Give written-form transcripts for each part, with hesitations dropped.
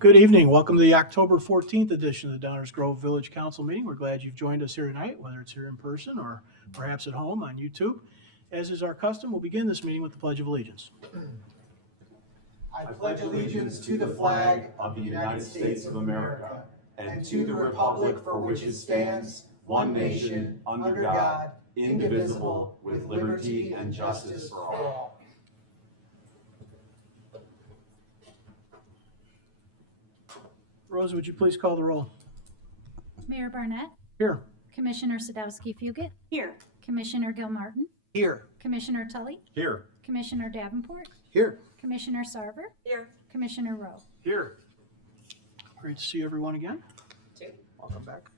Good evening. Welcome to the October 14th edition of the Downers Grove Village Council meeting. We're glad you've joined us here tonight, whether it's here in person or perhaps at home on YouTube. As is our custom, we'll begin this meeting with the Pledge of Allegiance. I pledge allegiance to the flag of the United States of America and to the republic for which it stands, one nation, under God, indivisible, with liberty and justice for all. Rosa, would you please call the roll? Mayor Barnett, Here. Commissioner Sadowski-Fugit, Here. Commissioner Gilmartin, Here. Commissioner Tully, Here. Commissioner Davenport, Here. Commissioner Sarver, Here. Commissioner Rowe. Here. Great to see everyone again. Welcome back.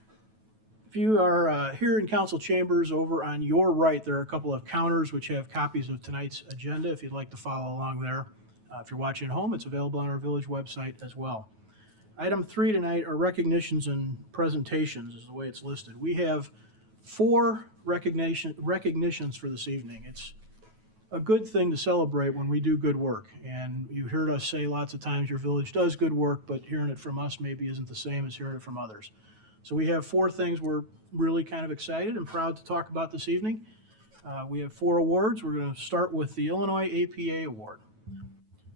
If you are here in council chambers, over on your right, there are a couple of counters which have copies of tonight's agenda if you'd like to follow along there. If you're watching at home, it's available on our village website as well. Item 3 tonight are recognitions and presentations is the way it's listed. We have 4 recognitions for this evening. It's a good thing to celebrate when we do good work. And you heard us say lots of times your village does good work, but hearing it from us maybe isn't the same as hearing it from others. So we have 4 things we're really kind of excited and proud to talk about this evening. We have 4 awards. We're going to start with the Illinois APA Award.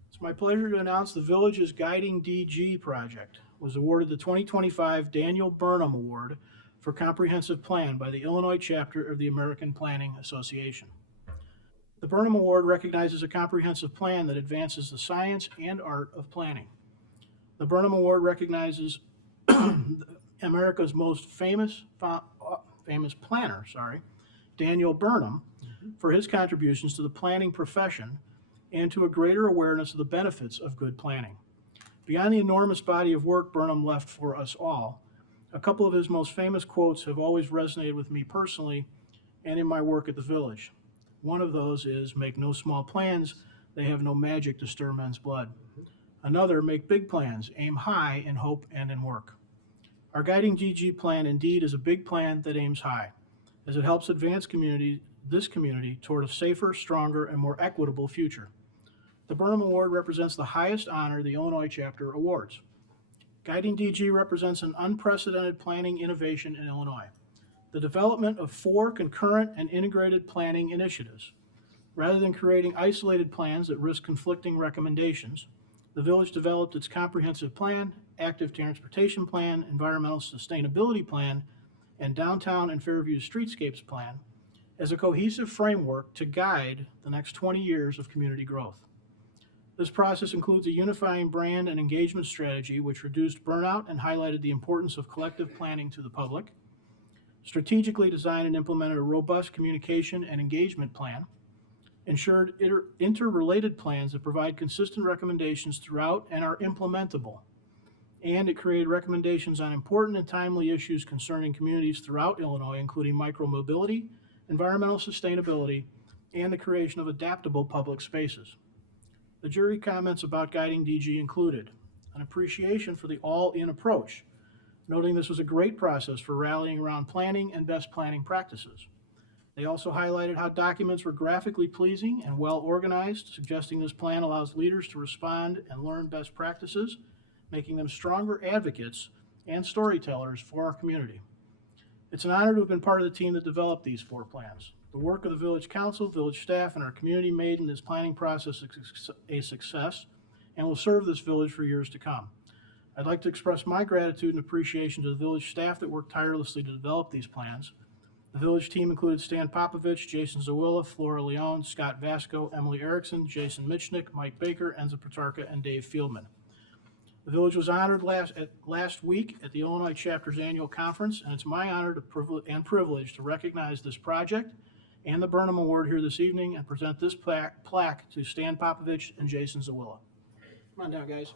It's my pleasure to announce the village's Guiding DG project was awarded the 2025 Daniel Burnham Award for Comprehensive Plan by the Illinois chapter of the American Planning Association. The Burnham Award recognizes a comprehensive plan that advances the science and art of planning. The Burnham Award recognizes America's most famous planner, Daniel Burnham, for his contributions to the planning profession and to a greater awareness of the benefits of good planning. Beyond the enormous body of work Burnham left for us all, a couple of his most famous quotes have always resonated with me personally and in my work at the village. One of those is, "Make no small plans, they have no magic to stir men's blood." Another, "Make big plans, aim high in hope and in work." Our Guiding DG plan indeed is a big plan that aims high, as it helps advance this community toward a safer, stronger, and more equitable future. The Burnham Award represents the highest honor the Illinois chapter awards. Guiding DG represents an unprecedented planning innovation in Illinois, the development of 4 concurrent and integrated planning initiatives. Rather than creating isolated plans that risk conflicting recommendations, the village developed its comprehensive plan, active transportation plan, environmental sustainability plan, and downtown and Fairview streetscapes plan as a cohesive framework to guide the next 20 years of community growth. This process includes a unifying brand and engagement strategy which reduced burnout and highlighted the importance of collective planning to the public, strategically designed and implemented a robust communication and engagement plan, ensured interrelated plans that provide consistent recommendations throughout and are implementable, and it created recommendations on important and timely issues concerning communities throughout Illinois, including micromobility, environmental sustainability, and the creation of adaptable public spaces. The jury comments about Guiding DG included an appreciation for the all-in approach, noting this was a great process for rallying around planning and best planning practices. They also highlighted how documents were graphically pleasing and well organized, suggesting this plan allows leaders to respond and learn best practices, making them stronger advocates and storytellers for our community. It's an honor to have been part of the team that developed these 4 plans. The work of the village council, village staff, and our community made in this planning process a success and will serve this village for years to come. I'd like to express my gratitude and appreciation to the village staff that worked tirelessly to develop these plans. The village team included Stan Popovich, Jason Zawilla, Flora Leone, Scott Vasco, Emily Erickson, Jason Michnick, Mike Baker, Enza Petarka, and Dave Fieldman. The village was honored last week at the Illinois Chapter's annual conference, and it's my honor and privilege to recognize this project and the Burnham Award here this evening and present this plaque to Stan Popovich and Jason Zawilla. Come on down, guys.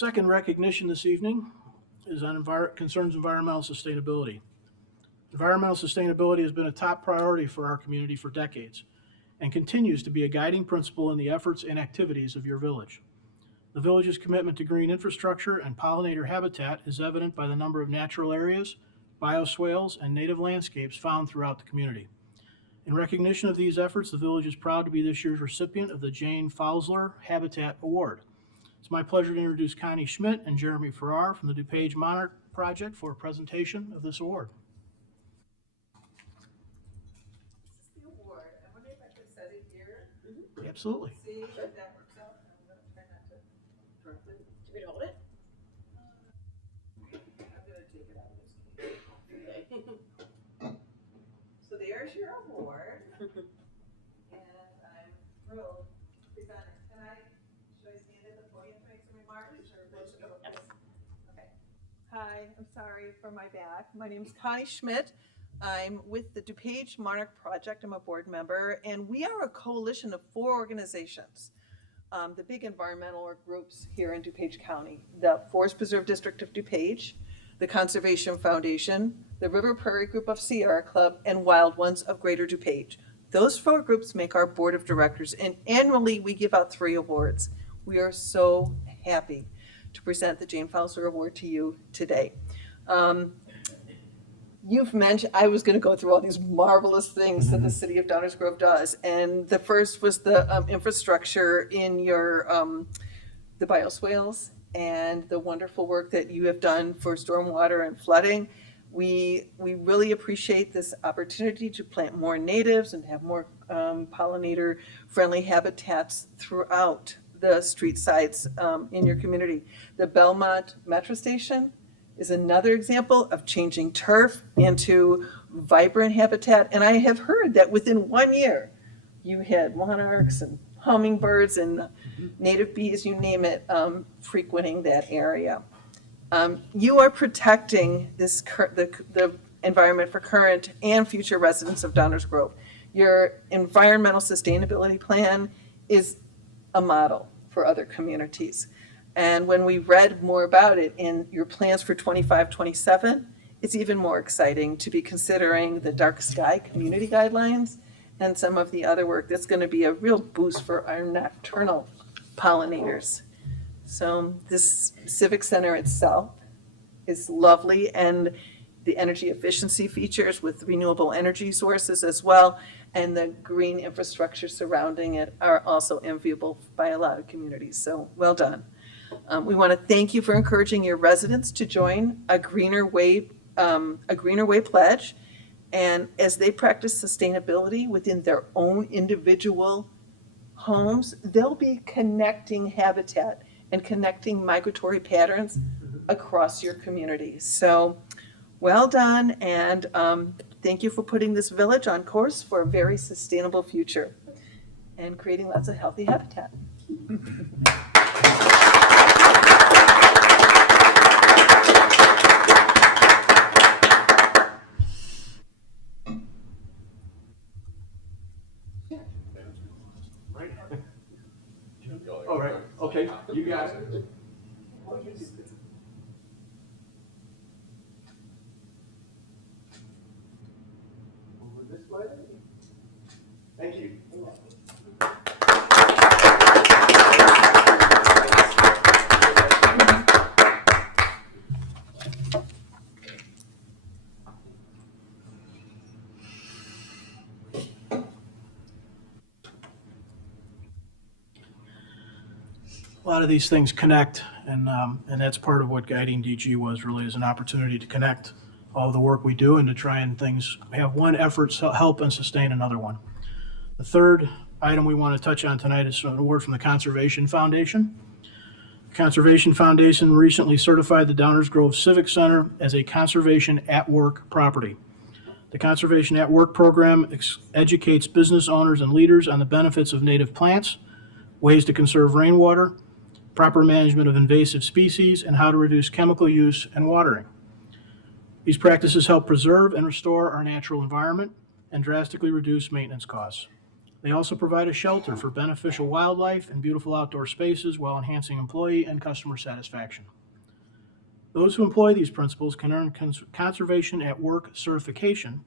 Second recognition this evening is on concerns environmental sustainability. Environmental sustainability has been a top priority for our community for decades and continues to be a guiding principle in the efforts and activities of your village. The village's commitment to green infrastructure and pollinator habitat is evident by the number of natural areas, bioswales, and native landscapes found throughout the community. In recognition of these efforts, the village is proud to be this year's recipient of the Jane Fowsler Habitat Award. It's my pleasure to introduce Connie Schmidt and Jeremy Farrar from the DuPage Monarch Project for a presentation of this award. This is the award. I wonder if I could set it here. Absolutely. See if that works out. I'm gonna try not to drop it. Do we hold it? I'm gonna take it out of this case. Okay. So there's your award. And I'm thrilled to present it. Should I stand at the podium to make some remarks or what's it okay? Okay. Hi, I'm sorry for my back. My name is Connie Schmidt. I'm with the DuPage Monarch Project. I'm a board member, and we are a coalition of 4 organizations. The big environmental groups here in DuPage County: the Forest Preserve District of DuPage, the Conservation Foundation, the River Prairie Group of Sierra Club, and Wild Ones of Greater DuPage. Those 4 groups make our board of directors, and annually we give out 3 awards. We are so happy to present the Jane Fowsler Award to you today. You've mentioned, I was going to go through all these marvelous things that the city of Downers Grove does, and the first was the infrastructure in your the bioswales and the wonderful work that you have done for stormwater and flooding. We really appreciate this opportunity to plant more natives and have more pollinator-friendly habitats throughout the street sides in your community. The Belmont Metro Station is another example of changing turf into vibrant habitat. And I have heard that within 1 year, you had monarchs and hummingbirds and native bees, you name it, frequenting that area. You are protecting this the environment for current and future residents of Downers Grove. Your environmental sustainability plan is a model for other communities. And when we read more about it in your plans for 25-27, it's even more exciting to be considering the dark sky community guidelines and some of the other work that's going to be a real boost for our nocturnal pollinators. So this Civic Center itself is lovely, and the energy efficiency features with renewable energy sources as well, and the green infrastructure surrounding it are also enviable by a lot of communities. So well done. We want to thank you for encouraging your residents to join a Greener Way pledge. And as they practice sustainability within their own individual homes, they'll be connecting habitat and connecting migratory patterns across your community. So well done, and thank you for putting this village on course for a very sustainable future and creating lots of healthy habitat. All right, okay, you got it. Over this way. Thank you. A lot of these things connect, and that's part of what Guiding DG was really, is an opportunity to connect all the work we do and to try and have one effort help and sustain another one. The third item we want to touch on tonight is an award from the Conservation Foundation. The Conservation Foundation recently certified the Downers Grove Civic Center as a Conservation at Work property. The Conservation at Work program educates business owners and leaders on the benefits of native plants, ways to conserve rainwater, proper management of invasive species, and how to reduce chemical use and watering. These practices help preserve and restore our natural environment and drastically reduce maintenance costs. They also provide a shelter for beneficial wildlife and beautiful outdoor spaces while enhancing employee and customer satisfaction. Those who employ these principles can earn Conservation at Work certification,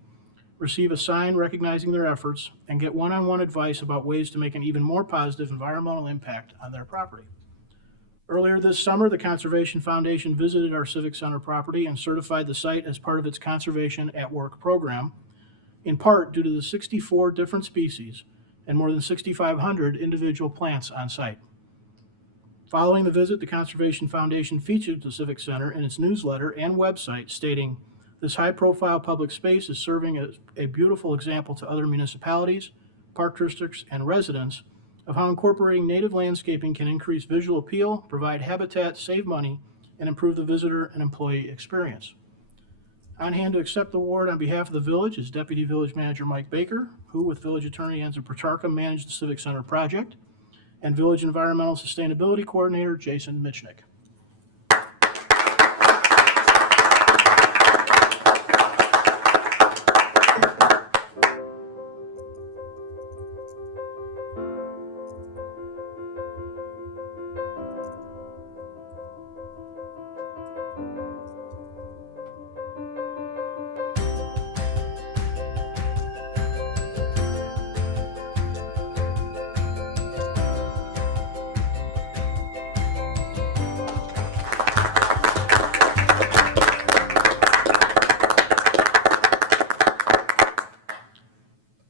receive a sign recognizing their efforts, and get one-on-one advice about ways to make an even more positive environmental impact on their property. Earlier this summer, the Conservation Foundation visited our Civic Center property and certified the site as part of its Conservation at Work program, in part due to the 64 different species and more than 6,500 individual plants on site. Following the visit, the Conservation Foundation featured the Civic Center in its newsletter and website, stating, "This high-profile public space is serving as a beautiful example to other municipalities, park districts, and residents of how incorporating native landscaping can increase visual appeal, provide habitat, save money, and improve the visitor and employee experience." On hand to accept the award on behalf of the village is Deputy Village Manager Mike Baker, who, with Village Attorney Enzo Protarka, managed the Civic Center project, and Village Environmental Sustainability Coordinator Jason Michnick.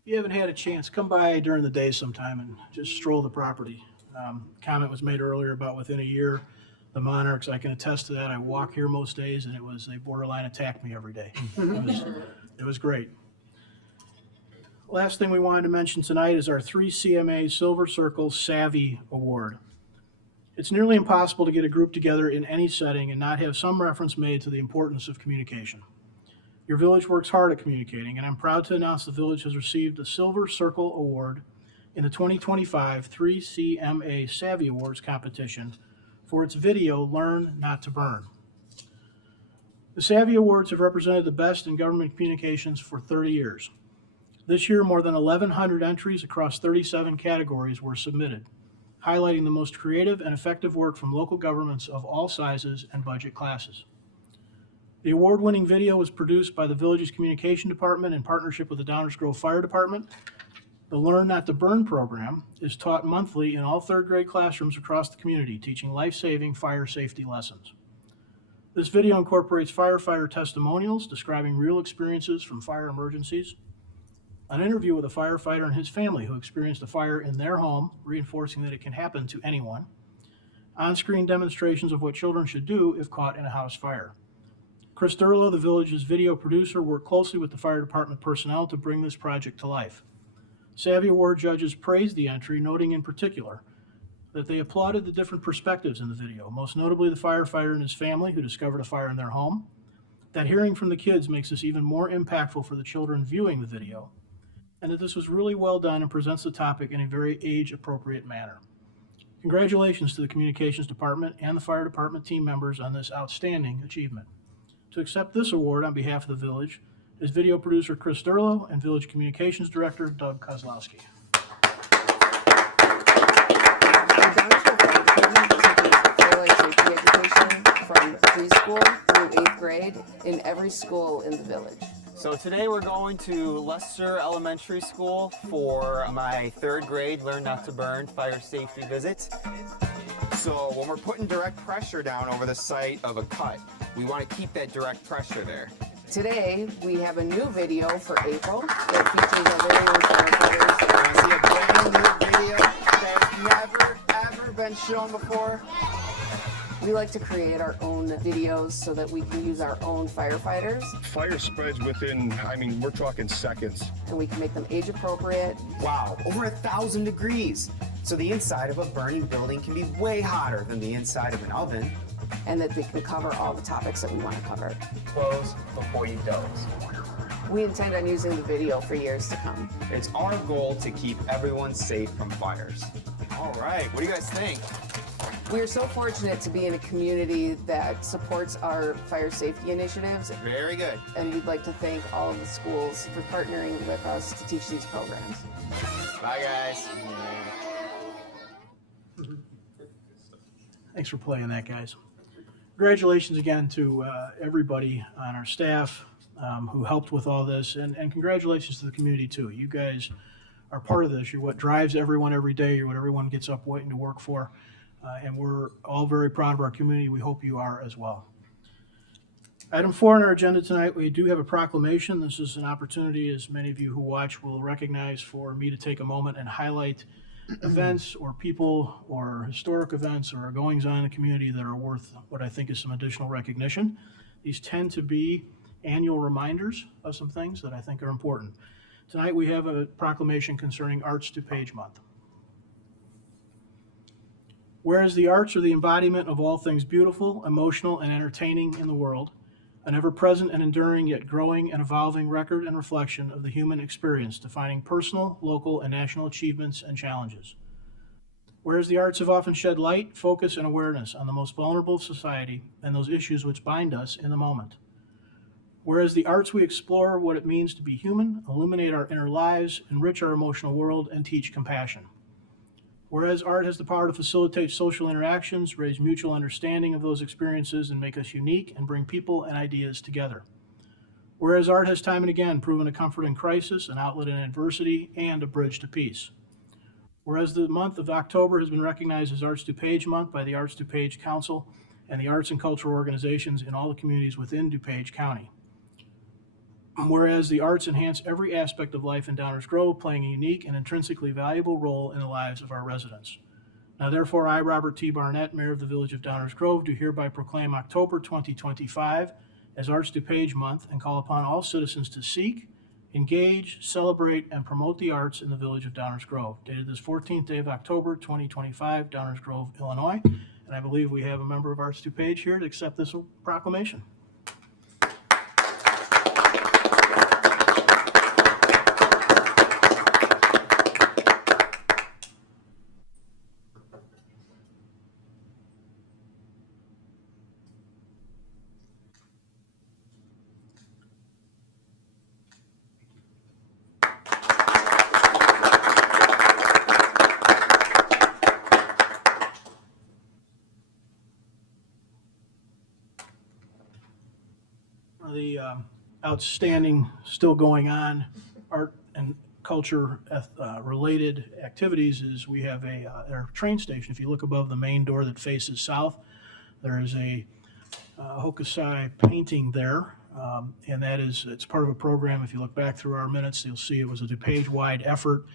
If you haven't had a chance, come by during the day sometime and just stroll the property. Comment was made earlier about within a year, the monarchs, I can attest to that. I walk here most days and they borderline attack me every day. It was great. Last thing we wanted to mention tonight is our 3 CMA Silver Circle Savvy Award. It's nearly impossible to get a group together in any setting and not have some reference made to the importance of communication. Your village works hard at communicating, and I'm proud to announce the village has received the Silver Circle Award in the 2025 3 CMA Savvy Awards competition for its video, Learn Not to Burn. The Savvy Awards have represented the best in government communications for 30 years. This year, more than 1,100 entries across 37 categories were submitted, highlighting the most creative and effective work from local governments of all sizes and budget classes. The award-winning video was produced by the village's communication department in partnership with the Downers Grove Fire Department. The Learn Not to Burn program is taught monthly in all third grade classrooms across the community, teaching life-saving fire safety lessons. This video incorporates firefighter testimonials describing real experiences from fire emergencies, an interview with a firefighter and his family who experienced a fire in their home, reinforcing that it can happen to anyone, on-screen demonstrations of what children should do if caught in a house fire. Chris Durlow, the village's video producer, worked closely with the fire department personnel to bring this project to life. Savvy Award judges praised the entry, noting in particular that they applauded the different perspectives in the video, most notably the firefighter and his family who discovered a fire in their home, that hearing from the kids makes this even more impactful for the children viewing the video, and that this was really well done and presents the topic in a very age-appropriate manner. Congratulations to the Communications Department and the Fire Department team members on this outstanding achievement. To accept this award on behalf of the village is video producer Chris Durlow and Village Communications Director Doug Kozlowski. The Downers Grove Fire Department teaches fire life safety education from preschool through 8th grade in every school in the village. So today we're going to Leicester Elementary School for my 3rd grade Learn Not to Burn fire safety visit. So when we're putting direct pressure down over the site of a cut, we want to keep that direct pressure there. Today we have a new video for April that features our very own firefighters. Want to see a brand new video that's never, ever been shown before? We like to create our own videos so that we can use our own firefighters Fire spreads within, we're talking seconds. and we can make them age appropriate. Wow, over 1,000 degrees. So the inside of a burning building can be way hotter than the inside of an oven. And that they can cover all the topics that we want to cover. Close before you doze. We intend on using the video for years to come. It's our goal to keep everyone safe from fires. All right, what do you guys think? We're so fortunate to be in a community that supports our fire safety initiatives, Very good. and we'd like to thank all of the schools for partnering with us to teach these programs. Bye, guys. Thanks for playing that, guys. Congratulations again to everybody on our staff who helped with all this, and congratulations to the community too. You guys are part of this. You're what drives everyone every day. You're what everyone gets up waiting to work for, and we're all very proud of our community. We hope you are as well. Item 4 on our agenda tonight, we do have a proclamation. This is an opportunity, as many of you who watch will recognize, for me to take a moment and highlight events or people or historic events or goings on in the community that are worth what I think is some additional recognition. These tend to be annual reminders of some things that I think are important. Tonight we have a proclamation concerning Arts DuPage Month. Whereas the arts are the embodiment of all things beautiful, emotional, and entertaining in the world, an ever-present and enduring yet growing and evolving record and reflection of the human experience, defining personal, local, and national achievements and challenges. Whereas the arts have often shed light, focus, and awareness on the most vulnerable of society and those issues which bind us in the moment. Whereas the arts we explore what it means to be human, illuminate our inner lives, enrich our emotional world, and teach compassion. Whereas art has the power to facilitate social interactions, raise mutual understanding of those experiences, and make us unique and bring people and ideas together. Whereas art has time and again proven a comfort in crisis, an outlet in adversity, and a bridge to peace. Whereas the month of October has been recognized as Arts DuPage Month by the Arts DuPage Council and the arts and cultural organizations in all the communities within DuPage County. Whereas the arts enhance every aspect of life in Downers Grove, playing a unique and intrinsically valuable role in the lives of our residents. Now therefore, I, Robert T. Barnett, Mayor of the Village of Downers Grove, do hereby proclaim October 2025 as Arts DuPage Month and call upon all citizens to seek, engage, celebrate, and promote the arts in the Village of Downers Grove. Dated this 14th day of October 2025, Downers Grove, Illinois. And I believe we have a member of Arts DuPage here to accept this proclamation. The outstanding, still going on art and culture related activities is we have our train station. If you look above the main door that faces south, there is a Hokusai painting there, and it's part of a program. If you look back through our minutes, you'll see it was a DuPage-wide effort.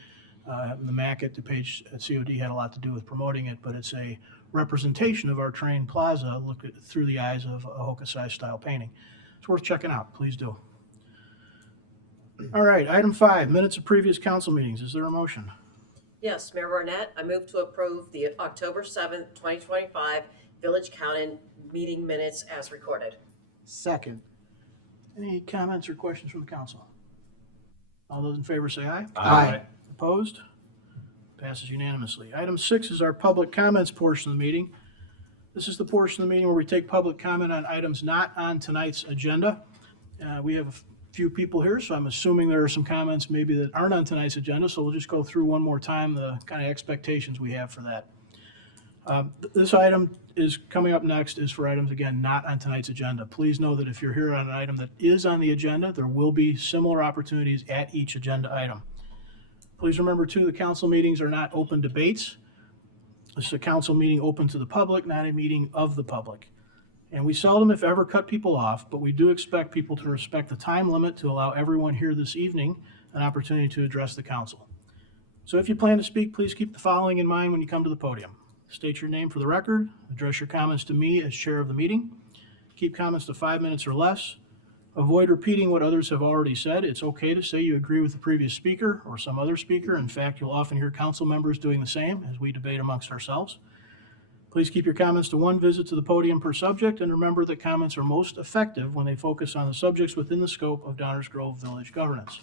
The MAC at DuPage at COD had a lot to do with promoting it, but it's a representation of our train plaza through the eyes of a Hokusai style painting. It's worth checking out. Please do. All right, item 5, minutes of previous council meetings. Is there a motion? Yes, Mayor Barnett, I move to approve the October 7th, 2025 Village Council meeting minutes as recorded. Second. Any comments or questions from the council? All those in favor say aye. Aye. Opposed? Passes unanimously. Item 6 is our public comments portion of the meeting. This is the portion of the meeting where we take public comment on items not on tonight's agenda. We have a few people here, so I'm assuming there are some comments maybe that aren't on tonight's agenda, so we'll just go through one more time the kind of expectations we have for that. This item is coming up next is for items, again, not on tonight's agenda. Please know that if you're here on an item that is on the agenda, there will be similar opportunities at each agenda item. Please remember, too, the council meetings are not open debates. This is a council meeting open to the public, not a meeting of the public. And we seldom, if ever, cut people off, but we do expect people to respect the time limit to allow everyone here this evening an opportunity to address the council. So if you plan to speak, please keep the following in mind when you come to the podium. State your name for the record, address your comments to me as chair of the meeting, keep comments to 5 minutes or less, avoid repeating what others have already said. It's okay to say you agree with the previous speaker or some other speaker. In fact, you'll often hear council members doing the same as we debate amongst ourselves. Please keep your comments to one visit to the podium per subject, and remember that comments are most effective when they focus on the subjects within the scope of Downers Grove Village governance.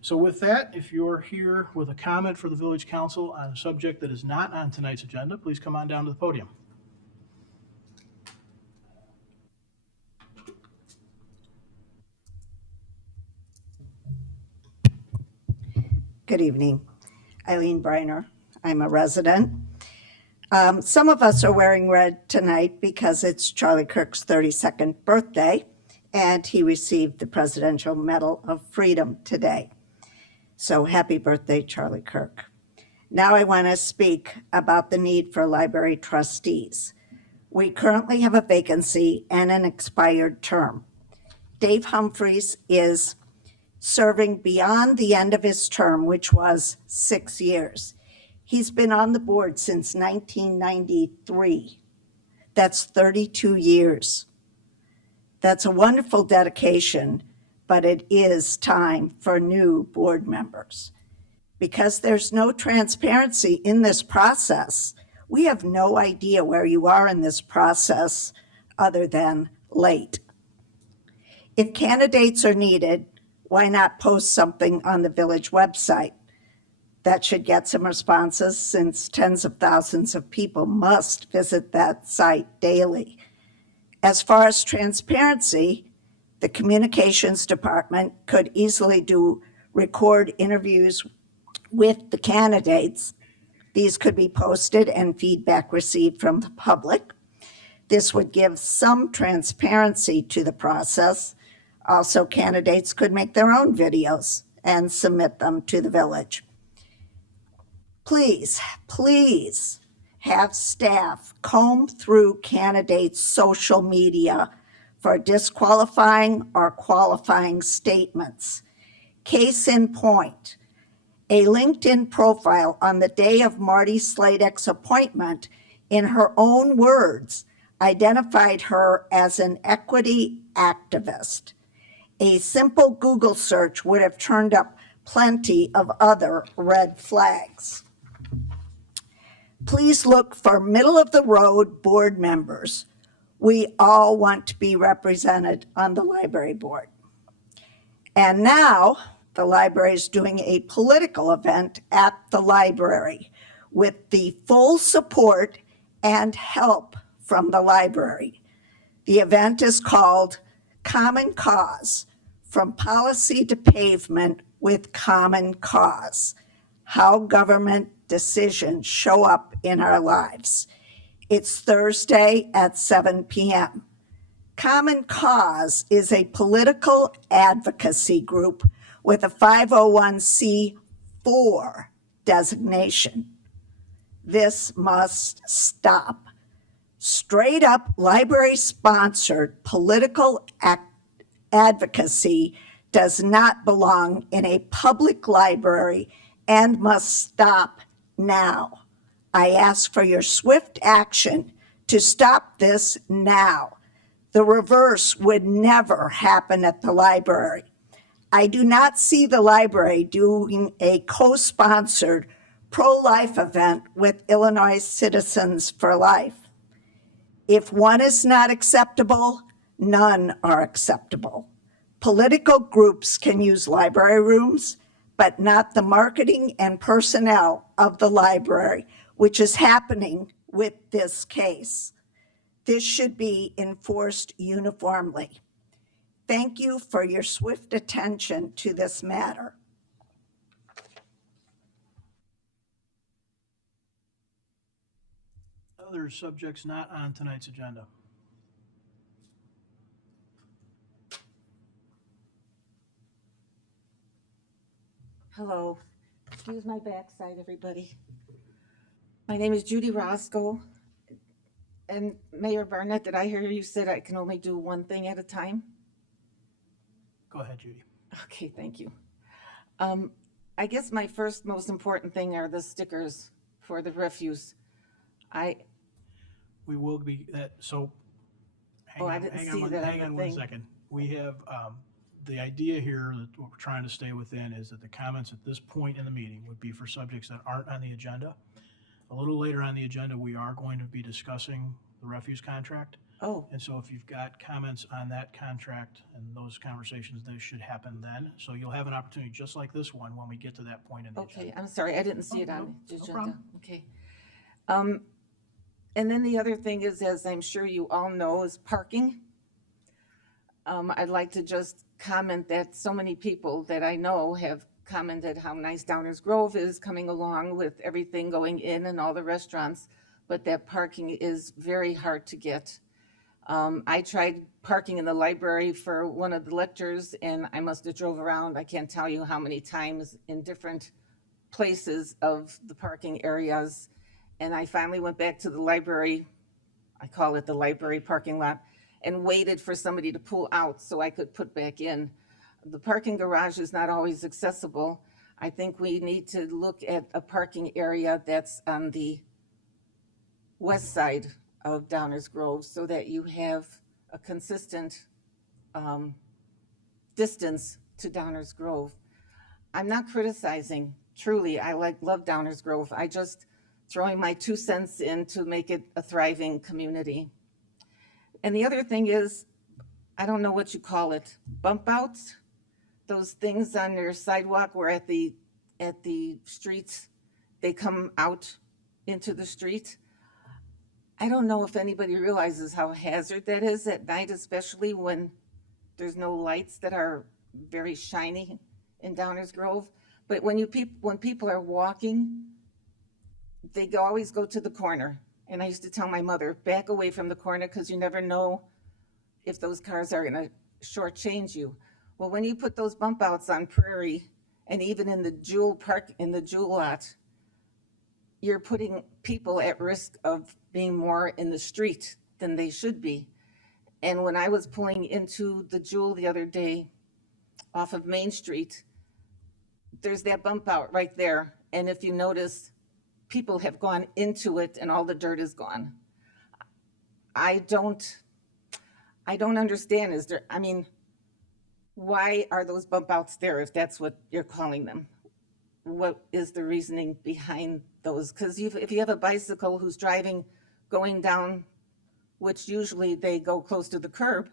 So with that, if you're here with a comment for the Village Council on a subject that is not on tonight's agenda, please come on down to the podium. Good evening. Eileen Briner. I'm a resident. Some of us are wearing red tonight because it's Charlie Kirk's 32nd birthday, and he received the Presidential Medal of Freedom today. So happy birthday, Charlie Kirk. Now I want to speak about the need for library trustees. We currently have a vacancy and an expired term. Dave Humphreys is serving beyond the end of his term, which was 6 years. He's been on the board since 1993. That's 32 years. That's a wonderful dedication, but it is time for new board members. Because there's no transparency in this process, we have no idea where you are in this process other than late. If candidates are needed, why not post something on the village website? That should get some responses since tens of thousands of people must visit that site daily. As far as transparency, the communications department could easily record interviews with the candidates. These could be posted and feedback received from the public. This would give some transparency to the process. Also, candidates could make their own videos and submit them to the village. Please, please have staff comb through candidates' social media for disqualifying or qualifying statements. Case in point, a LinkedIn profile on the day of Marty Sladek's appointment, in her own words, identified her as an equity activist. A simple Google search would have turned up plenty of other red flags. Please look for middle-of-the-road board members. We all want to be represented on the library board. And now, the library is doing a political event at the library with the full support and help from the library. The event is called Common Cause, From Policy to Pavement with Common Cause, How Government Decisions Show Up in Our Lives. It's Thursday at 7 p.m. Common Cause is a political advocacy group with a 501c4 designation. This must stop. Straight up library-sponsored political advocacy does not belong in a public library and must stop now. I ask for your swift action to stop this now. The reverse would never happen at the library. I do not see the library doing a co-sponsored pro-life event with Illinois Citizens for Life. If one is not acceptable, none are acceptable. Political groups can use library rooms, but not the marketing and personnel of the library, which is happening with this case. This should be enforced uniformly. Thank you for your swift attention to this matter. Other subjects not on tonight's agenda. Hello. Excuse my backside, everybody. My name is Judy Roscoe. And Mayor Barnett, did I hear you said I can only do one thing at a time? Go ahead, Judy. Okay, thank you. I guess my first most important thing are the stickers for the refuse. We will be that, so hang Oh, I on, didn't hang see on, that hang on on the one thing. second. We have, the idea here that what we're trying to stay within is that the comments at this point in the meeting would be for subjects that aren't on the agenda. A little later on the agenda, we are going to be discussing the refuse contract. Oh, And so if you've got comments on that contract and those conversations, those should happen then. So you'll have an opportunity just like this one when we get to that point in the okay, agenda. I'm sorry, I didn't see Oh, it no, on the no agenda. problem. Okay. And then the other thing is, as I'm sure you all know, is parking. I'd like to just comment that so many people that I know have commented how nice Downers Grove is coming along with everything going in and all the restaurants, but that parking is very hard to get. I tried parking in the library for one of the lectures, and I must have drove around, I can't tell you how many times in different places of the parking areas. And I finally went back to the library, I call it the library parking lot, and waited for somebody to pull out so I could put back in. The parking garage is not always accessible. I think we need to look at a parking area that's on the west side of Downers Grove so that you have a consistent distance to Downers Grove. I'm not criticizing, truly, I love Downers Grove. I just throwing my 2 cents in to make it a thriving community. And the other thing is, I don't know what you call it, bump outs? Those things on your sidewalk where at the streets, they come out into the street. I don't know if anybody realizes how hazard that is at night, especially when there's no lights that are very shiny in Downers Grove. But when people are walking, they always go to the corner. And I used to tell my mother, back away from the corner because you never know if those cars are gonna shortchange you. Well, when you put those bump outs on Prairie and even in the Jewel Park, in the Jewel lot, you're putting people at risk of being more in the street than they should be. And when I was pulling into the Jewel the other day off of Main Street, there's that bump out right there. And if you notice, people have gone into it and all the dirt is gone. I don't understand. Why are those bump outs there if that's what you're calling them? What is the reasoning behind those? Because if you have a bicycle who's driving, going down, which usually they go close to the curb,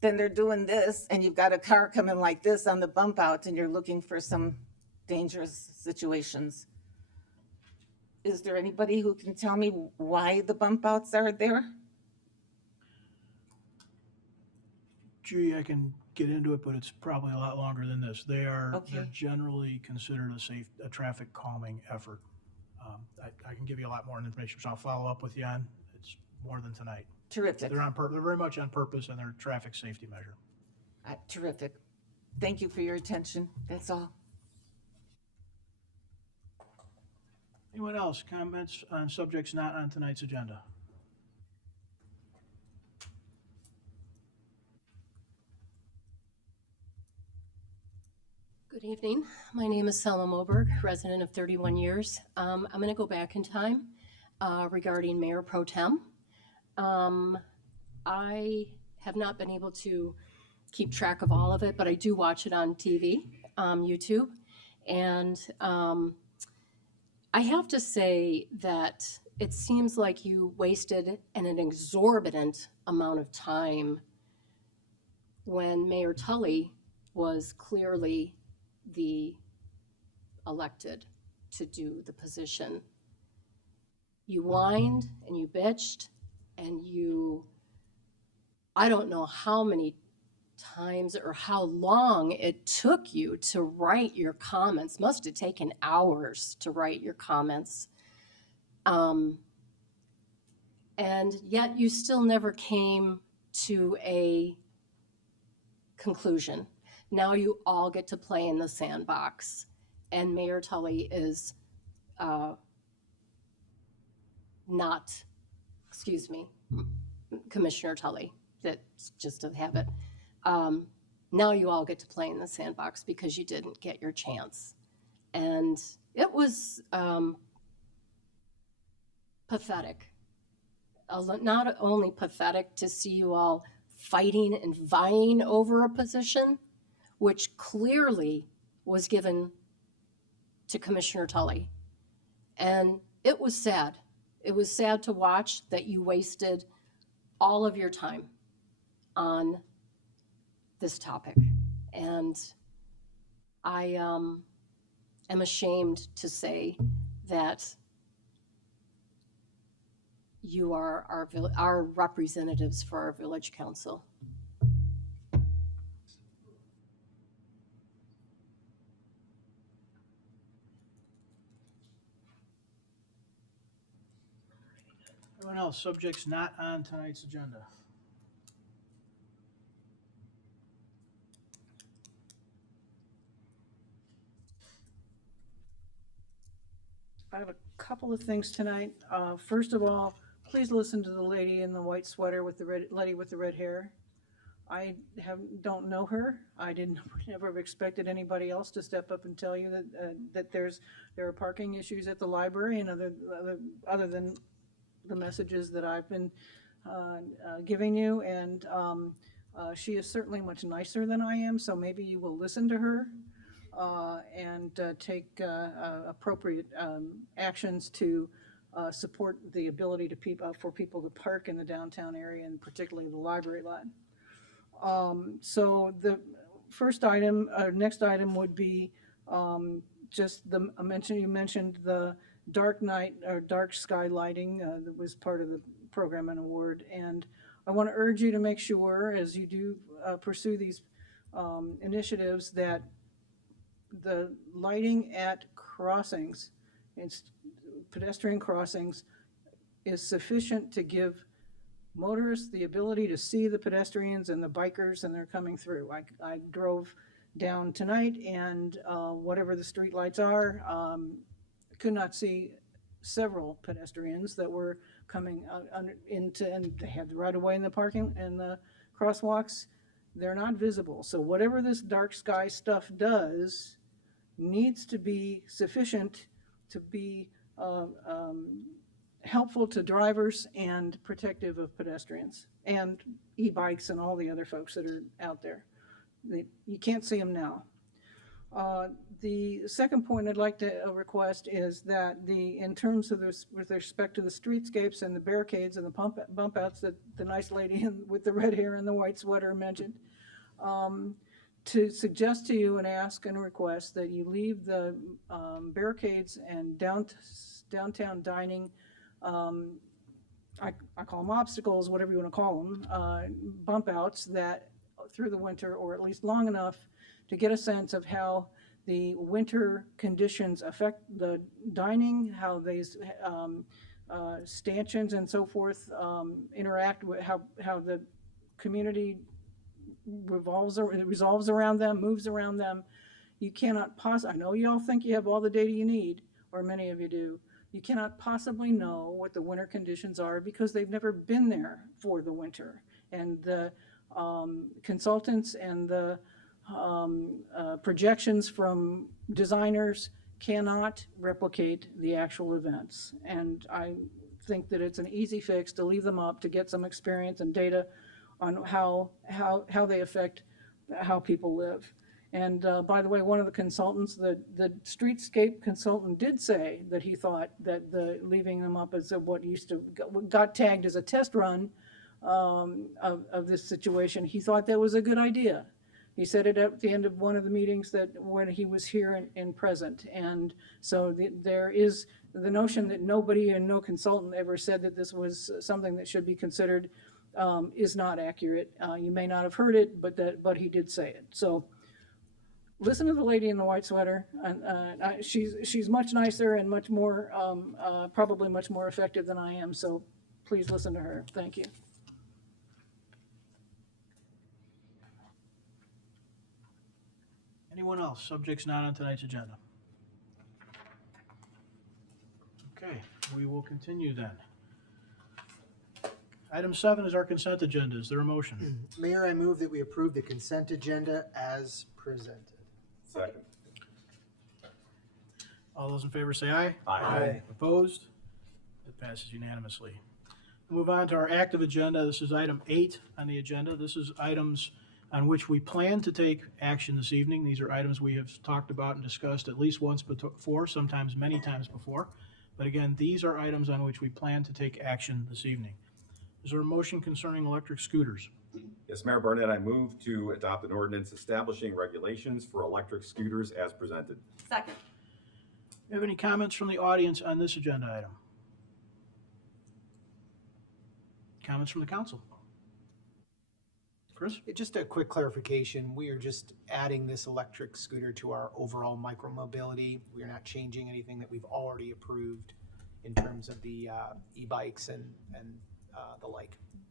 then they're doing this and you've got a car coming like this on the bump out and you're looking for some dangerous situations. Is there anybody who can tell me why the bump outs are there? Judy, I can get into it, but it's probably a lot longer than this. They're Okay. generally considered a traffic calming effort. I can give you a lot more information, so I'll follow up with you on. It's more than tonight. Terrific. They're they're very much on purpose, and they're a traffic safety measure. Terrific. Thank you for your attention. That's all. Anyone else? Comments on subjects not on tonight's agenda? Good evening. My name is Selma Moberg, resident of 31 years. I'm going to go back in time regarding Mayor Pro Tem. I have not been able to keep track of all of it, but I do watch it on TV, YouTube. And I have to say that it seems like you wasted an exorbitant amount of time when Mayor Tully was clearly the elected to do the position. You whined and you bitched and I don't know how many times or how long it took you to write your comments. Must have taken hours to write your comments. And yet you still never came to a conclusion. Now you all get to play in the sandbox, and Mayor Tully is Commissioner Tully, that's just a habit. Now you all get to play in the sandbox because you didn't get your chance. And it was pathetic. Not only pathetic to see you all fighting and vying over a position, which clearly was given to Commissioner Tully. And it was sad. It was sad to watch that you wasted all of your time on this topic. And I am ashamed to say that you are our representatives for our village council. Anyone else? Subjects not on tonight's agenda. I have a couple of things tonight. First of all, please listen to the lady in the white sweater with the lady with the red hair. I don't know her. I didn't never have expected anybody else to step up and tell you that there are parking issues at the library, and other than the messages that I've been giving you. And she is certainly much nicer than I am, so maybe you will listen to her and take appropriate actions to support the ability for people to park in the downtown area, and particularly the library lot. So the next item would be just you mentioned the dark night or dark sky lighting that was part of the program and award. And I want to urge you to make sure, as you do pursue these initiatives, that the lighting at crossings, pedestrian crossings, is sufficient to give motorists the ability to see the pedestrians and the bikers, and they're coming through. I drove down tonight, and whatever the street lights are, could not see several pedestrians that were coming out into, and they had the right of way in the parking and the crosswalks. They're not visible. So whatever this dark sky stuff does needs to be sufficient to be helpful to drivers and protective of pedestrians and e-bikes and all the other folks that are out there. You can't see them now. The second point I'd like to request is that in terms of this, with respect to the streetscapes and the barricades and the bump outs that the nice lady with the red hair and the white sweater mentioned, to suggest to you and ask and request that you leave the barricades and downtown dining, I call them obstacles, whatever you want to call them, bump outs that through the winter, or at least long enough to get a sense of how the winter conditions affect the dining, how these stanchions and so forth interact with how the community revolves around them, moves around them. You cannot I know you all think you have all the data you need, or many of you do. You cannot possibly know what the winter conditions are because they've never been there for the winter. And the consultants and the projections from designers cannot replicate the actual events. And I think that it's an easy fix to leave them up to get some experience and data on how they affect how people live. And by the way, one of the consultants, the streetscape consultant, did say that he thought that leaving them up as what got tagged as a test run of this situation, he thought that was a good idea. He said it at the end of one of the meetings that when he was here and present. And so there is the notion that nobody and no consultant ever said that this was something that should be considered is not accurate. You may not have heard it, but he did say it. So listen to the lady in the white sweater. She's much nicer and much more, probably much more effective than I am. So please listen to her. Thank you. Anyone else? Subjects not on tonight's agenda. Okay, we will continue then. Item 7 is our consent agenda. Is there a motion? Mayor, I move that we approve the consent agenda as presented. Second. All those in favor say aye. Aye. Opposed? It passes unanimously. We'll move on to our active agenda. This is item 8 on the agenda. This is items on which we plan to take action this evening. These are items we have talked about and discussed at least once before, sometimes many times before. But again, these are items on which we plan to take action this evening. Is there a motion concerning electric scooters? Yes, Mayor Barnett, I move to adopt an ordinance establishing regulations for electric scooters as presented. Second. Do you have any comments from the audience on this agenda item? Comments from the council? Chris? Just a quick clarification. We are just adding this electric scooter to our overall micromobility. We are not changing anything that we've already approved in terms of the e-bikes and the like.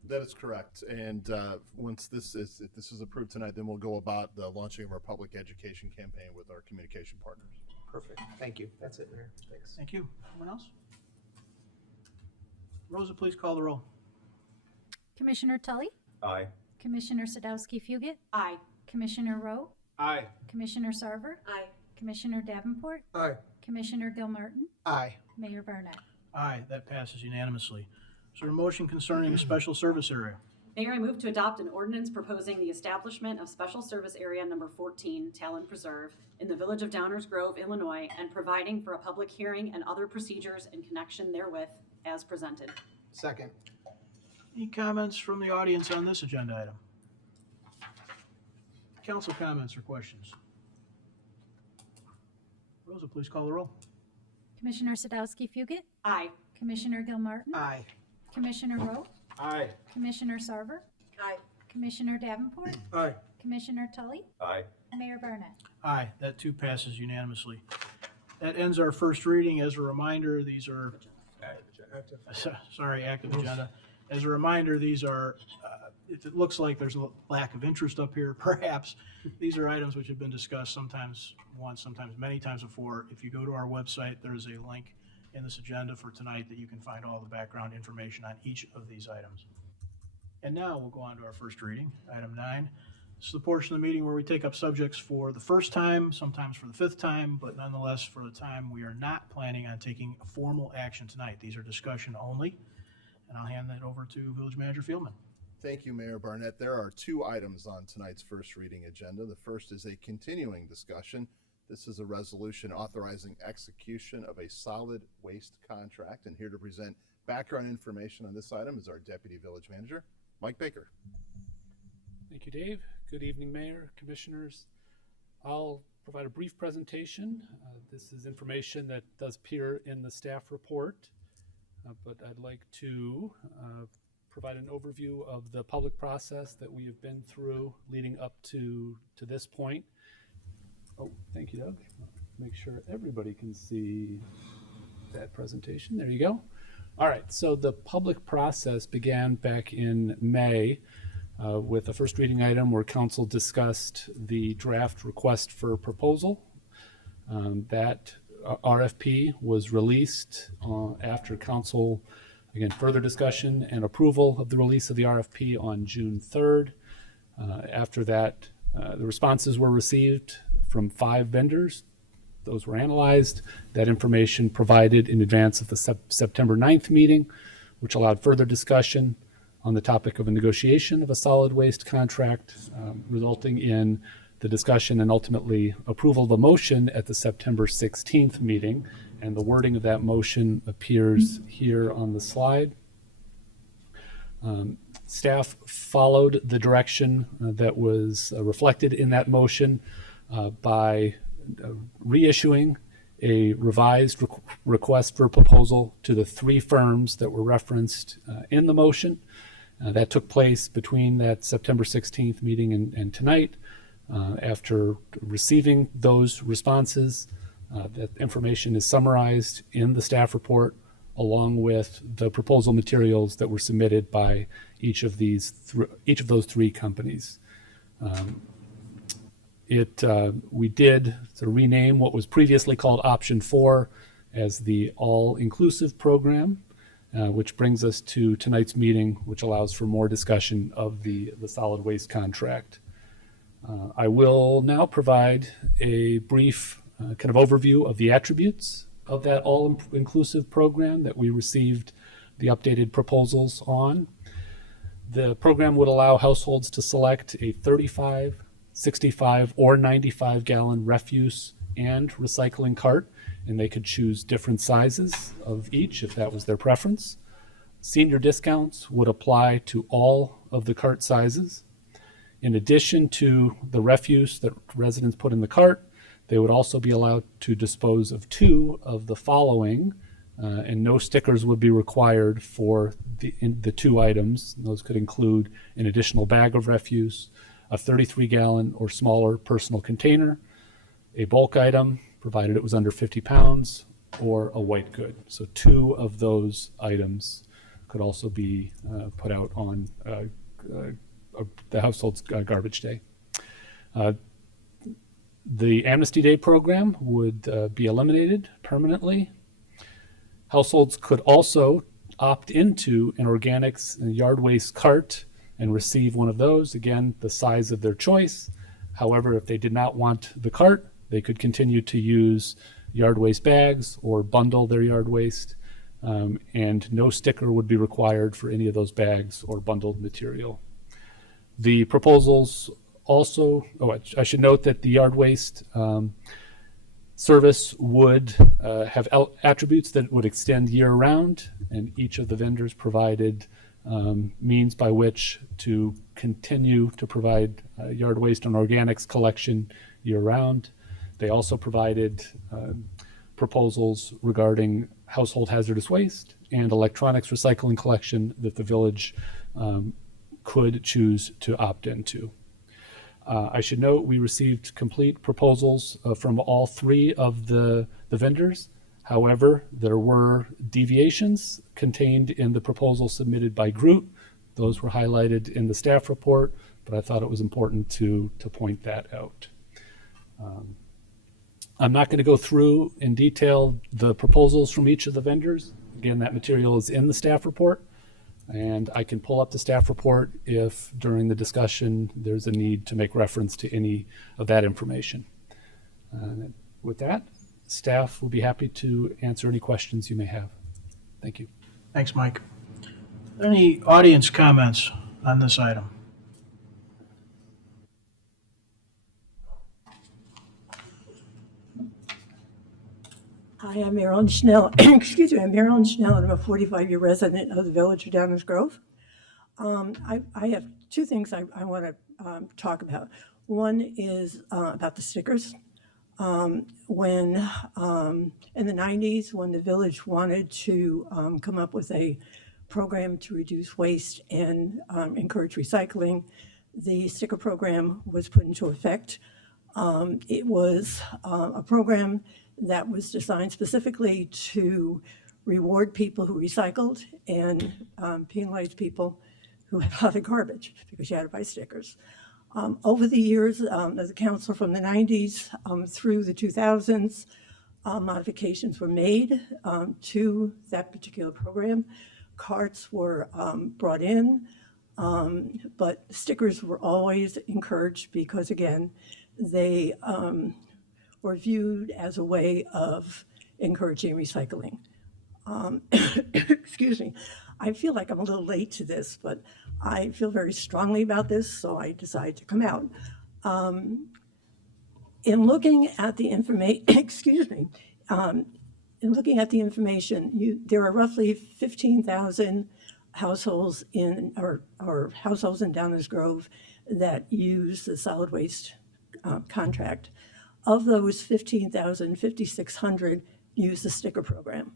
That is correct. And once if this is approved tonight, then we'll go about the launching of our public education campaign with our communication partners. Perfect. Thank you. That's it, Mayor. Thanks. Thank you. Anyone else? Rosa, please call the roll. Commissioner Tully, Aye. Commissioner Sadowski Fugit, Aye. Commissioner Rowe, Aye. Commissioner Sarver, Aye. Commissioner Davenport, Aye. Commissioner Gilmartin, Aye. Mayor Barnett. Aye, that passes unanimously. Is there a motion concerning a special service area? Mayor, I move to adopt an ordinance proposing the establishment of Special Service Area Number 14, Talon Preserve, in the Village of Downers Grove, Illinois, and providing for a public hearing and other procedures in connection therewith as presented. Second. Any comments from the audience on this agenda item? Council comments or questions? Rosa, please call the roll. Commissioner Sadowski Fugit, Aye. Commissioner Gilmartin, Aye. Commissioner Rowe, Aye. Commissioner Sarver, Aye. Commissioner Davenport, Aye. Commissioner Tully, Aye. Mayor Barnett. Aye, that too passes unanimously. That ends our first reading. As a reminder, these are, sorry, active agenda. As a reminder, these are, if it looks like there's a lack of interest up here, perhaps, these are items which have been discussed sometimes once, sometimes many times before. If you go to our website, there's a link in this agenda for tonight that you can find all the background information on each of these items. And now we'll go on to our first reading, item 9. This is the portion of the meeting where we take up subjects for the first time, sometimes for the fifth time, but nonetheless for the time we are not planning on taking formal action tonight. These are discussion only, and I'll hand that over to Village Manager Fieldman. Thank you, Mayor Barnett. There are 2 items on tonight's first reading agenda. The first is a continuing discussion. This is a resolution authorizing execution of a solid waste contract. And here to present background information on this item is our Deputy Village Manager, Mike Baker. Thank you, Dave. Good evening, Mayor, Commissioners. I'll provide a brief presentation. This is information that does appear in the staff report, but I'd like to provide an overview of the public process that we have been through leading up to this point. Oh, thank you, Doug. Make sure everybody can see that presentation. There you go. All right, so the public process began back in May with a first reading item where council discussed the draft request for proposal. That RFP was released after council, again, further discussion and approval of the release of the RFP on June 3rd. After that, the responses were received from 5 vendors. Those were analyzed. That information provided in advance of the September 9th meeting, which allowed further discussion on the topic of a negotiation of a solid waste contract, resulting in the discussion and ultimately approval of a motion at the September 16th meeting. And the wording of that motion appears here on the slide. Staff followed the direction that was reflected in that motion by reissuing a revised request for proposal to the 3 firms that were referenced in the motion. That took place between that September 16th meeting and tonight. After receiving those responses, that information is summarized in the staff report along with the proposal materials that were submitted by each of those 3 companies. We did sort of rename what was previously called Option 4 as the All-Inclusive Program, which brings us to tonight's meeting, which allows for more discussion of the solid waste contract. I will now provide a brief kind of overview of the attributes of that all-inclusive program that we received the updated proposals on. The program would allow households to select a 35, 65, or 95-gallon refuse and recycling cart, and they could choose different sizes of each if that was their preference. Senior discounts would apply to all of the cart sizes. In addition to the refuse that residents put in the cart, they would also be allowed to dispose of 2 of the following, and no stickers would be required for the 2 items. Those could include an additional bag of refuse, a 33-gallon or smaller personal container, a bulk item, provided it was under 50 pounds, or a white good. So 2 of those items could also be put out on the household's garbage day. The Amnesty Day program would be eliminated permanently. Households could also opt into an organics and yard waste cart and receive one of those, again, the size of their choice. However, if they did not want the cart, they could continue to use yard waste bags or bundle their yard waste, and no sticker would be required for any of those bags or bundled material. The proposals also, I should note that the yard waste service would have attributes that would extend year-round, and each of the vendors provided means by which to continue to provide yard waste and organics collection year-round. They also provided proposals regarding household hazardous waste and electronics recycling collection that the village could choose to opt into. I should note we received complete proposals from all 3 of the vendors. However, there were deviations contained in the proposal submitted by Groot. Those were highlighted in the staff report, but I thought it was important to point that out. I'm not going to go through in detail the proposals from each of the vendors. Again, that material is in the staff report, and I can pull up the staff report if during the discussion there's a need to make reference to any of that information. With that, staff will be happy to answer any questions you may have. Thank you. Thanks, Mike. Any audience comments on this item? Hi, I'm Marilyn Schnell. Excuse me, I'm Marilyn Schnell, and I'm a 45-year resident of the Village of Downers Grove. I have 2 things I want to talk about. One is about the stickers. When in the 90s, when the village wanted to come up with a program to reduce waste and encourage recycling, the sticker program was put into effect. It was a program that was designed specifically to reward people who recycled and penalize people who had a lot of garbage because you had to buy stickers. Over the years, as a council from the 90s through the 2000s, modifications were made to that particular program. Carts were brought in, but stickers were always encouraged because, again, they were viewed as a way of encouraging recycling. Excuse me. I feel like I'm a little late to this, but I feel very strongly about this, so I decided to come out. In looking at the information, excuse me, in looking at the information, there are roughly 15,000 households in, or households in Downers Grove that use the solid waste contract. Of those 15,000, 5,600 use the sticker program.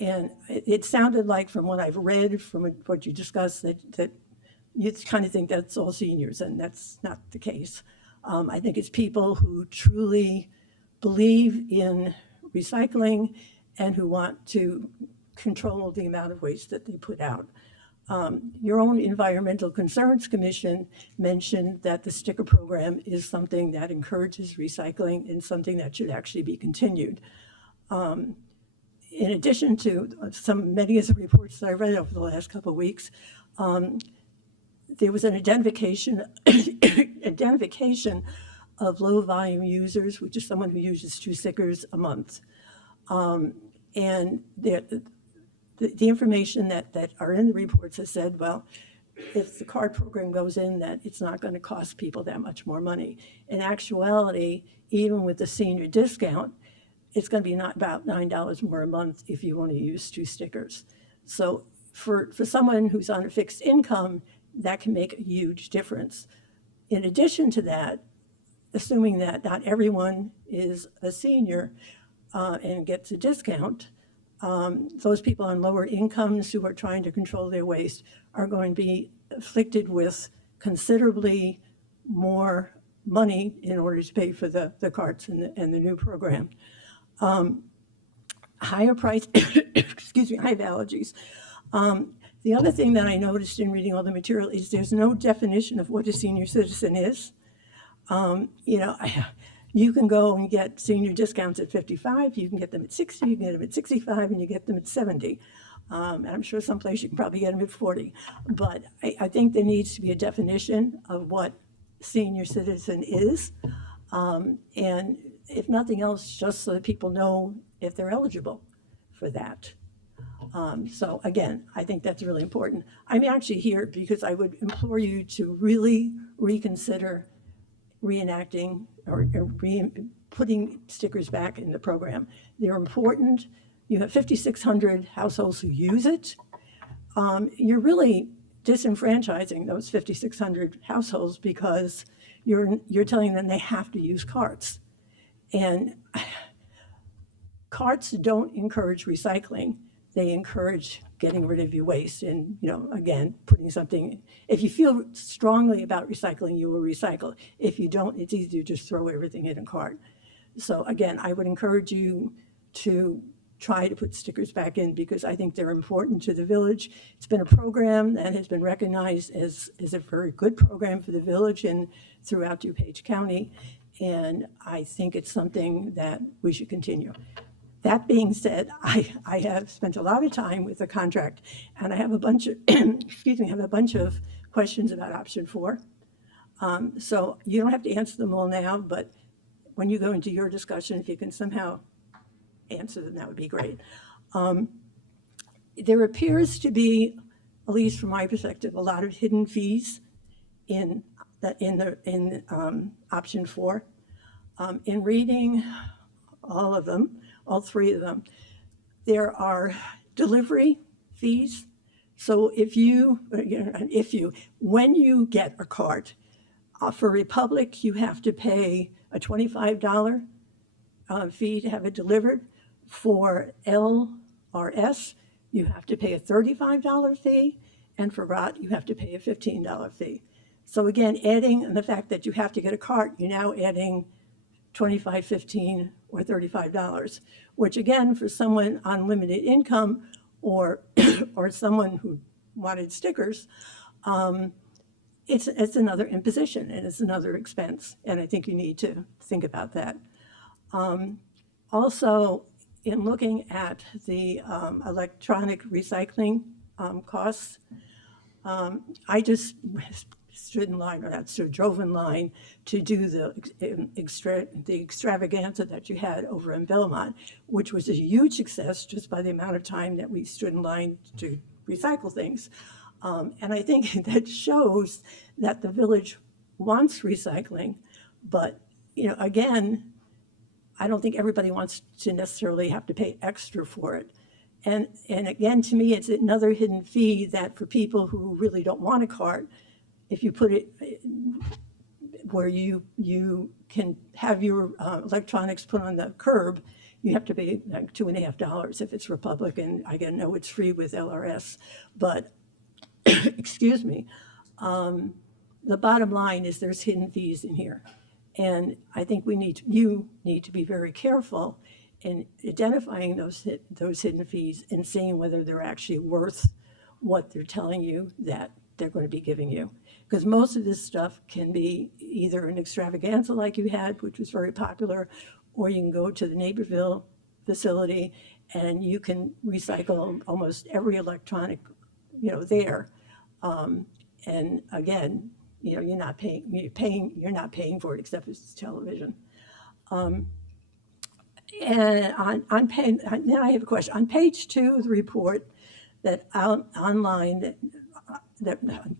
And it sounded like, from what I've read, from what you discussed, that you kind of think that's all seniors, and that's not the case. I think it's people who truly believe in recycling and who want to control the amount of waste that they put out. Your own Environmental Concerns Commission mentioned that the sticker program is something that encourages recycling and something that should actually be continued. In addition to many of the reports that I read over the last couple of weeks, there was an identification of low volume users, which is someone who uses 2 stickers a month. And the information that are in the reports has said, well, if the card program goes in, that it's not going to cost people that much more money. In actuality, even with the senior discount, it's going to be not about $9 more a month if you only use 2 stickers. So for someone who's on a fixed income, that can make a huge difference. In addition to that, assuming that not everyone is a senior and gets a discount, those people on lower incomes who are trying to control their waste are going to be afflicted with considerably more money in order to pay for the carts and the new program. higher price, excuse me, I have allergies. The other thing that I noticed in reading all the material is there's no definition of what a senior citizen is. You know, you can go and get senior discounts at 55, you can get them at 60, you can get them at 65, and you get them at 70. And I'm sure someplace you can probably get them at 40. But I think there needs to be a definition of what senior citizen is. And if nothing else, just so that people know if they're eligible for that. So again, I think that's really important. I'm actually here because I would implore you to really reconsider reenacting or putting stickers back in the program. They're important. You have 5,600 households who use it. You're really disenfranchising those 5,600 households because you're telling them they have to use carts. And carts don't encourage recycling. They encourage getting rid of your waste and, you know, again, putting something, if you feel strongly about recycling, you will recycle. If you don't, it's easy to just throw everything in a cart. So again, I would encourage you to try to put stickers back in because I think they're important to the village. It's been a program that has been recognized as a very good program for the village and throughout DuPage County. And I think it's something that we should continue. That being said, I have spent a lot of time with the contract, and I have a bunch of, excuse me, have a bunch of questions about option 4. So you don't have to answer them all now, but when you go into your discussion, if you can somehow answer them, that would be great. There appears to be, at least from my perspective, a lot of hidden fees in option 4. In reading all of them, all 3 of them, there are delivery fees. So when you get a cart, for Republic, you have to pay a $25 fee to have it delivered. For LRS, you have to pay a $35 fee, and for ROT, you have to pay a $15 fee. So again, adding and the fact that you have to get a cart, you're now adding $25, $15, or $35, which again, for someone on limited income or someone who wanted stickers, it's another imposition and it's another expense. And I think you need to think about that. Also, in looking at the electronic recycling costs, I just drove in line to do the extravaganza that you had over in Belmont, which was a huge success just by the amount of time that we stood in line to recycle things. And I think that shows that the village wants recycling, but, you know, again, I don't think everybody wants to necessarily have to pay extra for it. And again, to me, it's another hidden fee that for people who really don't want a cart, if you put it where you can have your electronics put on the curb, you have to pay like $2.50 if it's Republic, and I know it's free with LRS. But excuse me, the bottom line is there's hidden fees in here, and I think you need to be very careful in identifying those hidden fees and seeing whether they're actually worth what they're telling you that they're going to be giving you. Because most of this stuff can be either an extravaganza like you had, which was very popular, or you can go to the Naperville facility and you can recycle almost every electronic, there. And again, you're not paying for it except it's television. And then I have a question. On page 2 of the report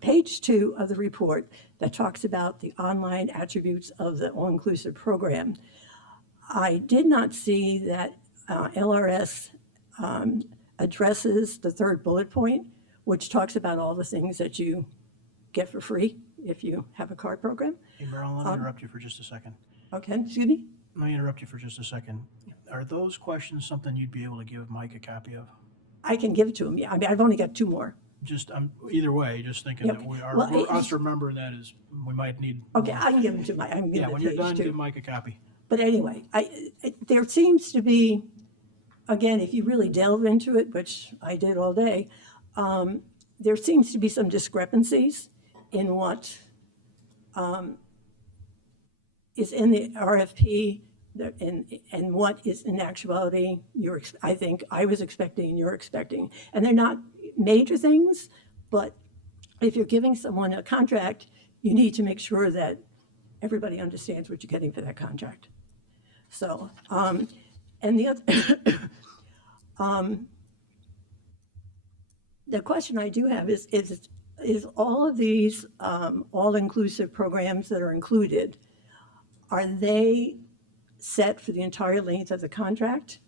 page 2 of the report that talks about the online attributes of the all-inclusive program, I did not see that LRS addresses the 3rd bullet point, which talks about all the things that you get for free if you have a card program. Hey, Marilyn, let me interrupt you for just a second. Okay, excuse me? Let me interrupt you for just a second. Are those questions something you'd be able to give Mike a copy of? I can give it to him, yeah. I mean, I've only got 2 more. Just, either way, just thinking Yep. that us remembering that is, we might need. Okay, I can give him to Mike. Yeah, when you're done, give Mike a copy. But anyway, there seems to be again, if you really delve into it, which I did all day, there seems to be some discrepancies in what is in the RFP and what is in actuality I think I was expecting and you're expecting. And they're not major things, but if you're giving someone a contract, you need to make sure that everybody understands what you're getting for that contract. So, and the other, the question I do have is all of these all-inclusive programs that are included, are they set for the entire length of the contract?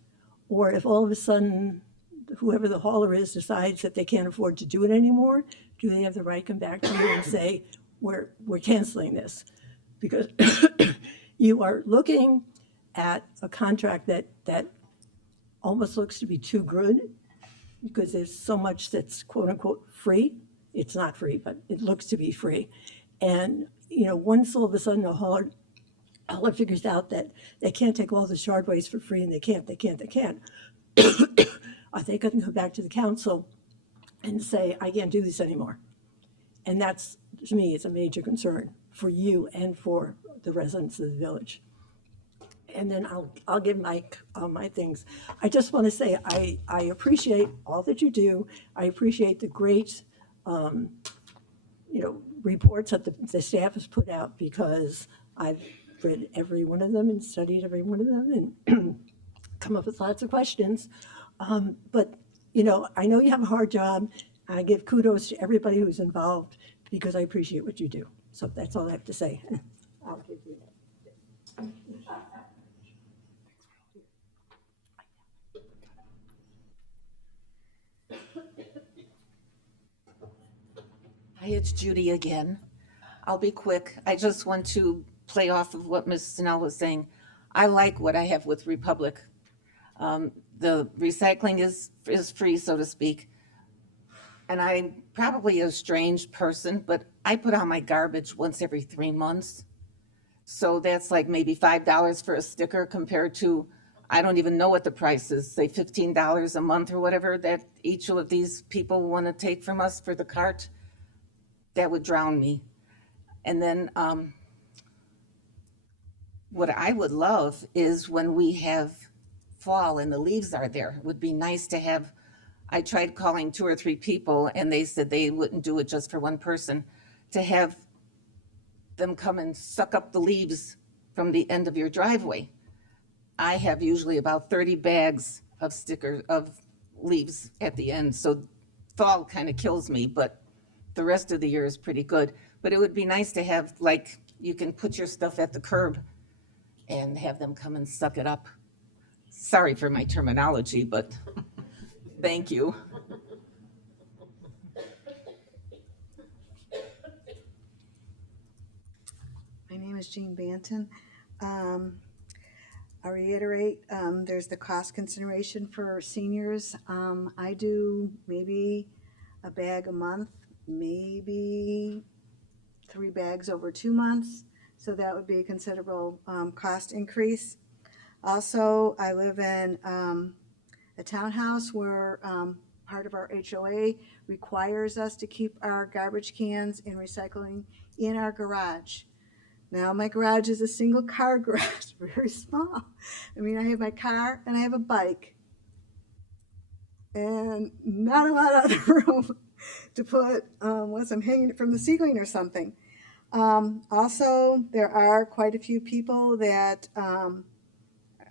Or if all of a sudden, whoever the hauler is decides that they can't afford to do it anymore, do they have the right to come back to you and say, we're canceling this? Because you are looking at a contract that almost looks to be too good, because there's so much that's quote unquote free. It's not free, but it looks to be free. And, once all of a sudden a hauler figures out that they can't take all this yard waste for free, and they can't, are they going to come back to the council and say, I can't do this anymore? And that's, to me, is a major concern for you and for the residents of the village. And then I'll give my things. I just want to say I appreciate all that you do. I appreciate the great reports that the staff has put out, because I've read every one of them and studied every one of them and come up with lots of questions. But I know you have a hard job. I give kudos to everybody who's involved, because I appreciate what you do. So that's all I have to say. I'll give you that. Hi, it's Judy again. I'll be quick. I just want to play off of what Ms. Snell was saying. I like what I have with Republic. The recycling is free, so to speak. And I'm probably a strange person, but I put out my garbage once every 3 months. So that's like maybe $5 for a sticker compared to, I don't even know what the price is, say $15 a month or whatever that each of these people want to take from us for the cart. That would drown me. And then what I would love is when we have fall and the leaves are there, it would be nice to have, I tried calling 2 or 3 people and they said they wouldn't do it just for one person, to have them come and suck up the leaves from the end of your driveway. I have usually about 30 bags of leaves at the end. So fall kind of kills me, but the rest of the year is pretty good. But it would be nice to have, like, you can put your stuff at the curb and have them come and suck it up. Sorry for my terminology, but thank you. My name is Jean Banton. I reiterate, there's the cost consideration for seniors. I do maybe a bag a month, maybe 3 bags over 2 months. So that would be a considerable cost increase. Also, I live in a townhouse where part of our HOA requires us to keep our garbage cans and recycling in our garage. Now, my garage is a single car garage, very small. I mean, I have my car and I have a bike. And not a lot of room to put, unless I'm hanging it from the ceiling or something. Also, there are quite a few people that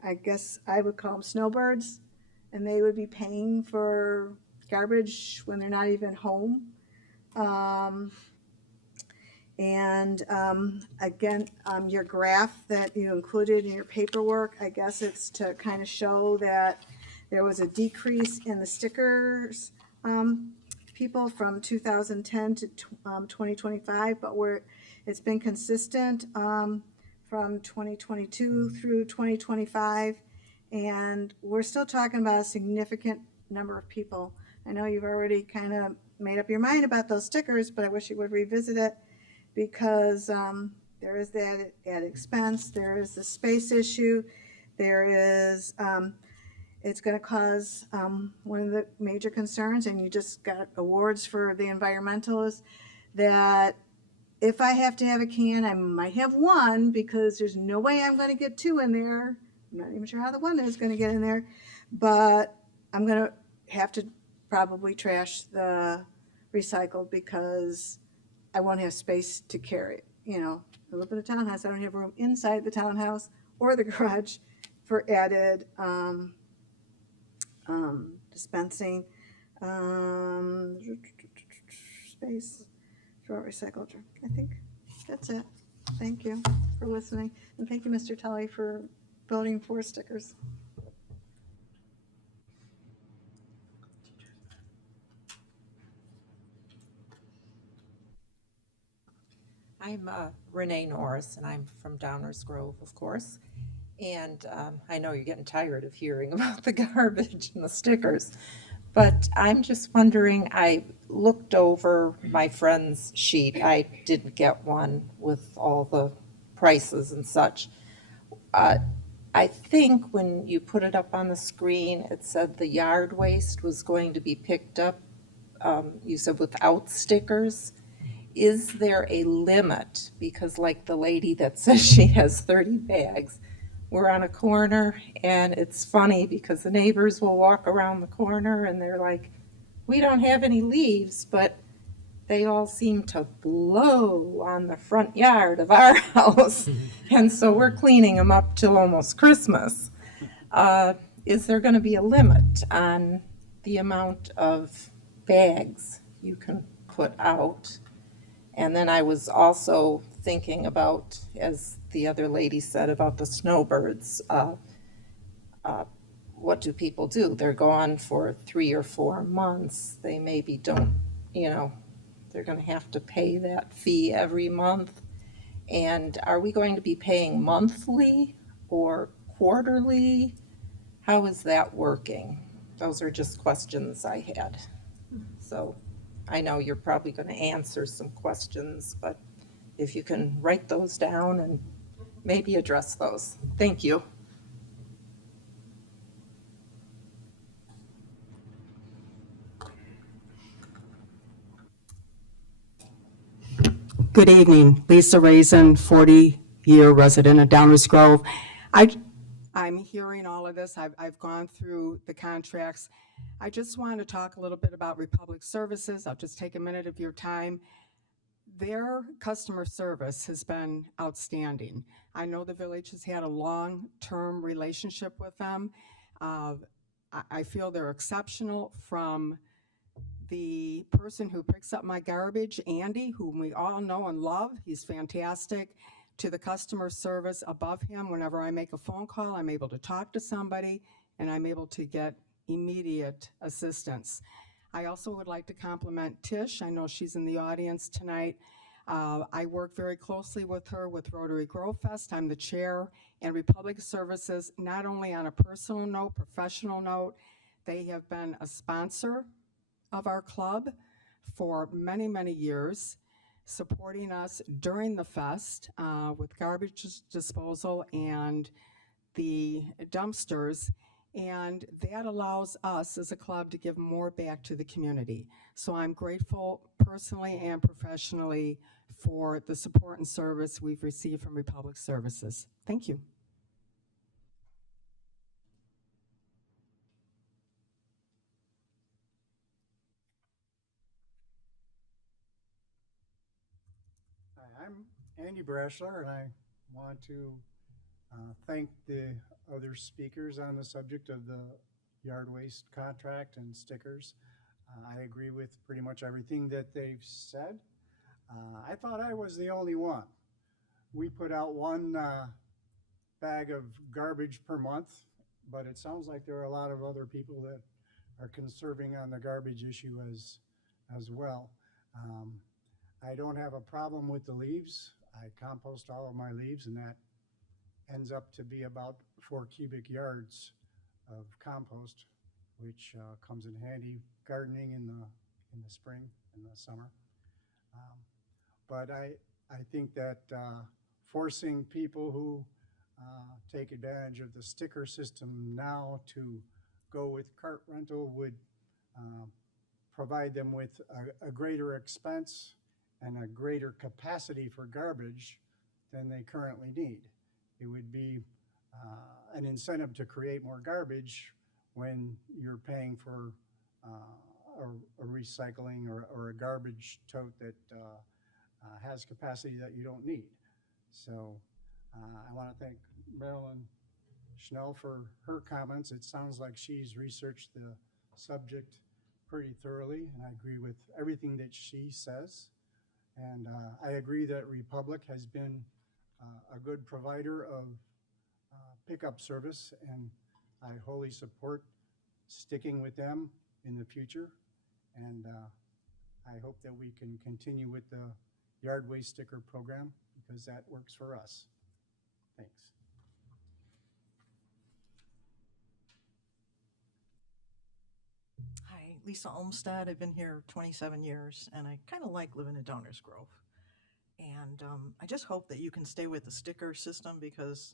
I guess I would call them snowbirds, and they would be paying for garbage when they're not even home. Again, your graph that you included in your paperwork, I guess it's to kind of show that there was a decrease in the stickers people from 2010 to 2025, but it's been consistent from 2022 through 2025, and we're still talking about a significant number of people. I know you've already kind of made up your mind about those stickers, but I wish you would revisit it, because there is that added expense, there is the space issue, there is it's gonna cause, one of the major concerns, and you just got awards for the environmentalists, that if I have to have a can, I might have one, because there's no way I'm gonna get two in there. I'm not even sure how the one is gonna get in there, but I'm gonna have to probably trash the recycled because I won't have space to carry it. You know, I live in a townhouse, I don't have room inside the townhouse or the garage for added dispensing space, draw recycled. I think that's it. Thank you for listening, and thank you, Mr. Tully, for voting for stickers. I'm Renee Norris, and I'm from Downers Grove, of course. And I know you're getting tired of hearing about the garbage and the stickers, but I'm just wondering, I looked over my friend's sheet. I didn't get one with all the prices and such. I think when you put it up on the screen, it said the yard waste was going to be picked up, you said without stickers. Is there a limit? Because like the lady that says she has 30 bags, we're on a corner, and it's funny because the neighbors will walk around the corner and they're like, we don't have any leaves, but they all seem to blow on the front yard of our house. And so we're cleaning them up till almost Christmas. Is there going to be a limit on the amount of bags you can put out? And then I was also thinking about, as the other lady said, about the snowbirds. What do people do? They're gone for 3 or 4 months. They maybe don't, they're going to have to pay that fee every month. And are we going to be paying monthly or quarterly? How is that working? Those are just questions I had. So I know you're probably going to answer some questions, but if you can write those down and maybe address those. Thank you. Good evening, Lisa Raisin, 40-year resident of Downers Grove. I'm hearing all of this. I've gone through the contracts. I just want to talk a little bit about Republic Services. I'll just take a minute of your time. Their customer service has been outstanding. I know the village has had a long-term relationship with them. I feel they're exceptional, from the person who picks up my garbage, Andy, whom we all know and love. He's fantastic. To the customer service above him, whenever I make a phone call, I'm able to talk to somebody and I'm able to get immediate assistance. I also would like to compliment Tish. I know she's in the audience tonight. I work very closely with her with Rotary Grove Fest. I'm the chair, and Republic Services, not only on a personal note, professional note, they have been a sponsor of our club for many, many years, supporting us during the fest with garbage disposal and the dumpsters, and that allows us as a club to give more back to the community. So I'm grateful personally and professionally for the support and service we've received from Republic Services. Thank you. Hi, I'm Andy Brashler, and I want to thank the other speakers on the subject of the yard waste contract and stickers. I agree with pretty much everything that they've said. I thought I was the only one. We put out one bag of garbage per month, but it sounds like there are a lot of other people that are conserving on the garbage issue as well. I don't have a problem with the leaves. I compost all of my leaves, and that ends up to be about 4 cubic yards of compost, which comes in handy gardening in the spring and the summer. But I think that forcing people who take advantage of the sticker system now to go with cart rental would provide them with a greater expense and a greater capacity for garbage than they currently need. It would be an incentive to create more garbage when you're paying for a recycling or a garbage tote that has capacity that you don't need. So I want to thank Marilyn Schnell for her comments. It sounds like she's researched the subject pretty thoroughly, and I agree with everything that she says. And I agree that Republic has been a good provider of pickup service, and I wholly support sticking with them in the future. And I hope that we can continue with the yard waste sticker program because that works for us. Thanks. Hi, Lisa Olmsted. I've been here 27 years, and I kind of like living in Downers Grove. And I just hope that you can stay with the sticker system because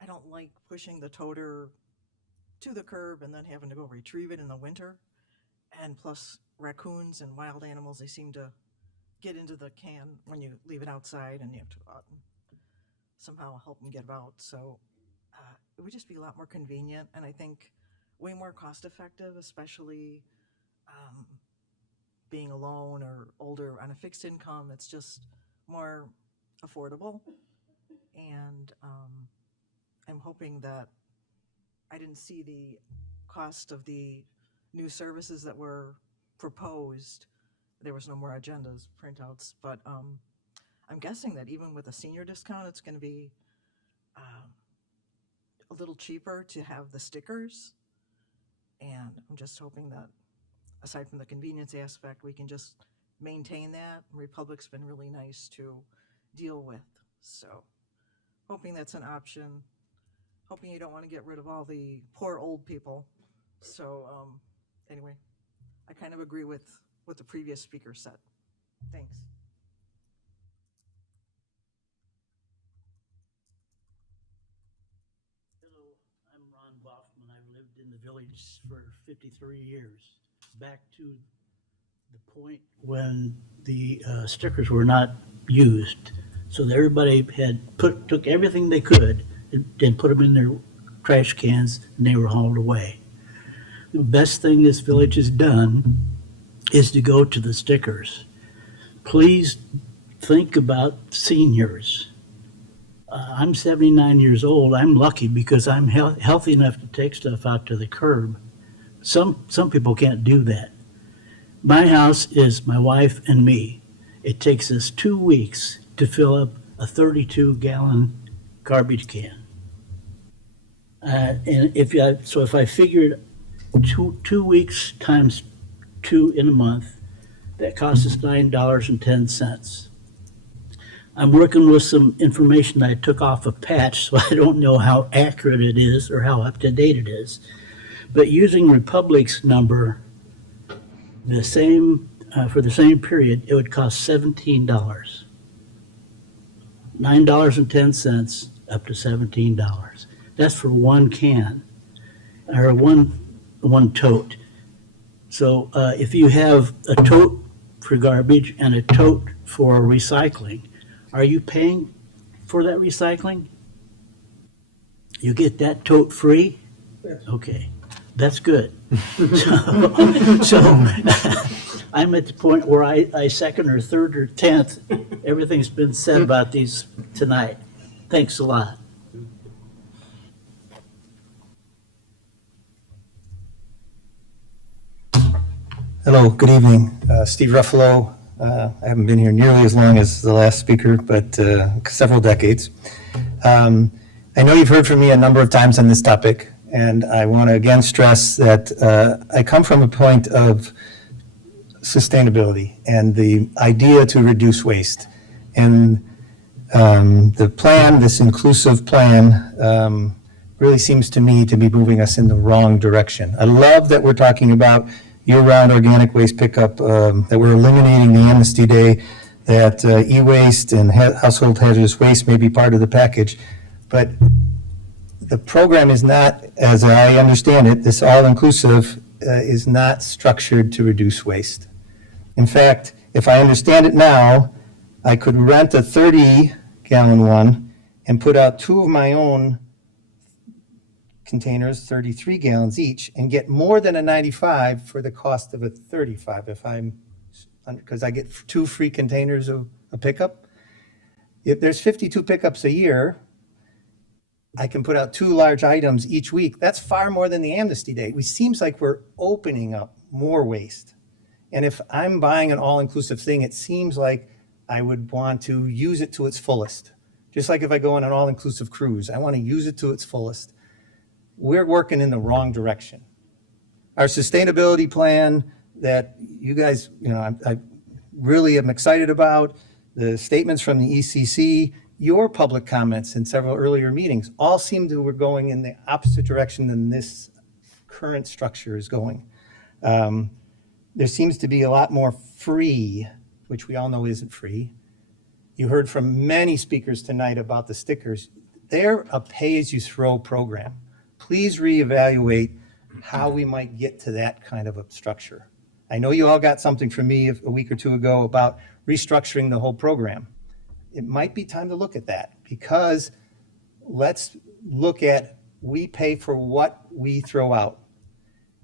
I don't like pushing the toter to the curb and then having to go retrieve it in the winter. And plus, raccoons and wild animals, they seem to get into the can when you leave it outside, and you have to go out and somehow help them get out. So it would just be a lot more convenient, and I think way more cost effective, especially being alone or older on a fixed income. It's just more affordable. And I'm hoping that I didn't see the cost of the new services that were proposed. There was no more agendas, printouts, but I'm guessing that even with a senior discount, it's going to be a little cheaper to have the stickers. And I'm just hoping that, aside from the convenience aspect, we can just maintain that. Republic's been really nice to deal with. So hoping that's an option. Hoping you don't want to get rid of all the poor old people. So anyway, I kind of agree with what the previous speaker said. Thanks. Hello, I'm Ron Boffman. I've lived in the village for 53 years. Back to the point when the stickers were not used, so that everybody had took everything they could and put them in their trash cans, and they were hauled away. The best thing this village has done is to go to the stickers. Please think about seniors. I'm 79 years old. I'm lucky because I'm healthy enough to take stuff out to the curb. Some people can't do that. My house is my wife and me. It takes us 2 weeks to fill up a 32-gallon garbage can. And if I figured two weeks times 2 in a month, that costs us $9.10. I'm working with some information I took off a patch, so I don't know how accurate it is or how up to date it is. But using Republic's number, the same for the same period, it would cost $17. $9.10 up to $17. That's for one can or one tote. So if you have a tote for garbage and a tote for recycling, are you paying for that recycling? You get that tote free? Yes. Okay, that's good. So I'm at the point where I second or third or 10th everything's been said about these tonight. Thanks a lot. Hello, good evening. Steve Ruffalo. I haven't been here nearly as long as the last speaker, but several decades. I know you've heard from me a number of times on this topic, and I want to again stress that I come from a point of sustainability and the idea to reduce waste. And the plan, this inclusive plan, really seems to me to be moving us in the wrong direction. I love that we're talking about year-round organic waste pickup, that we're eliminating the amnesty day, that e-waste and household hazardous waste may be part of the package. But the program is not, as I understand it, this all-inclusive is not structured to reduce waste. In fact, if I understand it now, I could rent a 30-gallon one and put out 2 of my own containers, 33 gallons each, and get more than a 95 for the cost of a 35 because I get 2 free containers of a pickup. If there's 52 pickups a year, I can put out 2 large items each week. That's far more than the amnesty day. It seems like we're opening up more waste. And if I'm buying an all-inclusive thing, it seems like I would want to use it to its fullest. Just like if I go on an all-inclusive cruise, I want to use it to its fullest. We're working in the wrong direction. Our sustainability plan that you guys, I really am excited about, the statements from the ECC, your public comments in several earlier meetings, all seem to were going in the opposite direction than this current structure is going. There seems to be a lot more free, which we all know isn't free. You heard from many speakers tonight about the stickers. They're a pay-as-you-throw program. Please reevaluate how we might get to that kind of a structure. I know you all got something from me a week or 2 ago about restructuring the whole program. It might be time to look at that, because let's look at, we pay for what we throw out.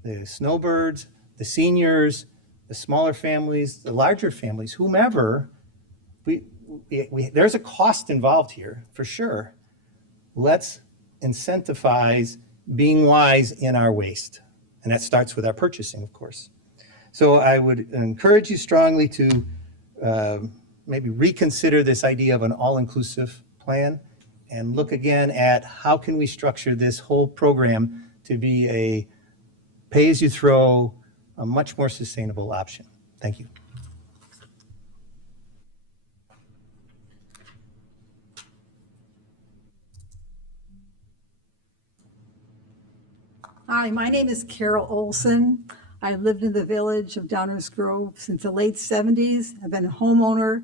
The snowbirds, the seniors, the smaller families, the larger families, whomever, there's a cost involved here for sure. Let's incentivize being wise in our waste. And that starts with our purchasing, of course. So I would encourage you strongly to maybe reconsider this idea of an all-inclusive plan and look again at how can we structure this whole program to be a pay-as-you-throw, a much more sustainable option. Thank you. Hi, my name is Carol Olson. I lived in the village of Downers Grove since the late 70s. I've been a homeowner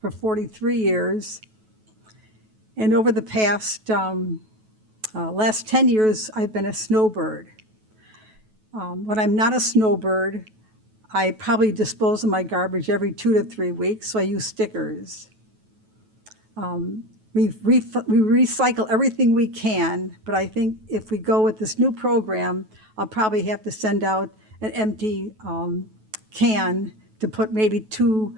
for 43 years. And over the past, last 10 years, I've been a snowbird. When I'm not a snowbird, I probably dispose of my garbage every 2 to 3 weeks, so I use stickers. We recycle everything we can, but I think if we go with this new program, I'll probably have to send out an empty can to put maybe two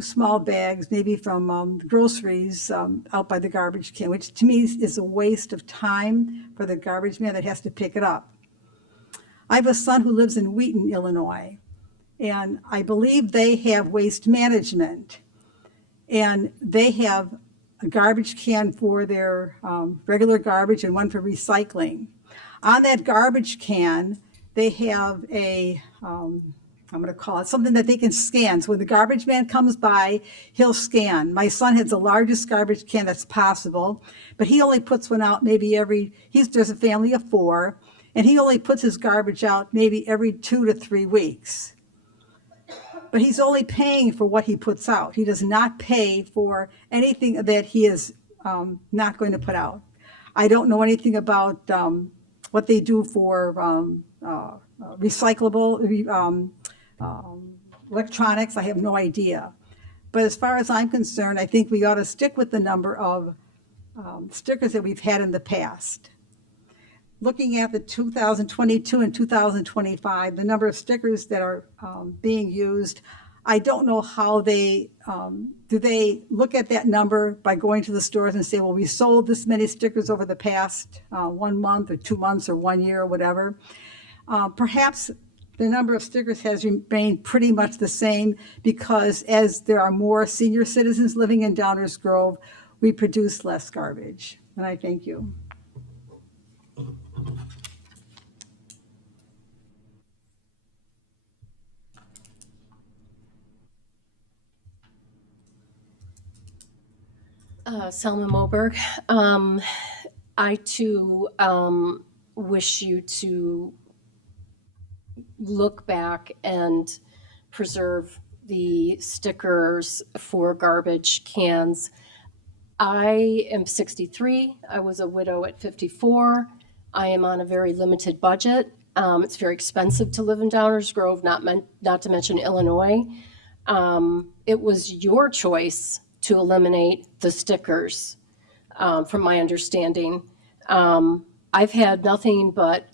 small bags, maybe from groceries out by the garbage can, which to me is a waste of time for the garbage man that has to pick it up. I have a son who lives in Wheaton, Illinois, and I believe they have waste management, and they have a garbage can for their regular garbage and one for recycling. On that garbage can, they have a, I'm going to call it something that they can scan. So when the garbage man comes by, he'll scan. My son has the largest garbage can that's possible, but he only puts one out maybe there's a family of 4, and he only puts his garbage out maybe every 2 to 3 weeks. But he's only paying for what he puts out. He does not pay for anything that he is not going to put out. I don't know anything about what they do for recyclable electronics. I have no idea. But as far as I'm concerned, I think we ought to stick with the number of stickers that we've had in the past. Looking at the 2022 and 2025, the number of stickers that are being used, I don't know how do they look at that number by going to the stores and say, well, we sold this many stickers over the past 1 month or 2 months or 1 year or whatever. Perhaps the number of stickers has remained pretty much the same, because as there are more senior citizens living in Downers Grove, we produce less garbage. And I thank you. Selma Moberg. I too wish you to look back and preserve the stickers for garbage cans. I am 63. I was a widow at 54. I am on a very limited budget. It's very expensive to live in Downers Grove, not to mention Illinois. It was your choice to eliminate the stickers, from my understanding. I've had nothing but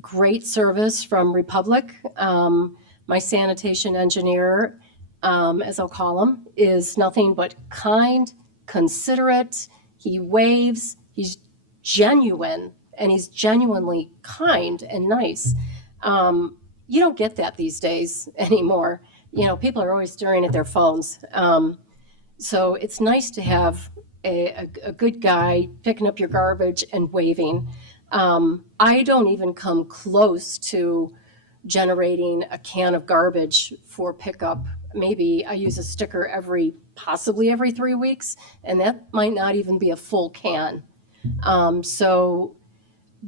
great service from Republic. My sanitation engineer, as I'll call him, is nothing but kind, considerate. He waves. He's genuine, and he's genuinely kind and nice. You don't get that these days anymore. You know, people are always staring at their phones. So it's nice to have a good guy picking up your garbage and waving. I don't even come close to generating a can of garbage for pickup. Maybe I use a sticker possibly every 3 weeks, and that might not even be a full can. So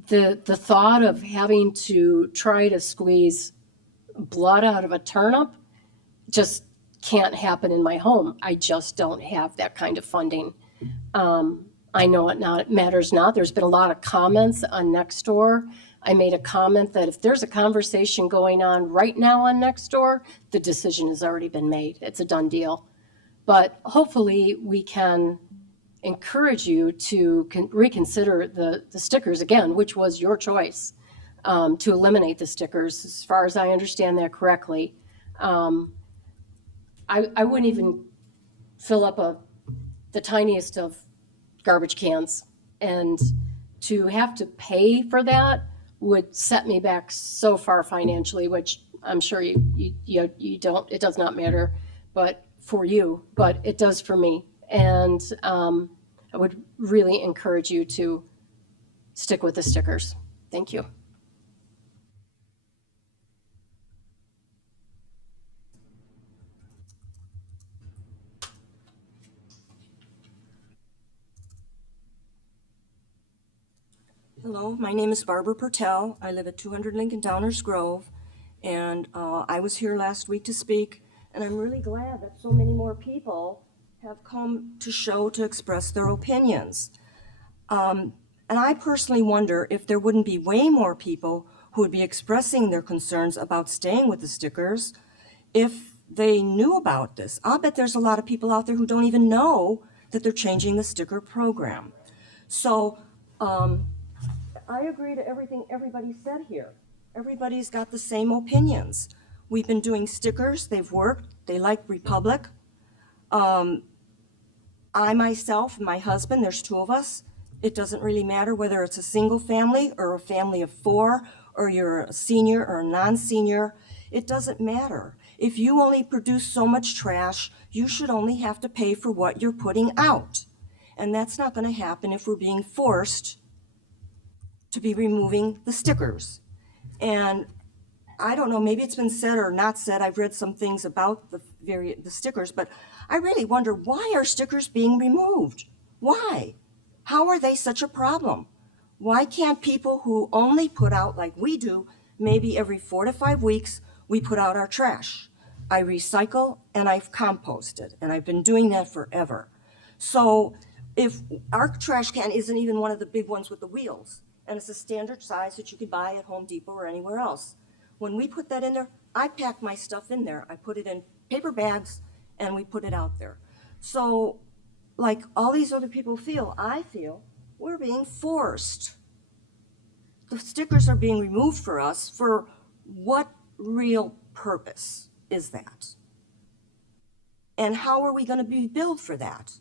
the thought of having to try to squeeze blood out of a turnip just can't happen in my home. I just don't have that kind of funding. I know it matters not. There's been a lot of comments on Nextdoor. I made a comment that if there's a conversation going on right now on Nextdoor, the decision has already been made. It's a done deal. But hopefully we can encourage you to reconsider the stickers again, which was your choice, to eliminate the stickers, as far as I understand that correctly. I wouldn't even fill up the tiniest of garbage cans, and to have to pay for that would set me back so far financially, which I'm sure you don't, it does not matter, but for you, but it does for me. And I would really encourage you to stick with the stickers. Thank you. Hello, my name is Barbara Pertel. I live at 200 Lincoln Downers Grove, and I was here last week to speak, and I'm really glad that so many more people have come to express their opinions. And I personally wonder if there wouldn't be way more people who would be expressing their concerns about staying with the stickers if they knew about this. I'll bet there's a lot of people out there who don't even know that they're changing the sticker program. So, I agree to everything everybody said here. Everybody's got the same opinions. We've been doing stickers, they've worked, they like Republic. I myself and my husband, there's two of us. It doesn't really matter whether it's a single family or a family of four, or you're a senior or a non-senior. It doesn't matter. If you only produce so much trash, you should only have to pay for what you're putting out. And that's not going to happen if we're being forced to be removing the stickers. And I don't know, maybe it's been said or not said. I've read some things about the stickers, but I really wonder, why are stickers being removed? Why? How are they such a problem? Why can't people who only put out, like we do, maybe every 4 to 5 weeks, we put out our trash? I recycle and I've composted, and I've been doing that forever. So if our trash can isn't even one of the big ones with the wheels, and it's a standard size that you could buy at Home Depot or anywhere else. When we put that in there, I pack my stuff in there. I put it in paper bags and we put it out there. So like all these other people feel, I feel we're being forced. The stickers are being removed for us. For what real purpose is that? And how are we going to be billed for that?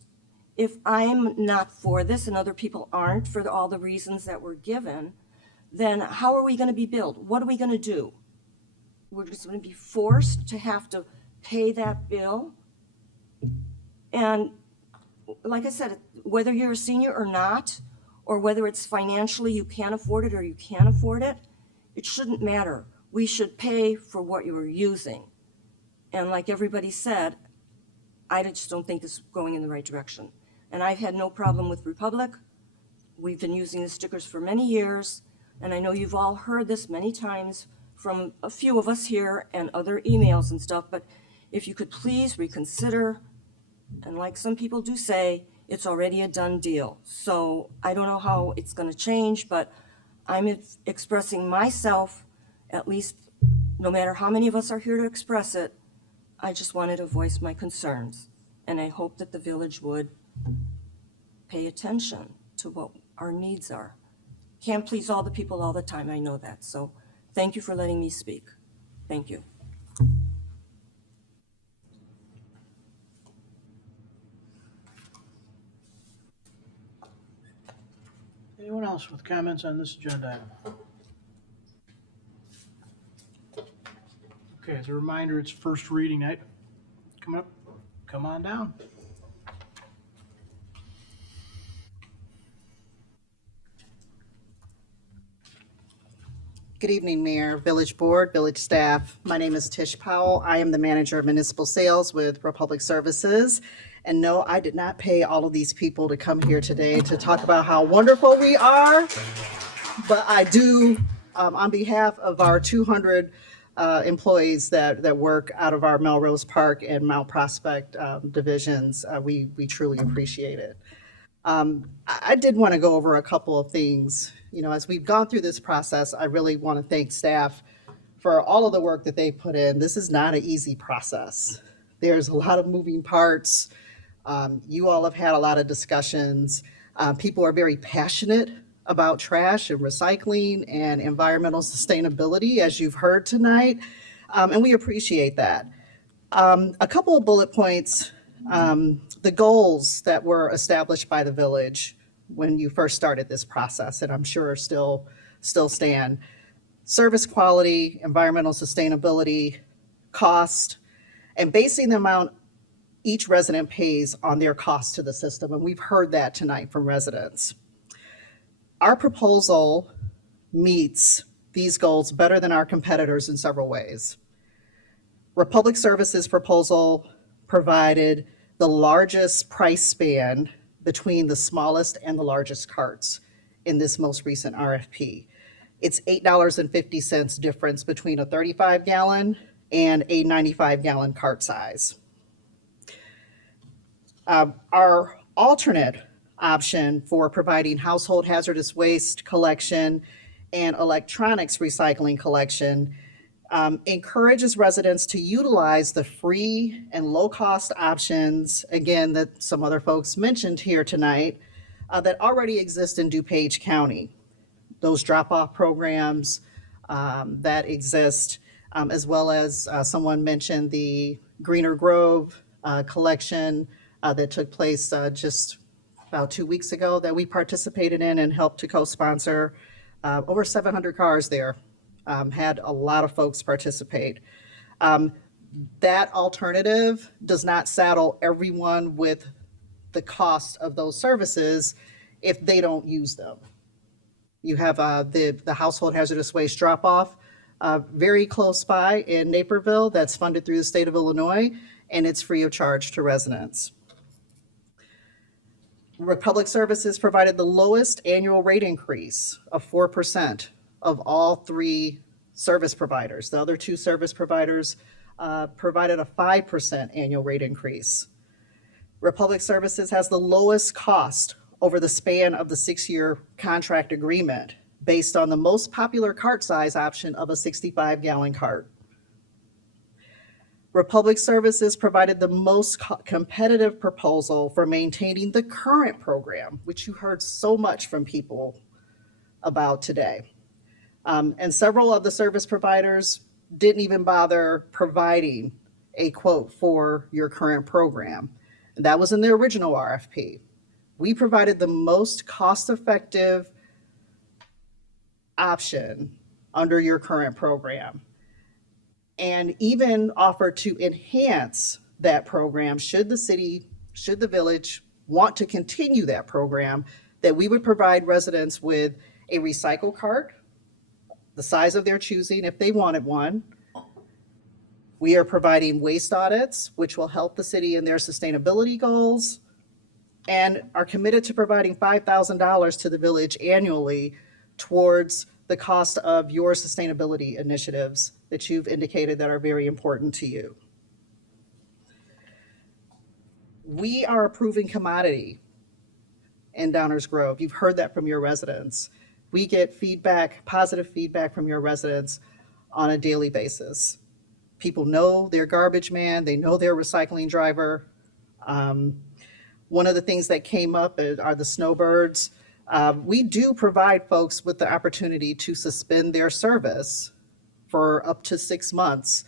If I'm not for this and other people aren't for all the reasons that were given, then how are we going to be billed? What are we going to do? We're just going to be forced to have to pay that bill? And like I said, whether you're a senior or not, or whether it's financially you can't afford it or you can't afford it, it shouldn't matter. We should pay for what you are using. And like everybody said, I just don't think this is going in the right direction. And I've had no problem with Republic. We've been using the stickers for many years, and I know you've all heard this many times from a few of us here and other emails and stuff, but if you could please reconsider, and like some people do say, It's already a done deal. So I don't know how it's gonna change, but I'm expressing myself, at least no matter how many of us are here to express it, I just wanted to voice my concerns. And I hope that the village would pay attention to what our needs are. Can't please all the people all the time, I know that. So thank you for letting me speak. Thank you. Anyone else with comments on this agenda item? Okay, as a reminder, it's first reading night. Come on down. Good evening, Mayor, Village Board, Village staff. My name is Tish Powell. I am the Manager of Municipal Sales with Republic Services. And no, I did not pay all of these people to come here today to talk about how wonderful we are. But I do, on behalf of our 200 employees that work out of our Melrose Park and Mount Prospect divisions, we truly appreciate it. I did want to go over a couple of things. You know, as we've gone through this process, I really want to thank staff for all of the work that they put in. This is not an easy process. There's a lot of moving parts. You all have had a lot of discussions. People are very passionate about trash and recycling and environmental sustainability, as you've heard tonight, and we appreciate that. A couple of bullet points. The goals that were established by the village when you first started this process, and I'm sure still stand. Service quality, environmental sustainability, cost, and basing the amount each resident pays on their cost to the system. And we've heard that tonight from residents. Our proposal meets these goals better than our competitors in several ways. Republic Services proposal provided the largest price span between the smallest and the largest carts in this most recent RFP. It's $8.50 difference between a 35-gallon and a 95-gallon cart size. Our alternate option for providing household hazardous waste collection and electronics recycling collection encourages residents to utilize the free and low-cost options, again, that some other folks mentioned here tonight, that already exist in DuPage County. Those drop-off programs that exist, as well as someone mentioned the Greener Grove collection that took place just about 2 weeks ago that we participated in and helped to co-sponsor. Over 700 cars there. Had a lot of folks participate. That alternative does not saddle everyone with the cost of those services if they don't use them. You have the household hazardous waste drop-off very close by in Naperville that's funded through the state of Illinois, and it's free of charge to residents. Republic Services provided the lowest annual rate increase of 4% of all three service providers. The other two service providers provided a 5% annual rate increase. Republic Services has the lowest cost over the span of the 6-year contract agreement based on the most popular cart size option of a 65-gallon cart. Republic Services provided the most competitive proposal for maintaining the current program, which you heard so much from people about today. And several of the service providers didn't even bother providing a quote for your current program. And that was in the original RFP. We provided the most cost-effective option under your current program, and even offered to enhance that program should the village want to continue that program, that we would provide residents with a recycle cart, the size of their choosing if they wanted one. We are providing waste audits, which will help the city in their sustainability goals, and are committed to providing $5,000 to the village annually towards the cost of your sustainability initiatives that you've indicated that are very important to you. We are a proven commodity in Downers Grove. You've heard that from your residents. We get feedback, positive feedback from your residents on a daily basis. People know their garbage man, they know their recycling driver. One of the things that came up are the snowbirds. We do provide folks with the opportunity to suspend their service for up to 6 months.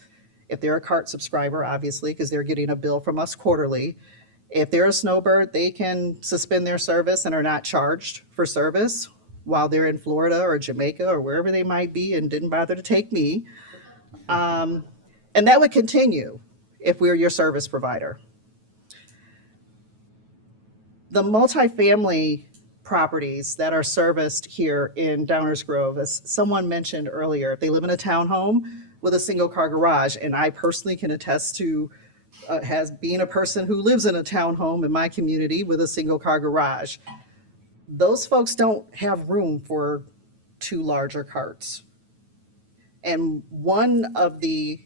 If they're a CART subscriber, obviously, because they're getting a bill from us quarterly. If they're a snowbird, they can suspend their service and are not charged for service while they're in Florida or Jamaica or wherever they might be and didn't bother to take me. And that would continue if we're your service provider. The multifamily properties that are serviced here in Downers Grove, as someone mentioned earlier, if they live in a townhome with a single car garage, and I personally can attest to being a person who lives in a townhome in my community with a single car garage, those folks don't have room for 2 larger carts. And one of the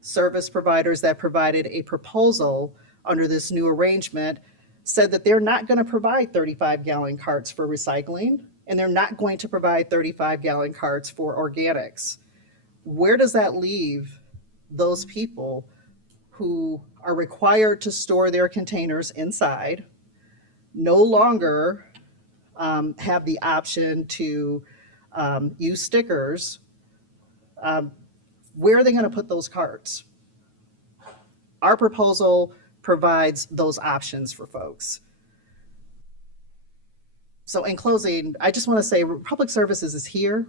service providers that provided a proposal under this new arrangement said that they're not going to provide 35-gallon carts for recycling, and they're not going to provide 35-gallon carts for organics. Where does that leave those people who are required to store their containers inside, no longer have the option to use stickers? Where are they going to put those carts? Our proposal provides those options for folks. So in closing, I just want to say Republic Services is here.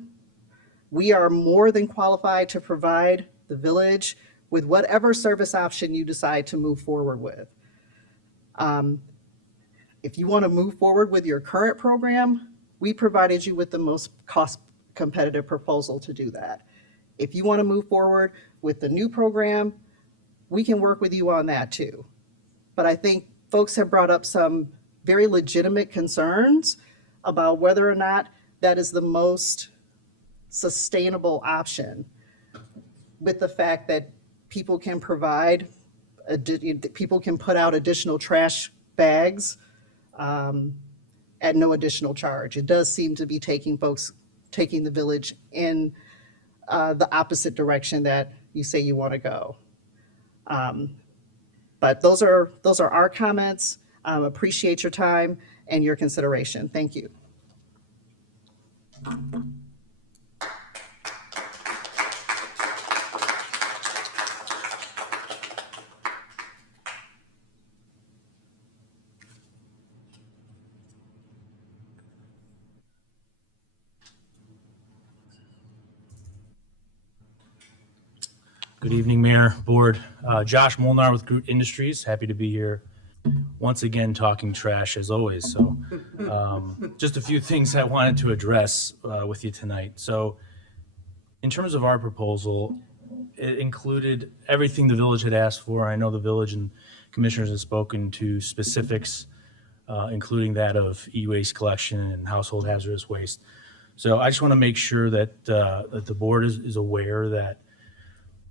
We are more than qualified to provide the village with whatever service option you decide to move forward with. If you want to move forward with your current program, we provided you with the most cost competitive proposal to do that. If you want to move forward with the new program, we can work with you on that too. But I think folks have brought up some very legitimate concerns about whether or not that is the most sustainable option, with the fact that people can provide, people can put out additional trash bags at no additional charge. It does seem to be taking the village in the opposite direction that you say you want to go. But those are our comments. Appreciate your time and your consideration. Thank you. Good evening, Mayor, Board. Josh Molnar with Groot Industries. Happy to be here once again talking trash as always. So just a few things I wanted to address with you tonight. So in terms of our proposal, it included everything the village had asked for. I know the village and commissioners have spoken to specifics, including that of e-waste collection and household hazardous waste. So I just want to make sure that, that the board is aware that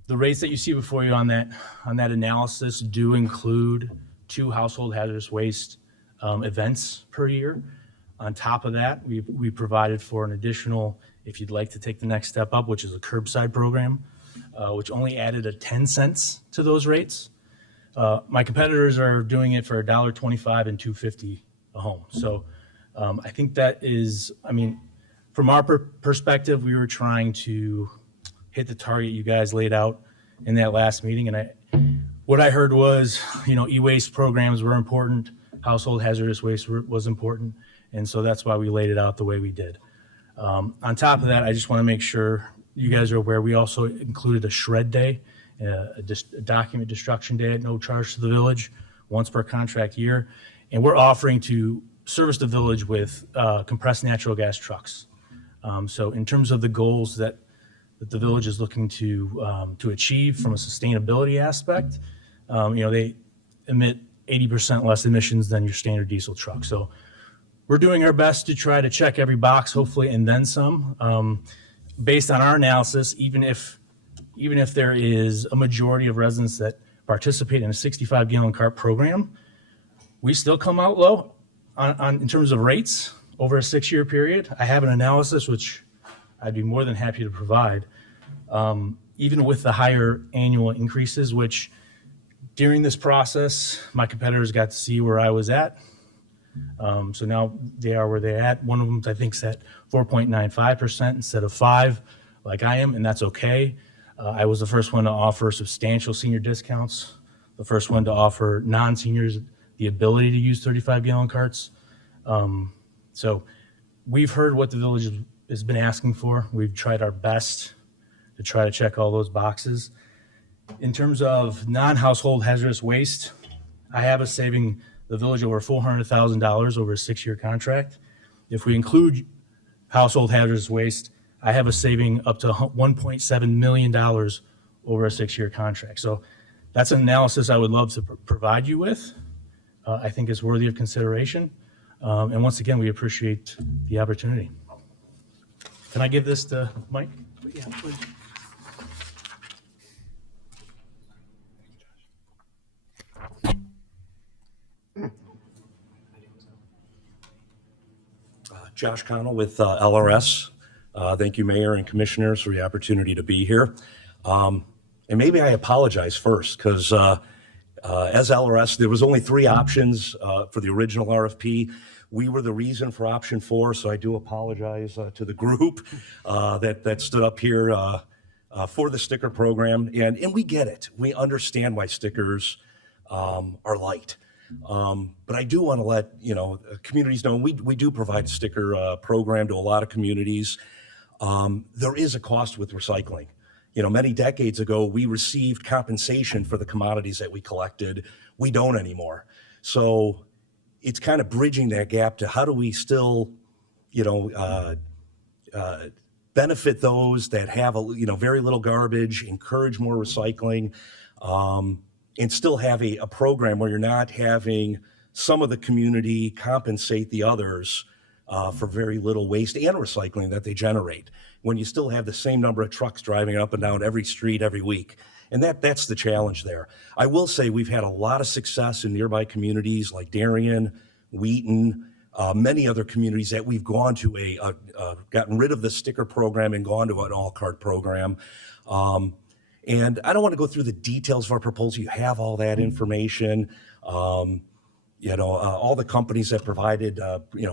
the rates that you see before you on that analysis do include 2 household hazardous waste events per year. On top of that, we provided for an additional, if you'd like to take the next step up, which is a curbside program, which only added a 10 cents to those rates. My competitors are doing it for $1.25 and $2.50 a home. So I think that is, I mean, from our perspective, we were trying to hit the target you guys laid out in that last meeting. And what I heard was, you know, e-waste programs were important, household hazardous waste was important. And so that's why we laid it out the way we did. On top of that, I just want to make sure you guys are aware, we also included a shred day, a document destruction day at no charge to the village, once per contract year. And we're offering to service the village with compressed natural gas trucks. So in terms of the goals that the village is looking to achieve from a sustainability aspect, you know, they emit 80% less emissions than your standard diesel truck. So we're doing our best to try to check every box, hopefully, and then some. Based on our analysis, even if there is a majority of residents that participate in a 65-gallon cart program, we still come out low in terms of rates over a 6-year period, I have an analysis which I'd be more than happy to provide. Even with the higher annual increases, which during this process, my competitors got to see where I was at. So now they are where they're at. One of them, I think, is at 4.95% instead of 5%, like I am, and that's okay. I was the first one to offer substantial senior discounts, the first one to offer non-seniors the ability to use 35-gallon carts. So we've heard what the village has been asking for. We've tried our best to try to check all those boxes. In terms of non-household hazardous waste, I have a saving the village over $400,000 over a 6-year contract. If we include household hazardous waste, I have a saving up to $1.7 million over a 6-year contract. So that's an analysis I would love to provide you with. I think it's worthy of consideration. And once again, we appreciate the opportunity. Can I give this to Mike? Yeah, please. Josh Connell with LRS. Thank you, Mayor and Commissioners, for the opportunity to be here. And maybe I apologize first, because as LRS, there was only 3 options for the original RFP. We were the reason for option 4, so I do apologize to the group that stood up here for the sticker program. And we get it. We understand why stickers are light. But I do want to let communities know we do provide a sticker program to a lot of communities. There is a cost with recycling. Many decades ago, we received compensation for the commodities that we collected. We don't anymore. So it's kind of bridging that gap to how do we still, benefit those that have very little garbage, encourage more recycling, and still have a program where you're not having some of the community compensate the others for very little waste and recycling that they generate, when you still have the same number of trucks driving up and down every street every week. And that's the challenge there. I will say we've had a lot of success in nearby communities like Darien, Wheaton, many other communities that we've gone to gotten rid of the sticker program and gone to an all-cart program. And I don't want to go through the details of our proposal. You have all that information. All the companies that provided,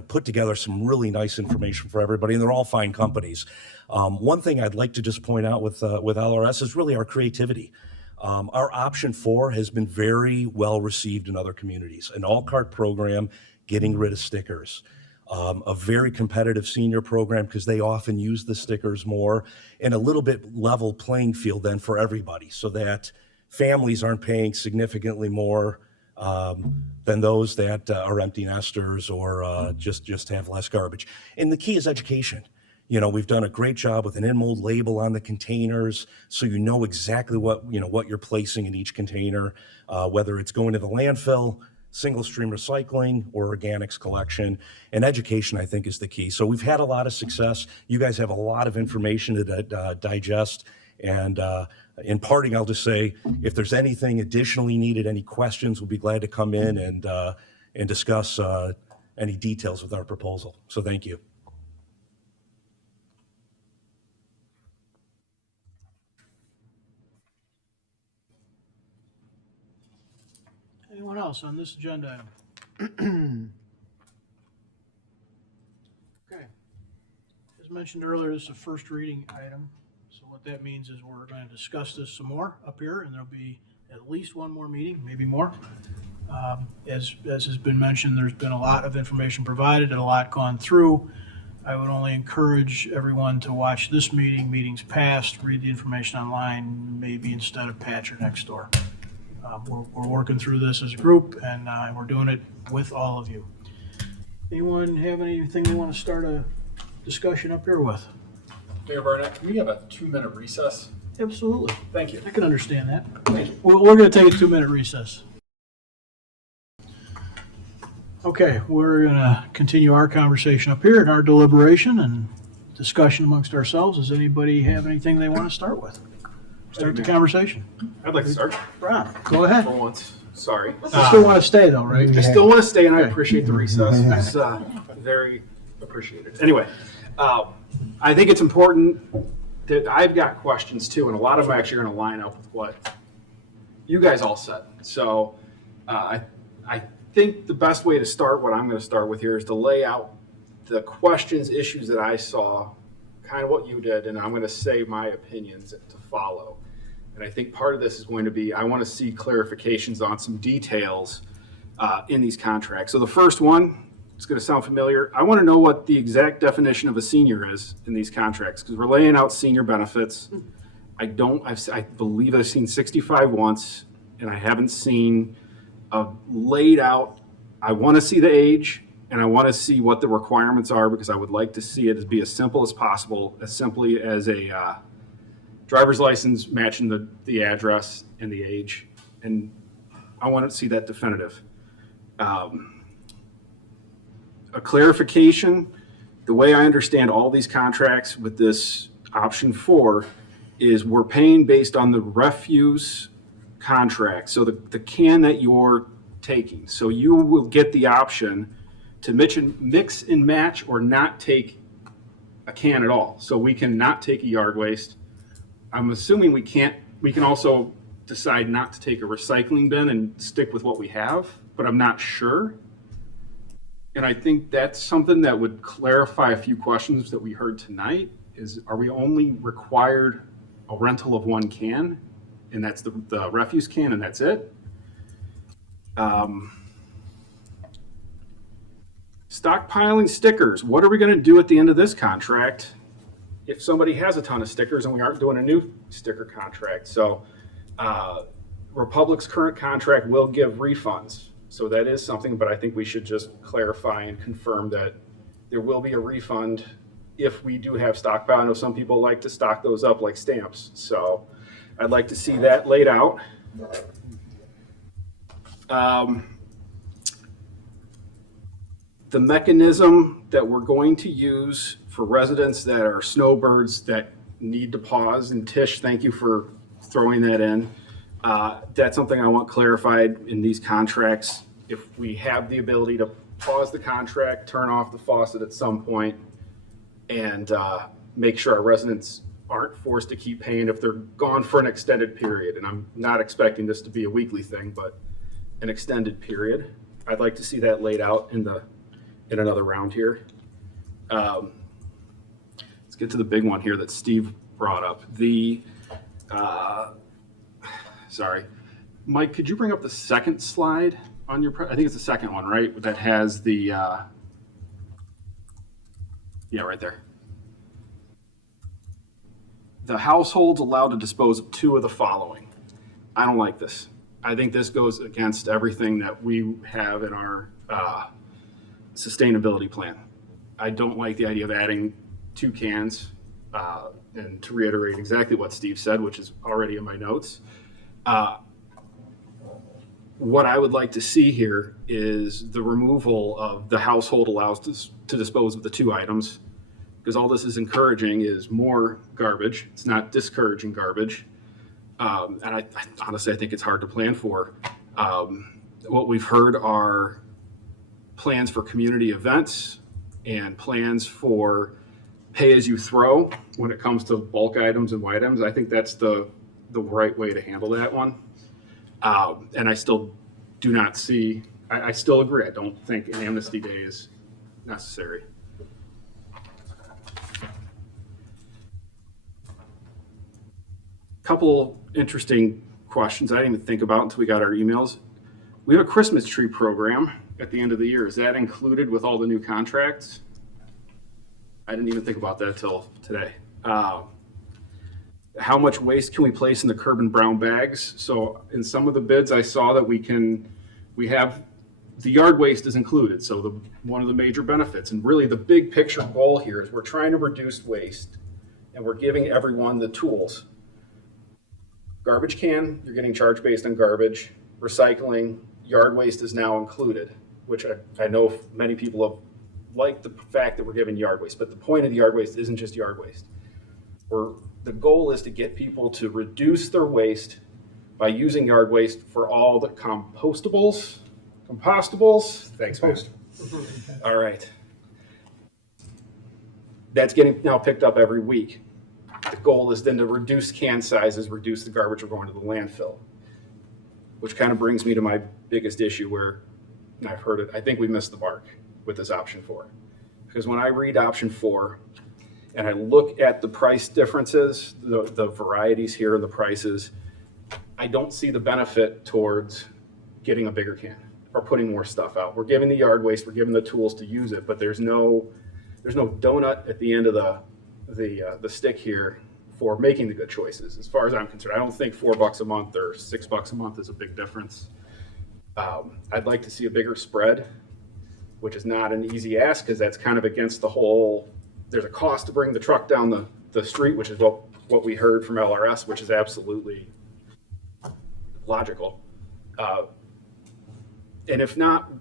put together some really nice information for everybody, and they're all fine companies. One thing I'd like to just point out with LRS is really our creativity. Our option 4 has been very well received in other communities. An all-cart program, getting rid of stickers. A very competitive senior program because they often use the stickers more, and a little bit level playing field then for everybody, so that families aren't paying significantly more than those that are empty nesters or just have less garbage. And the key is education. We've done a great job with an in-mold label on the containers, so you know exactly what you're placing in each container, whether it's going to the landfill, single stream recycling, or organics collection. And education, I think, is the key. So we've had a lot of success. You guys have a lot of information to digest. And in parting, I'll just say, if there's anything additionally needed, any questions, we'll be glad to come in and discuss any details with our proposal. So thank you. Anyone else on this agenda item? Okay. As mentioned earlier, this is a first reading item. So what that means is we're going to discuss this some more up here, and there'll be at least one more meeting, maybe more. As has been mentioned, there's been a lot of information provided and a lot gone through. I would only encourage everyone to watch this meeting, meetings past, read the information online, maybe instead of Patch or Nextdoor. We're working through this as a group, and we're doing it with all of you. Anyone have anything they want to start a discussion up here with? Mayor Barnett, can we have a 2-minute recess? Absolutely. Thank you. I can understand that. Thank you. We're going to take a 2-minute recess. Okay, we're going to continue our conversation up here in our deliberation and discussion amongst ourselves. Does anybody have anything they want to start with? Start the conversation. I'd like to start. Ron, go ahead. For once. Sorry. You still want to stay though, right? I still want to stay, and I Okay. appreciate the recess. It's very appreciated. Anyway, I think it's important that I've got questions too, and a lot of them actually are going to line up with what you guys all said. So I think the best way to start, what I'm going to start with here, is to lay out the questions, issues that I saw, kind of what you did, and I'm going to say my opinions to follow. And I think part of this is going to be, I want to see clarifications on some details in these contracts. So the first one, it's going to sound familiar. I want to know what the exact definition of a senior is in these contracts, because we're laying out senior benefits. I believe I've seen 65 once, and I haven't seen laid out. I want to see the age, and I want to see what the requirements are, because I would like to see it as be as simple as possible, as simply as a driver's license matching the address and the age, and I want to see that definitive. A clarification, the way I understand all these contracts with this option 4 is we're paying based on the refuse contract, so the can that you're taking. So you will get the option to mix and match or not take a can at all. So we can not take a yard waste. I'm assuming we can also decide not to take a recycling bin and stick with what we have, but I'm not sure. And I think that's something that would clarify a few questions that we heard tonight, is are we only required a rental of 1 can, and that's the refuse can, and that's it? Stockpiling stickers. What are we going to do at the end of this contract if somebody has a ton of stickers and we aren't doing a new sticker contract? So Republic's current contract will give refunds. So that is something, but I think we should just clarify and confirm that there will be a refund if we do have stockpile. I know some people like to stock those up like stamps. So I'd like to see that laid out. The mechanism that we're going to use for residents that are snowbirds that need to pause, and Tish, thank you for throwing that in. That's something I want clarified in these contracts. If we have the ability to pause the contract, turn off the faucet at some point, and make sure our residents aren't forced to keep paying if they're gone for an extended period. And I'm not expecting this to be a weekly thing, but an extended period. I'd like to see that laid out in another round here. Let's get to the big one here that Steve brought up. Sorry, Mike, could you bring up the second slide on your, I think it's the second one, right? That has the, yeah, right there. The households allowed to dispose of 2 of the following. I don't like this. I think this goes against everything that we have in our sustainability plan. I don't like the idea of adding 2 cans, and to reiterate exactly what Steve said, which is already in my notes. What I would like to see here is the removal of the household allows to dispose of the 2 items, because all this is encouraging is more garbage. It's not discouraging garbage. And I honestly, I think it's hard to plan for. What we've heard are plans for community events and plans for pay as you throw when it comes to bulk items and white items. I think that's the right way to handle that one. And I still do not see, I still agree. I don't think an amnesty day is necessary. Couple interesting questions I didn't even think about until we got our emails. We have a Christmas tree program at the end of the year. Is that included with all the new contracts? I didn't even think about that till today. How much waste can we place in the curb and brown bags? So in some of the bids, I saw that we have the yard waste is included. So one of the major benefits, and really the big picture goal here, is we're trying to reduce waste, and we're giving everyone the tools. Garbage can, you're getting charged based on garbage. Recycling, yard waste is now included, which I know many people have liked the fact that we're giving yard waste, but the point of the yard waste isn't just yard waste. The goal is to get people to reduce their waste by using yard waste for all the compostables, thanks, man. All right. That's getting now picked up every week. The goal is then to reduce can sizes, reduce the garbage we're going to the landfill, which kind of brings me to my biggest issue where, and I've heard it, I think we missed the mark with this option 4. Because when I read option 4 and I look at the price differences, the varieties here and the prices, I don't see the benefit towards getting a bigger can or putting more stuff out. We're giving the yard waste, we're giving the tools to use it, but there's no donut at the end of the stick here for making the good choices. As far as I'm concerned, I don't think $4 a month or $6 a month is a big difference. I'd like to see a bigger spread, which is not an easy ask because that's kind of against the whole, there's a cost to bring the truck down the street, which is what we heard from LRS, which is absolutely logical. And if not,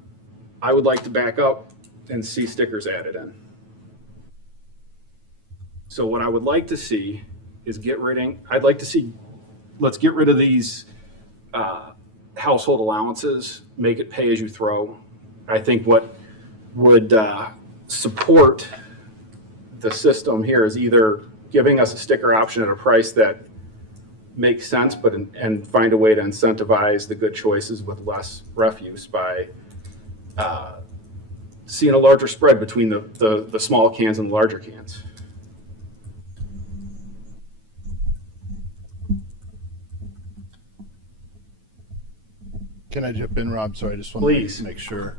I would like to back up and see stickers added in. So what I would like to see is let's get rid of these household allowances, make it pay as you throw. I think what would support the system here is either giving us a sticker option at a price that makes sense, and find a way to incentivize the good choices with less refuse by seeing a larger spread between the small cans and the larger cans. Can I jump in, Rob? Sorry, I just want to make sure.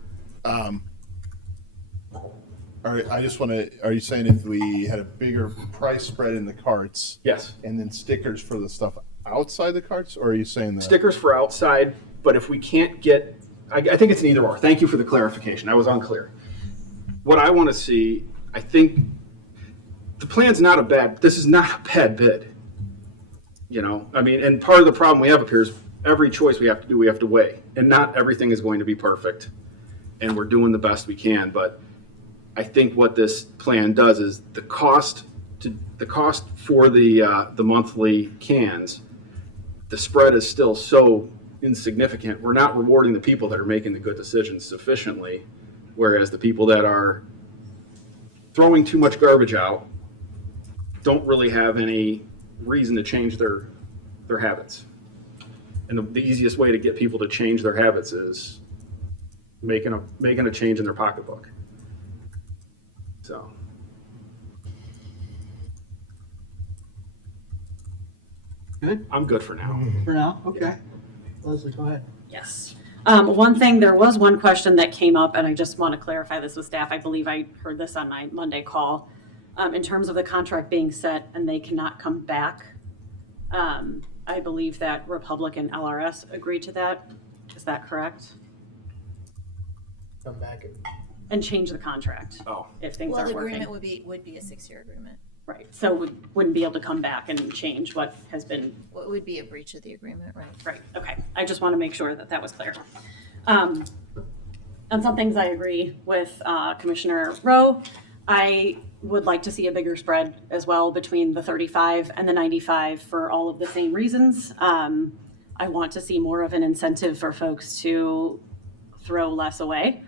Are you saying if we had a bigger price spread in the carts? Yes. And then stickers for the stuff outside the carts, or are you saying that? Stickers for outside, but if we can't get, I think it's an either or. Thank you for the clarification. I was unclear. What I want to see, I think the plan's this is not a bad bid. You know, I mean, and part of the problem we have up here is every choice we have to do, we have to weigh, and not everything is going to be perfect, and we're doing the best we can. But I think what this plan does is the cost for the monthly cans, the spread is still so insignificant. We're not rewarding the people that are making the good decisions sufficiently, whereas the people that are throwing too much garbage out don't really have any reason to change their habits. And the easiest way to get people to change their habits is making a change in their pocketbook. So. Good? I'm good for now. For now? Okay. Leslie, go ahead. Yes. One thing, there was one question that came up, and I just want to clarify this with staff. I believe I heard this on my Monday call. In terms of the contract being set and they cannot come back, I believe that Republic and LRS agreed to that. Is that correct? Come back and change the contract. Oh. If things Well, aren't the working. agreement would be a 6-year agreement. Right. So we wouldn't be able to come back and change what has been. What would be a breach of the agreement, right? Right. Okay. I just want to make sure that that was clear. On some things I agree with Commissioner Rowe. I would like to see a bigger spread as well between the 35 and the 95 for all of the same reasons. I want to see more of an incentive for folks to throw less away.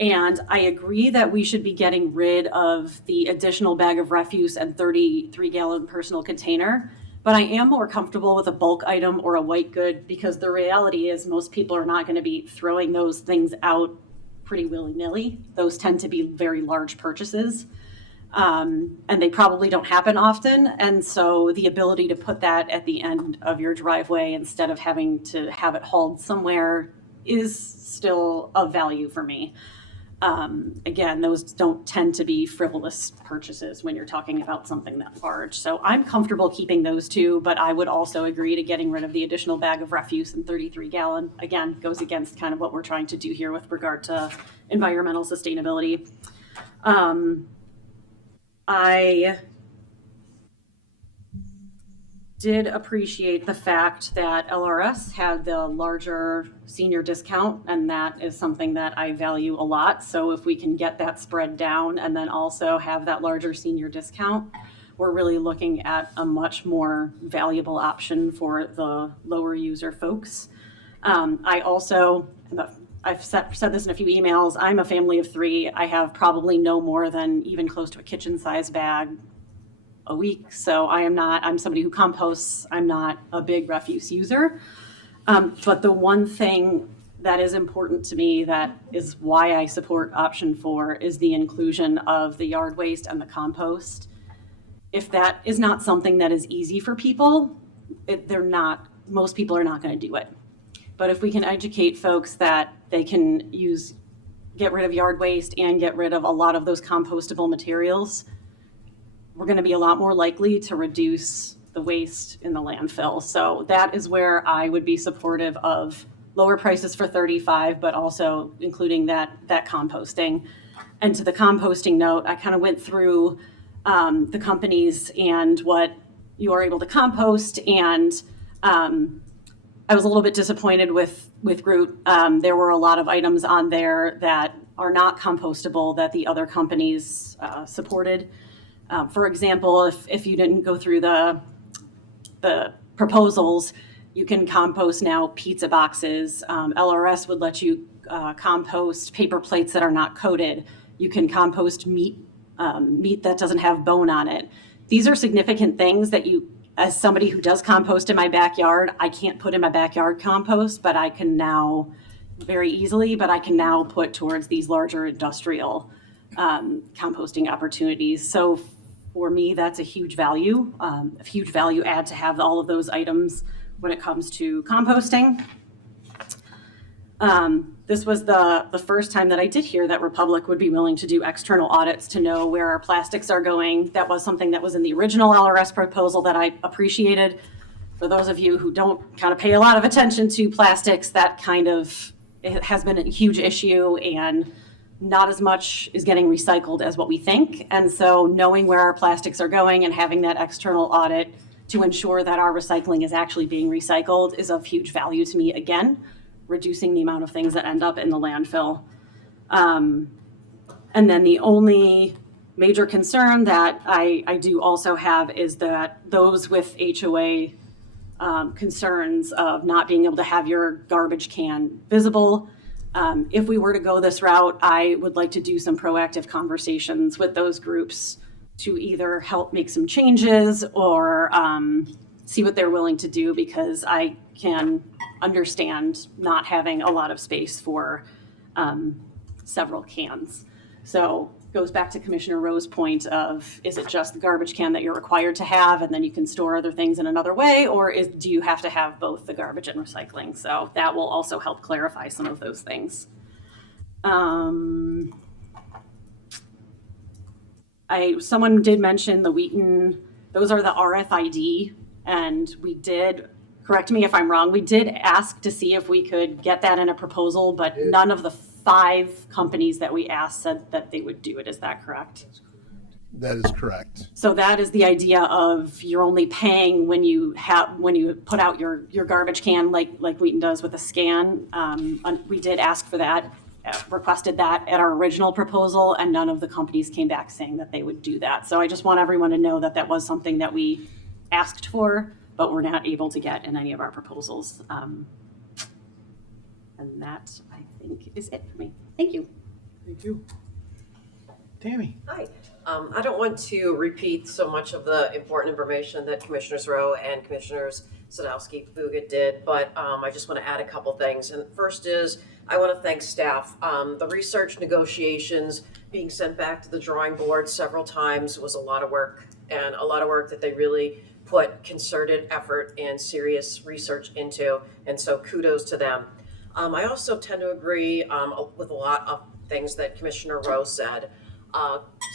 And I agree that we should be getting rid of the additional bag of refuse and 33-gallon personal container. But I am more comfortable with a bulk item or a white good because the reality is most people are not going to be throwing those things out pretty willy-nilly. Those tend to be very large purchases. And they probably don't happen often. And so the ability to put that at the end of your driveway instead of having to have it hauled somewhere is still of value for me. Again, those don't tend to be frivolous purchases when you're talking about something that large. So I'm comfortable keeping those two, but I would also agree to getting rid of the additional bag of refuse and 33-gallon. Again, goes against kind of what we're trying to do here with regard to environmental sustainability. I did appreciate the fact that LRS had the larger senior discount, and that is something that I value a lot. So if we can get that spread down and then also have that larger senior discount, we're really looking at a much more valuable option for the lower user folks. I also, I've said this in a few emails, I'm a family of 3. I have probably no more than even close to a kitchen size bag a week. So I'm somebody who composts. I'm not a big refuse user. But the one thing that is important to me, that is why I support option 4, is the inclusion of the yard waste and the compost. If that is not something that is easy for people, most people are not going to do it. But if we can educate folks that they can get rid of yard waste and get rid of a lot of those compostable materials, we're going to be a lot more likely to reduce the waste in the landfill. So that is where I would be supportive of lower prices for 35, but also including that composting. And to the composting note, I kind of went through the companies and what you are able to compost, and I was a little bit disappointed with Groot. There were a lot of items on there that are not compostable that the other companies supported. For example, if you didn't go through the proposals, you can compost now pizza boxes. LRS would let you compost paper plates that are not coated. You can compost meat that doesn't have bone on it. These are significant things that as somebody who does compost in my backyard, I can't put in my backyard compost, but I can now very easily, put towards these larger industrial composting opportunities. So for me, that's a huge value add to have all of those items when it comes to composting. This was the first time that I did hear that Republic would be willing to do external audits to know where our plastics are going. That was something that was in the original LRS proposal that I appreciated. For those of you who don't kind of pay a lot of attention to plastics, it has been a huge issue, and not as much is getting recycled as what we think. And so knowing where our plastics are going and having that external audit to ensure that our recycling is actually being recycled is of huge value to me, again, reducing the amount of things that end up in the landfill. And then the only major concern that I do also have is that those with HOA concerns of not being able to have your garbage can visible. If we were to go this route, I would like to do some proactive conversations with those groups to either help make some changes or see what they're willing to do, because I can understand not having a lot of space for several cans. So goes back to Commissioner Rowe's point of, is it just the garbage can that you're required to have and then you can store other things in another way, or do you have to have both the garbage and recycling? So that will also help clarify some of those things. Someone did mention the Wheaton, those are the RFID, and we did, correct me if I'm wrong, we did ask to see if we could get that in a proposal, but none of the 5 companies that we asked said that they would do it. Is that correct? That is correct. So that is the idea of you're only paying when you put out your garbage can, like Wheaton does with a scan. We did ask for that, requested that at our original proposal, and none of the companies came back saying that they would do that. So I just want everyone to know that that was something that we asked for, but we're not able to get in any of our proposals. And that, I think, is it for me. Thank you. Thank you. Tammy. Hi. I don't want to repeat so much of the important information that Commissioners Rowe and Commissioners Sadowski Fuga did, but I just want to add a couple things. And first is, I want to thank staff. The research negotiations being sent back to the drawing board several times was a lot of work, and a lot of work that they really put concerted effort and serious research into, and so kudos to them. I also tend to agree with a lot of things that Commissioner Rowe said.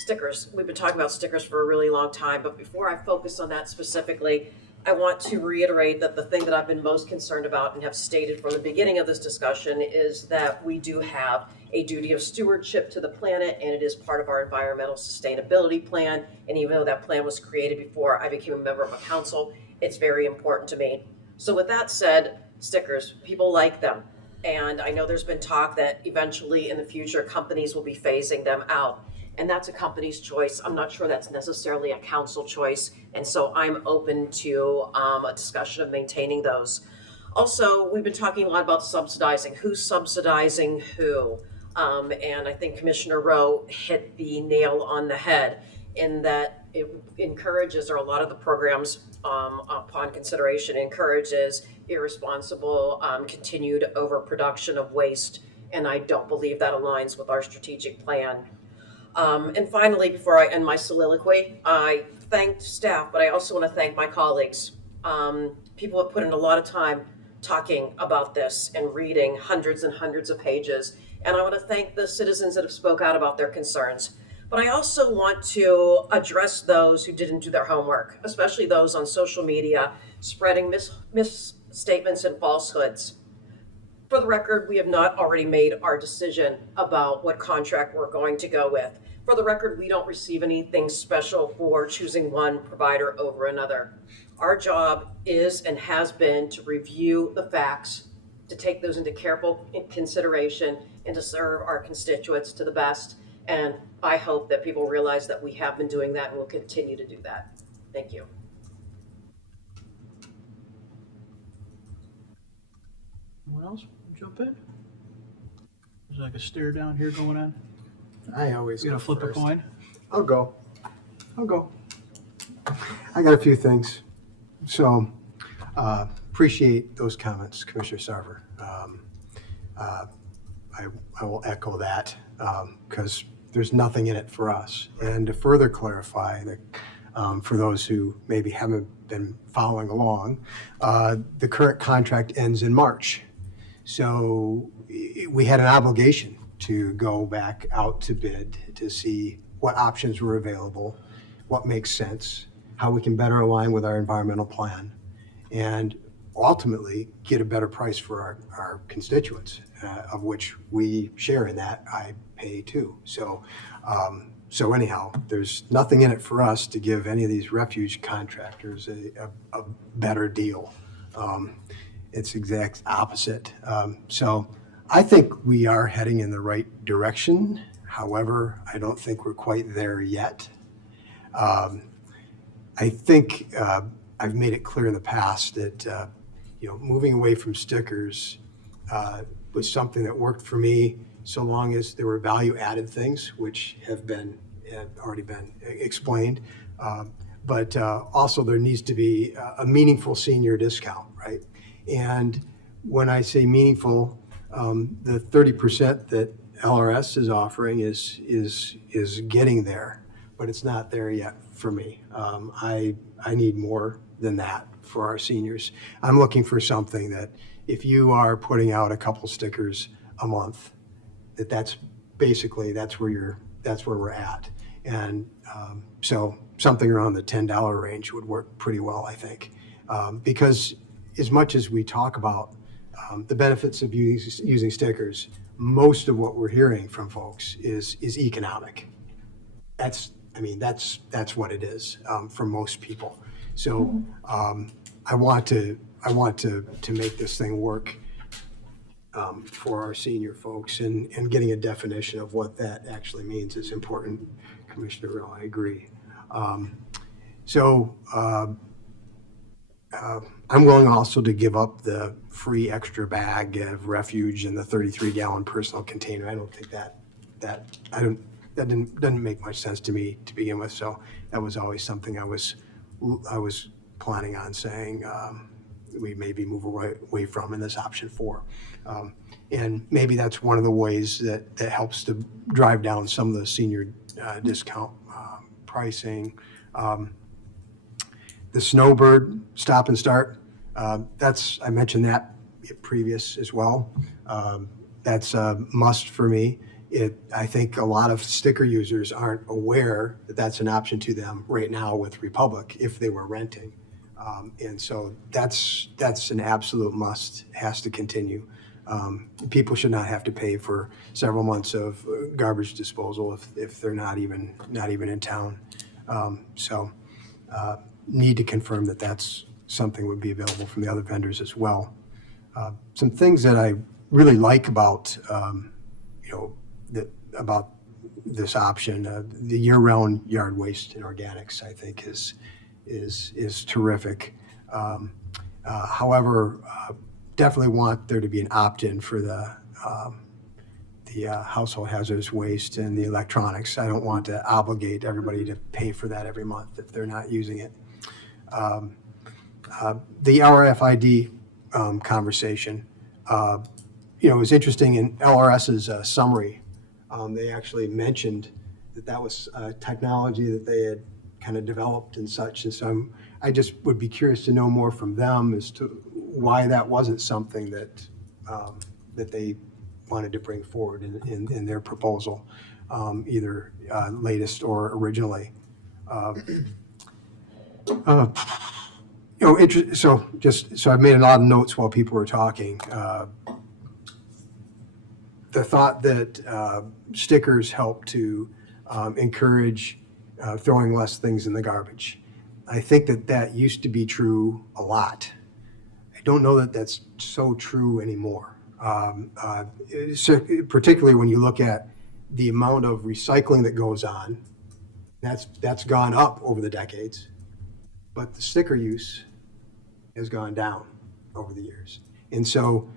Stickers, we've been talking about stickers for a really long time, but before I focus on that specifically, I want to reiterate that the thing that I've been most concerned about and have stated from the beginning of this discussion is that we do have a duty of stewardship to the planet, and it is part of our environmental sustainability plan. And even though that plan was created before I became a member of a council, it's very important to me. So with that said, stickers, people like them. And I know there's been talk that eventually in the future companies will be phasing them out. and that's a company's choice. I'm not sure that's necessarily a council choice, and so I'm open to a discussion of maintaining those. Also, we've been talking a lot about subsidizing. Who's subsidizing who? And I think Commissioner Rowe hit the nail on the head in that it encourages, or a lot of the programs upon consideration encourages irresponsible continued overproduction of waste, and I don't believe that aligns with our strategic plan. And finally, before I end my soliloquy, I thanked staff, but I also want to thank my colleagues. People have put in a lot of time talking about this and reading hundreds and hundreds of pages. And I want to thank the citizens that have spoke out about their concerns. But I also want to address those who didn't do their homework, especially those on social media spreading misstatements and falsehoods. For the record, we have not already made our decision about what contract we're going to go with. For the record, we don't receive anything special for choosing one provider over another. Our job is and has been to review the facts, to take those into careful consideration, and to serve our constituents to the best. And I hope that people realize that we have been doing that and will continue to do that. Thank you. Anyone else jump in? There's like a stare down here going on. I always You gonna go flip first. a coin? I'll go. I got a few things. So, appreciate those comments, Commissioner Sarver. I will echo that because there's nothing in it for us. And to further clarify that for those who maybe haven't been following along, the current contract ends in March. So we had an obligation to go back out to bid to see what options were available, what makes sense, how we can better align with our environmental plan, and ultimately get a better price for our constituents, of which we share in that. I pay too. So anyhow, there's nothing in it for us to give any of these refuge contractors a better deal. It's exact opposite. So I think we are heading in the right direction. However, I don't think we're quite there yet. I think I've made it clear in the past that moving away from stickers was something that worked for me so long as there were value-added things, which have already been explained. But also there needs to be a meaningful senior discount, right? And when I say meaningful, the 30% that LRS is offering is getting there, but it's not there yet for me. I need more than that for our seniors. I'm looking for something that if you are putting out a couple stickers a month, that's where we're at. And so something around the $10 range would work pretty well, I think. Because as much as we talk about the benefits of using stickers, most of what we're hearing from folks is economic. That's what it is for most people. So I want to make this thing work for our senior folks, and getting a definition of what that actually means is important. Commissioner Rowe, I agree. I'm willing also to give up the free extra bag of refuge and the 33-gallon personal container. I don't think that doesn't make much sense to me to begin with. So that was always something I was planning on saying we maybe move away from in this option 4. And maybe that's one of the ways that helps to drive down some of the senior discount pricing. The Snowbird stop and start, I mentioned that previous as well. That's a must for me. I think a lot of sticker users aren't aware that that's an option to them right now with Republic if they were renting. And so that's an absolute must, has to continue. People should not have to pay for several months of garbage disposal if they're not even in town. Need to confirm that that's something would be available from the other vendors as well. Some things that I really like about this option. The year-round yard waste and organics, I think, is terrific. However, definitely want there to be an opt-in for the household hazardous waste and the electronics. I don't want to obligate everybody to pay for that every month if they're not using it. The RFID conversation, it was interesting in LRS's summary. They actually mentioned that was technology that they had kind of developed and such. And so I just would be curious to know more from them as to why that wasn't something that that they wanted to bring forward in their proposal, either latest or originally. So I've made a lot of notes while people were talking. The thought that stickers help to encourage throwing less things in the garbage. I think that used to be true a lot. I don't know that that's so true anymore. Particularly when you look at the amount of recycling that goes on, that's gone up over the decades, but the sticker use has gone down over the years. And so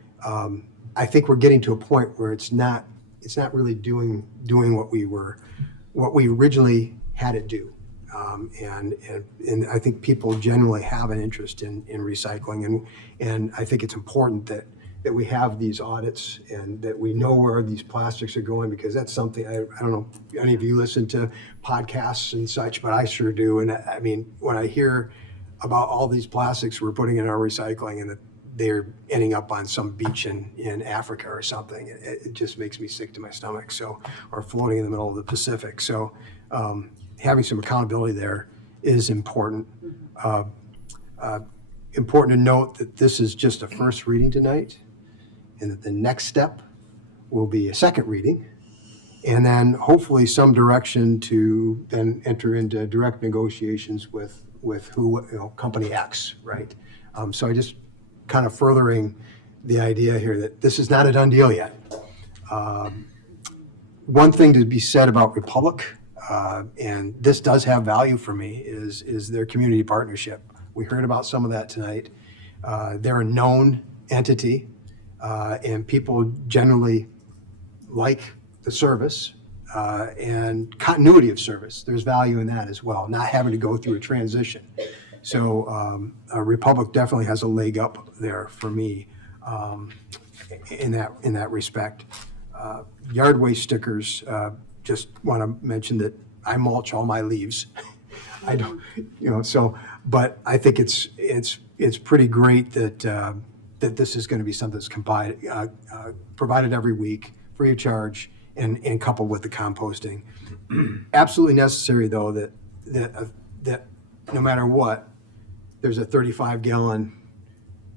I think we're getting to a point where it's not really doing what we originally had it do. And I think people generally have an interest in recycling, and I think it's important that we have these audits and that we know where these plastics are going, because that's something, I don't know if any of you listen to podcasts and such, but I sure do. And I mean, when I hear about all these plastics we're putting in our recycling and that they're ending up on some beach in Africa or something, it just makes me sick to my stomach. So, or floating in the middle of the Pacific. So having some accountability there is important. Important to note that this is just a first reading tonight, and that the next step will be a second reading, and then hopefully some direction to then enter into direct negotiations with company X, right? So I just kind of furthering the idea here that this is not a done deal yet. One thing to be said about Republic, and this does have value for me, is their community partnership. We heard about some of that tonight. They're a known entity, and people generally like the service and continuity of service. There's value in that as well, not having to go through a transition. So Republic definitely has a leg up there for me in that respect. Yard waste stickers, just want to mention that I mulch all my leaves. I don't, but I think it's pretty great that that this is going to be something that's provided every week, free of charge, and coupled with the composting. Absolutely necessary, though, that no matter what, there's a 35-gallon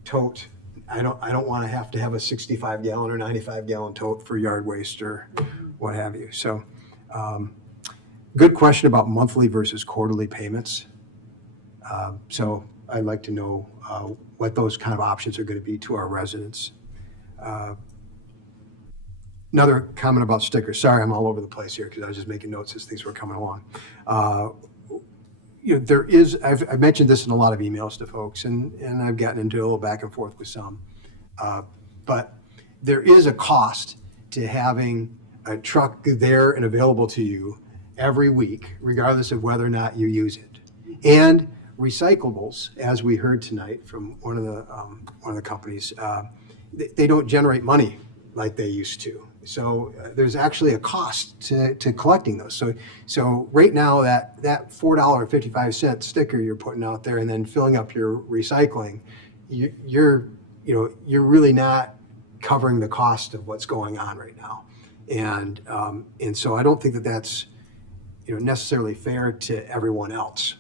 tote. I don't want to have a 65-gallon or 95-gallon tote for yard waste or what have you. So, good question about monthly versus quarterly payments. So I'd like to know what those kind of options are going to be to our residents. Another comment about stickers. Sorry, I'm all over the place here because I was just making notes as things were coming along. There is, I've mentioned this in a lot of emails to folks, and I've gotten into a little back and forth with some. But there is a cost to having a truck there and available to you every week, regardless of whether or not you use it. And recyclables, as we heard tonight from one of the companies, they don't generate money like they used to. So there's actually a cost to collecting those. So right now that $4.55 sticker you're putting out there and then filling up your recycling, you're really not covering the cost of what's going on right now. And so I don't think that that's necessarily fair to everyone else.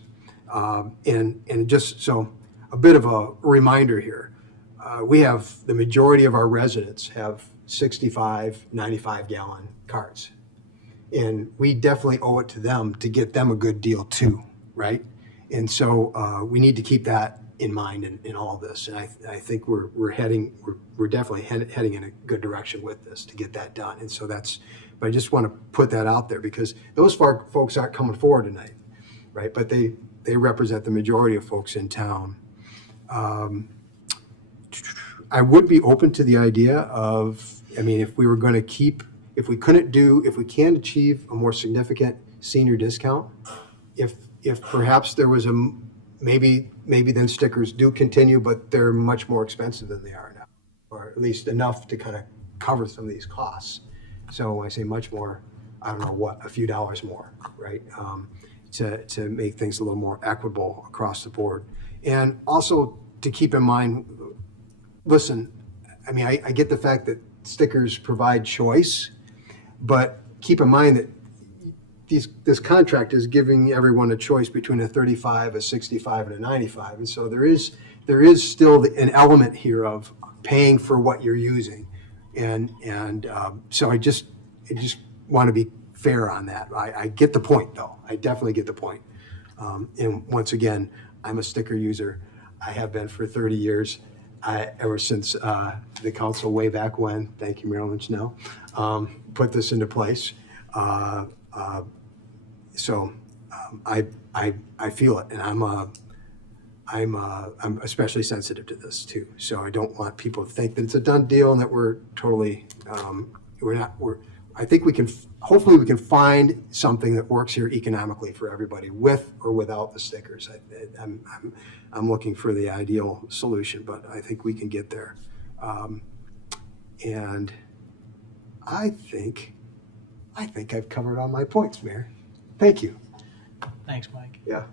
And just so a bit of a reminder here, we have the majority of our residents have 65, 95-gallon carts. And we definitely owe it to them to get them a good deal too, right? And so we need to keep that in mind in all of this. And I think we're definitely heading in a good direction with this to get that done. And so that's But I just want to put that out there because those folks aren't coming forward tonight, right? But they represent the majority of folks in town. I would be open to the idea of, I mean, if we were going to keep, if we can achieve a more significant senior discount, if perhaps there was maybe then stickers do continue, but they're much more expensive than they are now, or at least enough to kind of cover some of these costs. So when I say much more, I don't know what, a few dollars more, right? To make things a little more equitable across the board. And also to keep in mind, listen, I mean, I get the fact that stickers provide choice, but keep in mind that this contract is giving everyone a choice between a 35, a 65, and a 95. And so there is still an element here of paying for what you're using. And so I just want to be fair on that. I get the point, though. I definitely get the point. And once again, I'm a sticker user. I have been for 30 years, ever since the council way back when, thank you, Marilyn Schnell, put this into place. So I feel it, and I'm especially sensitive to this too. So I don't want people to think that it's a done deal and that we're totally I think hopefully we can find something that works here economically for everybody, with or without the stickers. I'm looking for the ideal solution, but I think we can get there. And I think I've covered all my points, Mayor. Thank you. Thanks, Mike. Yeah.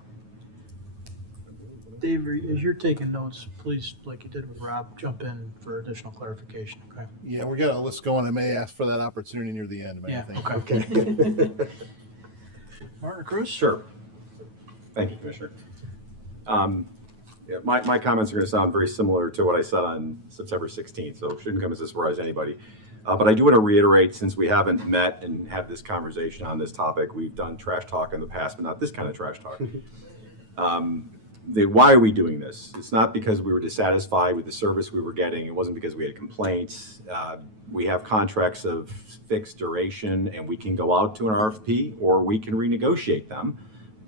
Dave, as you're taking notes, please, like you did with Rob, jump in for additional clarification, okay? Yeah, we're getting a list going. I may ask for that opportunity near the end. Yeah, okay. Martin Cruz? Sure. Thank you, Commissioner. Yeah, my comments are going to sound very similar to what I said on September 16th, so it shouldn't come as a surprise to anybody. But I do want to reiterate, since we haven't met and had this conversation on this topic, we've done trash talk in the past, but not this kind of trash talk. Why are we doing this? It's not because we were dissatisfied with the service we were getting. It wasn't because we had complaints. We have contracts of fixed duration, and we can go out to an RFP, or we can renegotiate them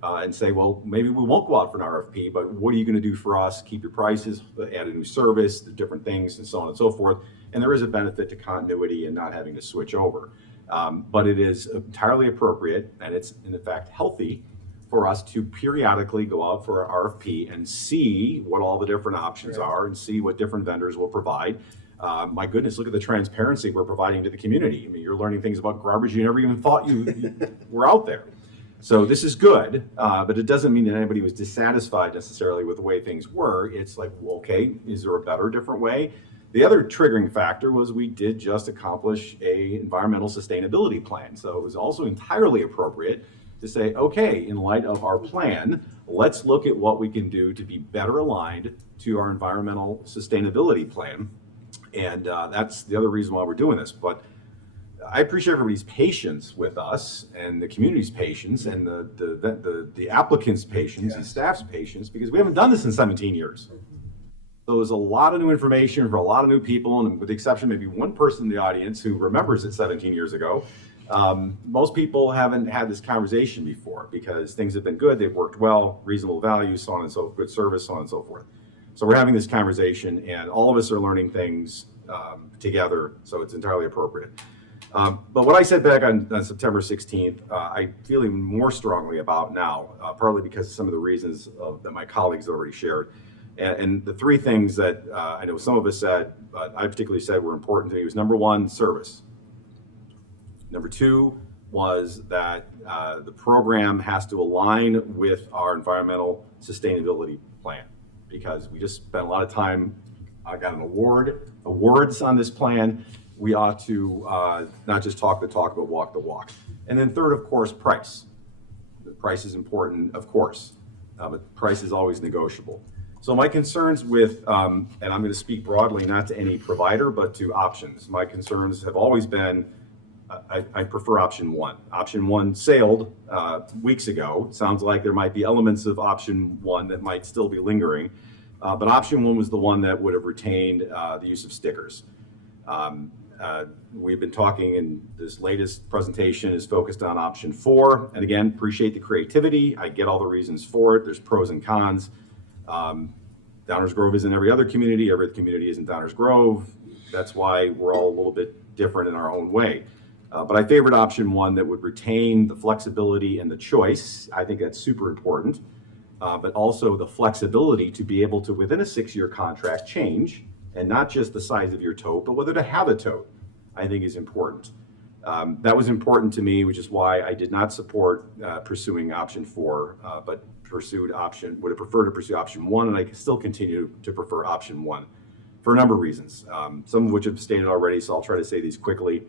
and say, well, maybe we won't go out for an RFP, but what are you going to do for us? Keep your prices, add a new service, the different things, and so on and so forth. And there is a benefit to continuity and not having to switch over. But it is entirely appropriate, and it's in fact healthy for us to periodically go out for an RFP and see what all the different options are and see what different vendors will provide. My goodness, look at the transparency we're providing to the community. I mean, you're learning things about garbage you never even thought you were out there. So this is good, but it doesn't mean that anybody was dissatisfied necessarily with the way things were. It's like, well, okay, is there a better, different way? The other triggering factor was we did just accomplish a environmental sustainability plan. So it was also entirely appropriate to say, okay, in light of our plan, let's look at what we can do to be better aligned to our environmental sustainability plan. And that's the other reason why we're doing this. But I appreciate everybody's patience with us and the community's patience and the applicants' patience and staff's patience, because we haven't done this in 17 years. So there's a lot of new information for a lot of new people, and with the exception of maybe one person in the audience who remembers it 17 years ago, most people haven't had this conversation before because things have been good, they've worked well, reasonable value, so on and so, good service, so on and so forth. So we're having this conversation, and all of us are learning things together, so it's entirely appropriate. But what I said back on September 16th, I feel even more strongly about now, partly because of some of the reasons that my colleagues already shared. And the three things that I know some of us said, but I particularly said were important to me was, number one, service. Number two was that the program has to align with our environmental sustainability plan, because we just spent a lot of time, got an awards on this plan. We ought to not just talk the talk, but walk the walk. And then third, of course, price. The price is important, of course, but price is always negotiable. So my concerns with, and I'm going to speak broadly, not to any provider, but to options. My concerns have always been, I prefer option one. Option one sailed weeks ago. Sounds like there might be elements of option one that might still be lingering, but option one was the one that would have retained the use of stickers. We've been talking, and this latest presentation is focused on option 4. And again, appreciate the creativity. I get all the reasons for it. There's pros and cons. Downers Grove isn't every other community. Every other community isn't Downers Grove. That's why we're all a little bit different in our own way. But I favored option 1 that would retain the flexibility and the choice. I think that's super important. But also the flexibility to be able to, within a 6-year contract, change, and not just the size of your tote, but whether to have a tote, I think is important. That was important to me, which is why I did not support pursuing option 4, but would have preferred to pursue option 1, and I still continue to prefer option 1 for a number of reasons, some of which I've stated already, so I'll try to say these quickly.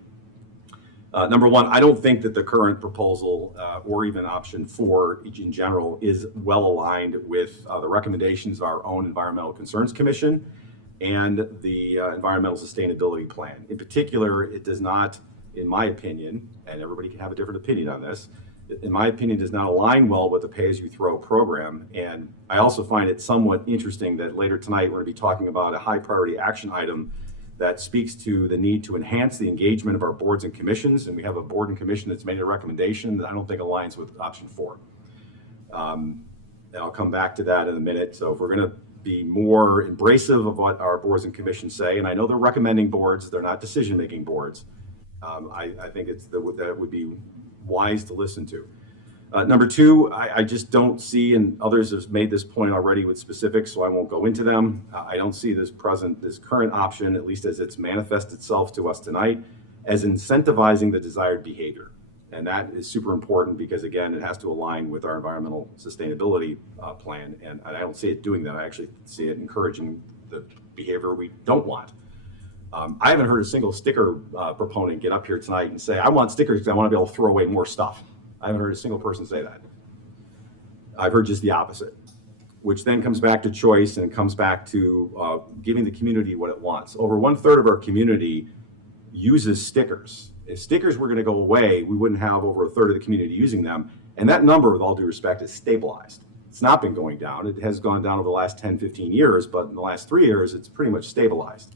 Number 1, I don't think that the current proposal or even option 4 in general is well aligned with the recommendations of our own Environmental Concerns Commission and the Environmental Sustainability Plan. In particular, it does not, in my opinion, and everybody can have a different opinion on this, in my opinion, does not align well with the pay-as-you-throw program. And I also find it somewhat interesting that later tonight we're going to be talking about a high priority action item that speaks to the need to enhance the engagement of our boards and commissions. And we have a board and commission that's made a recommendation that I don't think aligns with option 4. And I'll come back to that in a minute. So if we're going to be more embracive of what our boards and commissions say, and I know they're recommending boards, they're not decision-making boards, I think that would be wise to listen to. Number 2, I just don't see, and others have made this point already with specifics, so I won't go into them. I don't see this current option, at least as it's manifest itself to us tonight, as incentivizing the desired behavior. And that is super important because, again, it has to align with our environmental sustainability plan. And I don't see it doing that. I actually see it encouraging the behavior we don't want. I haven't heard a single sticker proponent get up here tonight and say, I want stickers because I want to be able to throw away more stuff. I haven't heard a single person say that. I've heard just the opposite, which then comes back to choice and comes back to giving the community what it wants. Over 1/3 of our community uses stickers. If stickers were going to go away, we wouldn't have over 1/3 of the community using them. And that number, with all due respect, is stabilized. It's not been going down. It has gone down over the last 10, 15 years, but in the last 3 years, it's pretty much stabilized.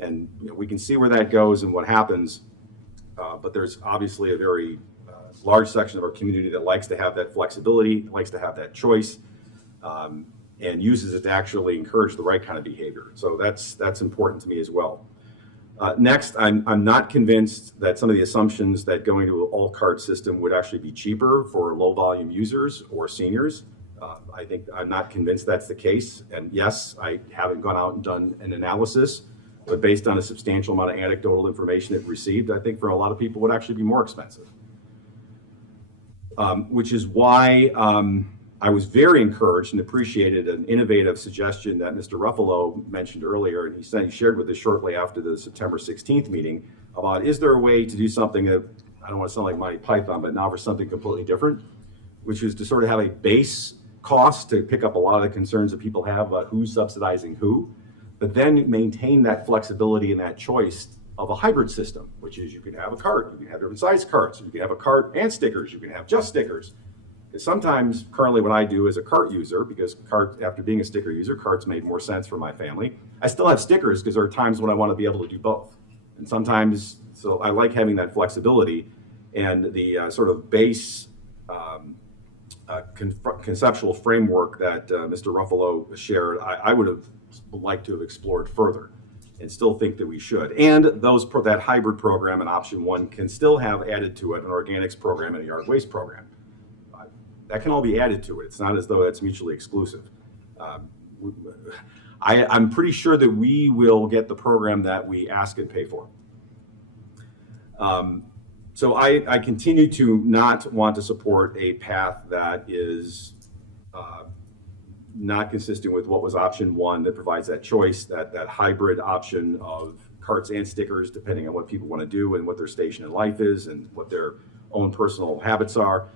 And we can see where that goes and what happens. But there's obviously a very large section of our community that likes to have that flexibility, likes to have that choice, and uses it to actually encourage the right kind of behavior. So that's important to me as well. Next, I'm not convinced that some of the assumptions that going to an all-cart system would actually be cheaper for low-volume users or seniors. I'm not convinced that's the case. And yes, I haven't gone out and done an analysis, but based on a substantial amount of anecdotal information it received, I think for a lot of people would actually be more expensive. Which is why I was very encouraged and appreciated an innovative suggestion that Mr. Ruffalo mentioned earlier, and he shared with us shortly after the September 16th meeting about, is there a way to do something that, I don't want to sound like Monty Python, but now for something completely different, which is to sort of have a base cost to pick up a lot of the concerns that people have about who's subsidizing who, but then maintain that flexibility and that choice of a hybrid system, which is you can have a cart, you can have different size carts, you can have a cart and stickers, you can have just stickers. Because sometimes, currently what I do as a cart user, because after being a sticker user, carts made more sense for my family, I still have stickers because there are times when I want to be able to do both. And sometimes, so I like having that flexibility and the sort of base conceptual framework that Mr. Ruffalo shared, I would have liked to have explored further. And still think that we should. And that hybrid program in option 1 can still have added to it an organics program and a yard waste program. That can all be added to it. It's not as though that's mutually exclusive. I'm pretty sure that we will get the program that we ask and pay for. So I continue to not want to support a path that is not consistent with what was option 1 that provides that choice, that hybrid option of carts and stickers, depending on what people want to do and what their station in life is and what their own personal habits are.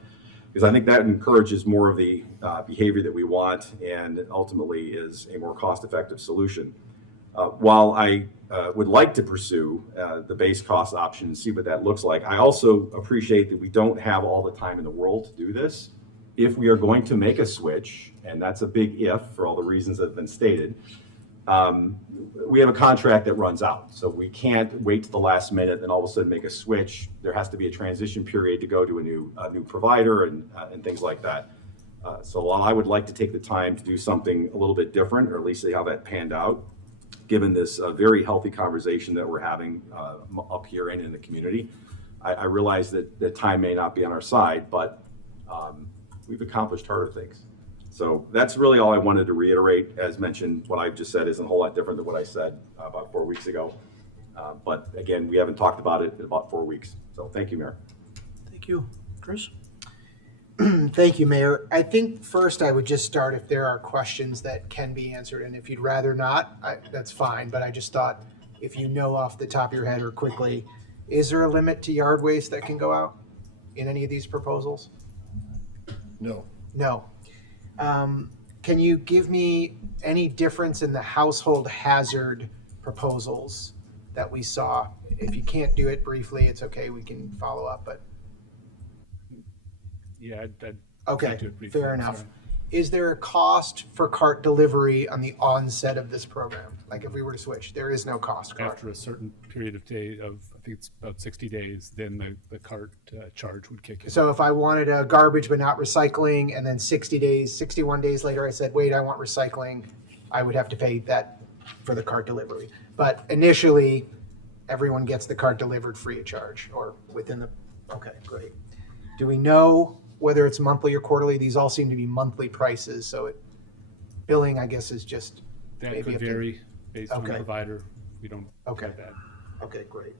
Because I think that encourages more of the behavior that we want and ultimately is a more cost-effective solution. While I would like to pursue the base cost option and see what that looks like, I also appreciate that we don't have all the time in the world to do this. If we are going to make a switch, and that's a big if for all the reasons that have been stated, we have a contract that runs out, so we can't wait to the last minute and all of a sudden make a switch. There has to be a transition period to go to a new provider and things like that. So while I would like to take the time to do something a little bit different, or at least see how that panned out, given this very healthy conversation that we're having up here and in the community, I realize that the time may not be on our side, but we've accomplished harder things. So that's really all I wanted to reiterate. As mentioned, what I've just said isn't a whole lot different than what I said about 4 weeks ago. But again, we haven't talked about it in about 4 weeks. So thank you, Mayor. Thank you. Chris? Thank you, Mayor. I think first I would just start if there are questions that can be answered, and if you'd rather not, that's fine, but I just thought if you know off the top of your head or quickly, is there a limit to yard waste that can go out in any of these proposals? No. No. Can you give me any difference in the household hazard proposals that we saw? If you can't do it briefly, it's okay, we can follow up, but. Yeah, Okay, do it briefly, fair I'm enough. sorry. Is there a cost for cart delivery on the onset of this program? Like if we were to switch, there is no cost, correct? After a certain period of I think it's about 60 days, then the cart charge would kick in. So if I wanted a garbage but not recycling, and then 61 days later I said, wait, I want recycling, I would have to pay that for the cart delivery. But initially, everyone gets the cart delivered free of charge, or within the, okay, great. Do we know whether it's monthly or quarterly? These all seem to be monthly prices, so billing, I guess, is just That maybe could up to- vary based on the Okay. provider. We don't Okay. have that. Okay, great.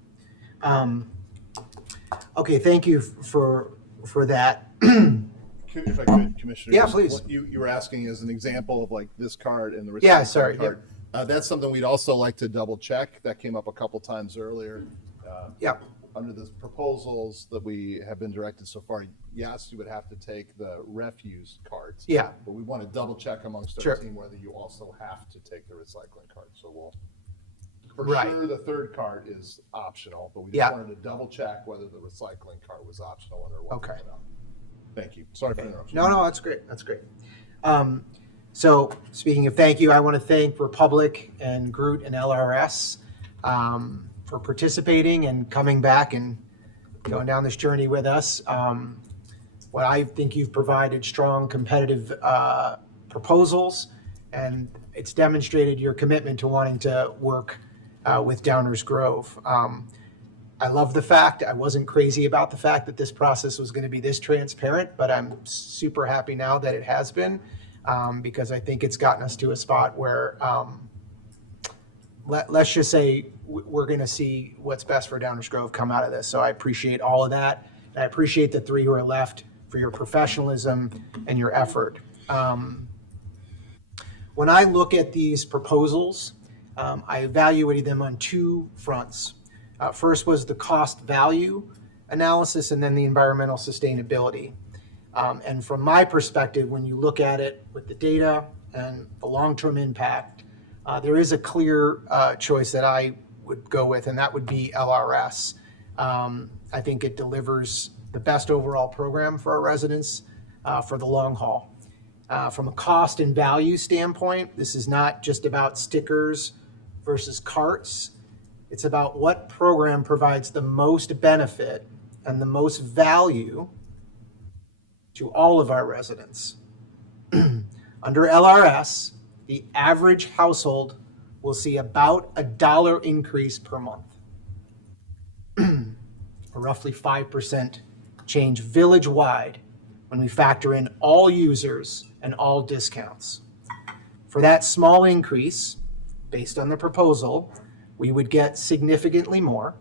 Okay, thank you for that. If I could, Commissioner. Yeah, just please. what You were asking as an example of like this card and the Yeah, recycling sorry, card. That's something we'd also like to double check. That came up a couple times earlier. Yep. Under the proposals that we have been directed so far, yes, you would have to take the refuse cards. Yeah. But we want to double check amongst Sure. our team whether you also have to take the recycling card. So for Right. sure, the third card is optional, but we Yeah. just wanted to double check whether the recycling card was optional when they're walking Okay. around. Thank you. Sorry for the interruption. No, that's great. That's great. So speaking of thank you, I want to thank Republic and Groot and LRS for participating and coming back and going down this journey with us. What I think you've provided strong competitive proposals, and it's demonstrated your commitment to wanting to work with Downers Grove. I love the fact, I wasn't crazy about the fact that this process was going to be this transparent, but I'm super happy now that it has been, because I think it's gotten us to a spot where, let's just say, we're going to see what's best for Downers Grove come out of this. So I appreciate all of that. And I appreciate the three who are left for your professionalism and your effort. When I look at these proposals, I evaluated them on two fronts. First was the cost value analysis, and then the environmental sustainability. And from my perspective, when you look at it with the data and the long-term impact, there is a clear choice that I would go with, and that would be LRS. I think it delivers the best overall program for our residents for the long haul. From a cost and value standpoint, this is not just about stickers versus carts. It's about what program provides the most benefit and the most value to all of our residents. Under LRS, the average household will see about $1 increase per month. A roughly 5% change village-wide when we factor in all users and all discounts. For that small increase, based on the proposal, we would get significantly more.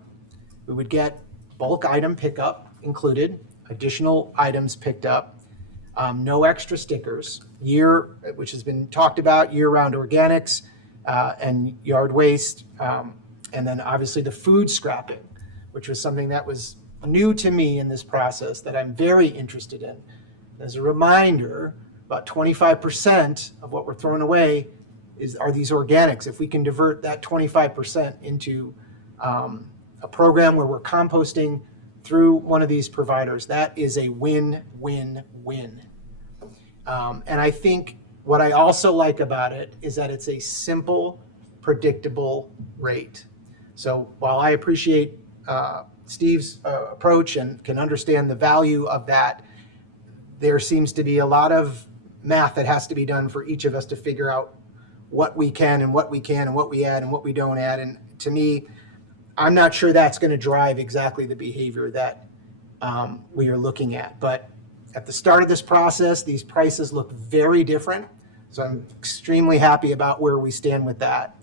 We would get bulk item pickup included, additional items picked up, no extra stickers, which has been talked about, year-round organics and yard waste, and then obviously the food scrapping, which was something that was new to me in this process that I'm very interested in. As a reminder, about 25% of what we're throwing away are these organics. If we can divert that 25% into a program where we're composting through one of these providers, that is a win-win-win. And I think what I also like about it is that it's a simple predictable rate. So while I appreciate Steve's approach and can understand the value of that, there seems to be a lot of math that has to be done for each of us to figure out what we can and what we can and what we add and what we don't add. And to me, I'm not sure that's going to drive exactly the behavior that we are looking at. But at the start of this process, these prices look very different. So I'm extremely happy about where we stand with that.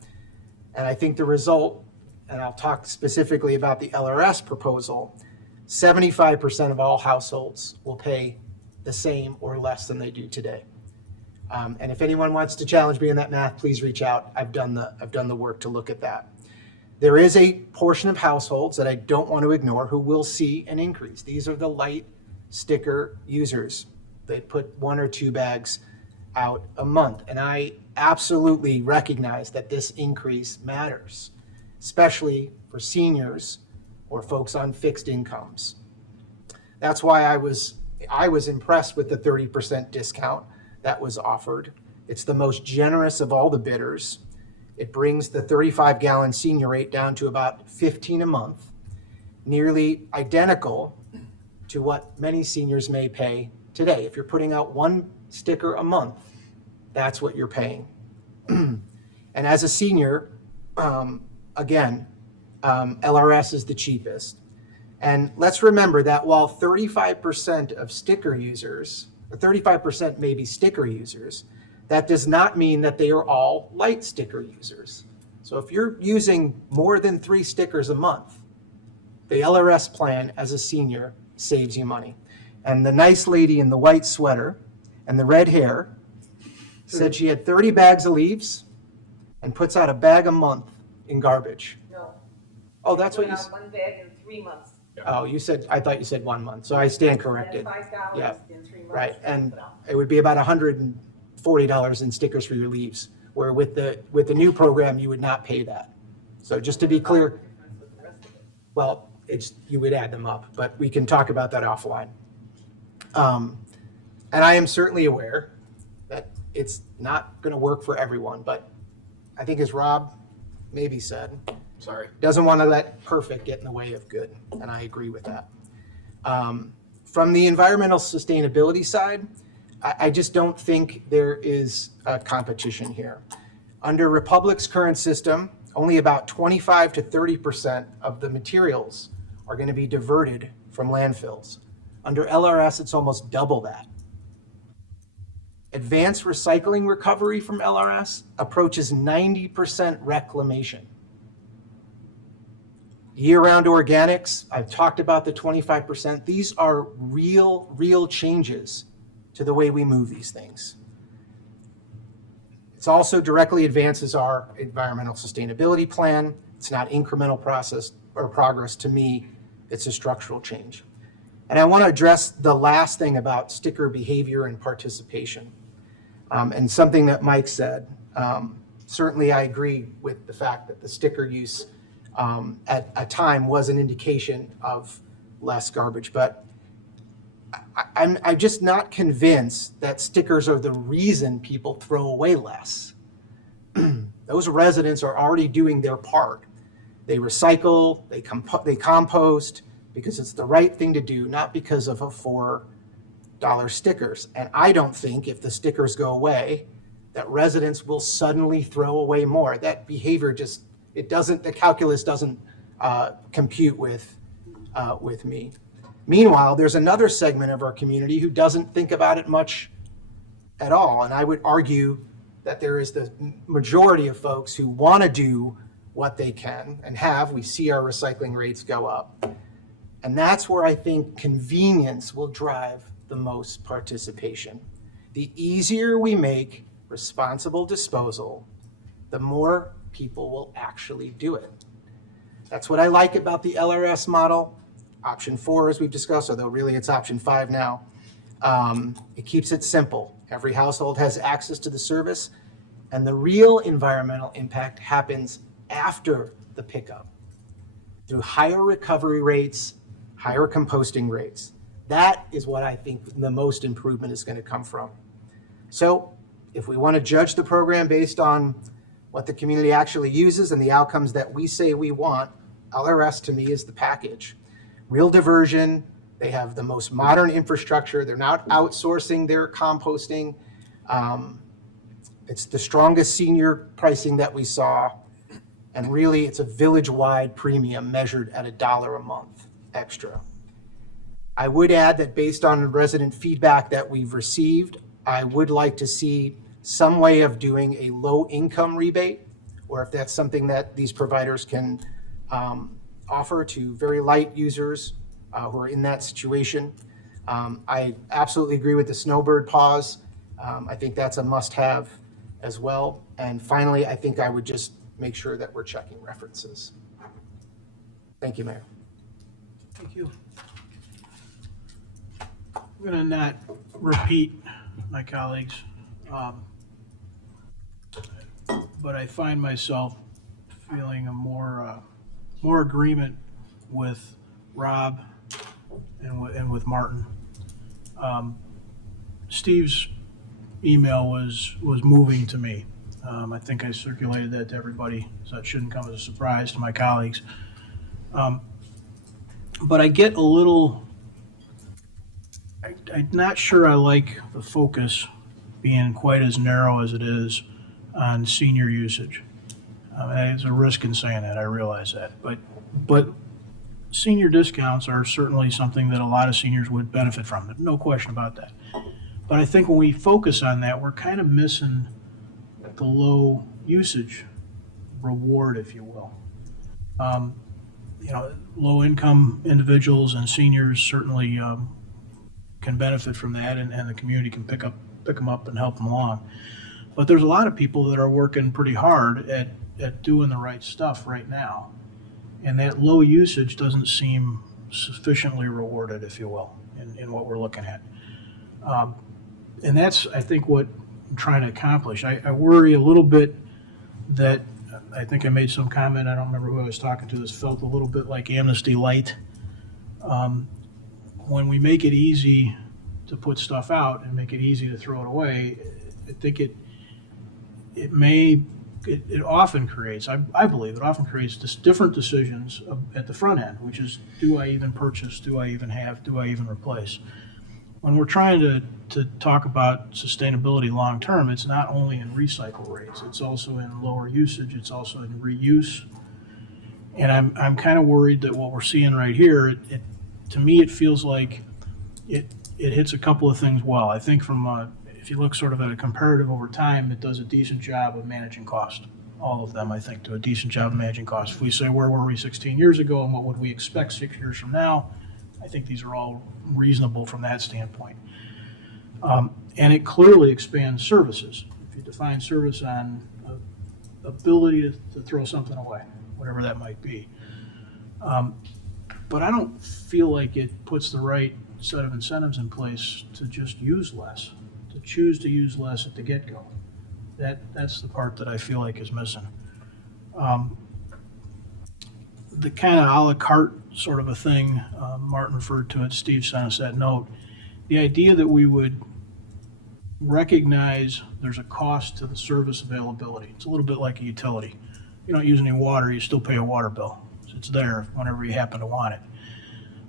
And I think the result, and I'll talk specifically about the LRS proposal, 75% of all households will pay the same or less than they do today. And if anyone wants to challenge me in that math, please reach out. I've done the work to look at that. There is a portion of households that I don't want to ignore who will see an increase. These are the light sticker users. They put 1 or 2 bags out a month. And I absolutely recognize that this increase matters, especially for seniors or folks on fixed incomes. That's why I was impressed with the 30% discount that was offered. It's the most generous of all the bidders. It brings the 35-gallon senior rate down to about $15 a month, nearly identical to what many seniors may pay today. If you're putting out 1 sticker a month, that's what you're paying. And as a senior, again, LRS is the cheapest. And let's remember that while 35% of sticker users, or 35% may be sticker users, that does not mean that they are all light sticker users. So if you're using more than 3 stickers a month, the LRS plan as a senior saves you money. And the nice lady in the white sweater and the red hair said she had 30 bags of leaves and puts out a bag a month in garbage. No. Oh, that's what you said. 1 bag in 3 months. Oh, I thought you said 1 month, so I stand corrected. $5 Yeah, in 3 months. right, and it would be about $140 in stickers for your leaves, where with the new program, you would not pay that. So just to be clear, well, you would add them up, but we can talk about that offline. And I am certainly aware that it's not going to work for everyone, but I think as Rob maybe said, doesn't want to let perfect get in the way of good, and I agree with that. From the environmental sustainability side, I just don't think there is a competition here. Under Republic's current system, only about 25 to 30% of the materials are going to be diverted from landfills. Under LRS, it's almost double that. Advanced recycling recovery from LRS approaches 90% reclamation. Year-round organics, I've talked about the 25%. These are real changes to the way we move these things. It also directly advances our environmental sustainability plan. It's not incremental process or progress. To me, it's a structural change. And I want to address the last thing about sticker behavior and participation. And something that Mike said, certainly I agree with the fact that the sticker use at a time was an indication of less garbage, but I'm just not convinced that stickers are the reason people throw away less. Those residents are already doing their part. They recycle, they compost because it's the right thing to do, not because of a $4 stickers. And I don't think if the stickers go away, that residents will suddenly throw away more. That behavior just, the calculus doesn't compute with me. Meanwhile, there's another segment of our community who doesn't think about it much at all. And I would argue that there is the majority of folks who want to do what they can and have. We see our recycling rates go up. And that's where I think convenience will drive the most participation. The easier we make responsible disposal, the more people will actually do it. That's what I like about the LRS model. Option 4, as we've discussed, although really it's option 5 now. It keeps it simple. Every household has access to the service, and the real environmental impact happens after the pickup through higher recovery rates, higher composting rates. That is what I think the most improvement is going to come from. So if we want to judge the program based on what the community actually uses and the outcomes that we say we want, LRS to me is the package. Real diversion, they have the most modern infrastructure, they're not outsourcing their composting. It's the strongest senior pricing that we saw, and really it's a village-wide premium measured at $1 a month extra. I would add that based on resident feedback that we've received, I would like to see some way of doing a low-income rebate, or if that's something that these providers can offer to very light users who are in that situation. I absolutely agree with the snowbird pause. I think that's a must-have as well. And finally, I think I would just make sure that we're checking references. Thank you, Mayor. Thank you. I'm going to not repeat my colleagues, but I find myself feeling a more agreement with Rob and with Martin. Steve's email was moving to me. I think I circulated that to everybody, so it shouldn't come as a surprise to my colleagues. But I get a little, I'm not sure I like the focus being quite as narrow as it is on senior usage. There's a risk in saying that, I realize that. But senior discounts are certainly something that a lot of seniors would benefit from, no question about that. But I think when we focus on that, we're kind of missing the low usage reward, if you will. Low income individuals and seniors certainly can benefit from that, and the community can pick them up and help them along. But there's a lot of people that are working pretty hard at doing the right stuff right now. And that low usage doesn't seem sufficiently rewarded, if you will, in what we're looking at. And that's, I think, what I'm trying to accomplish. I worry a little bit that, I think I made some comment, I don't remember who I was talking to, this felt a little bit like Amnesty Light. When we make it easy to put stuff out and make it easy to throw it away, I think it often creates, I believe it often creates just different decisions at the front end, which is, do I even purchase, do I even have, do I even replace? When we're trying to talk about sustainability long-term, it's not only in recycle rates, it's also in lower usage, it's also in reuse. And I'm kind of worried that what we're seeing right here, to me, it feels like it hits a couple of things well. I think if you look sort of at a comparative over time, it does a decent job of managing cost. All of them, I think, do a decent job of managing cost. If we say, where were we 16 years ago and what would we expect 6 years from now, I think these are all reasonable from that standpoint. And it clearly expands services. If you define service on ability to throw something away, whatever that might be. But I don't feel like it puts the right set of incentives in place to just use less, to choose to use less at the get-go. That's the part that I feel like is missing. The kind of a la carte sort of a thing, Martin referred to it, Steve sent us that note. The idea that we would recognize there's a cost to the service availability. It's a little bit like a utility. You don't use any water, you still pay a water bill. It's there whenever you happen to want it.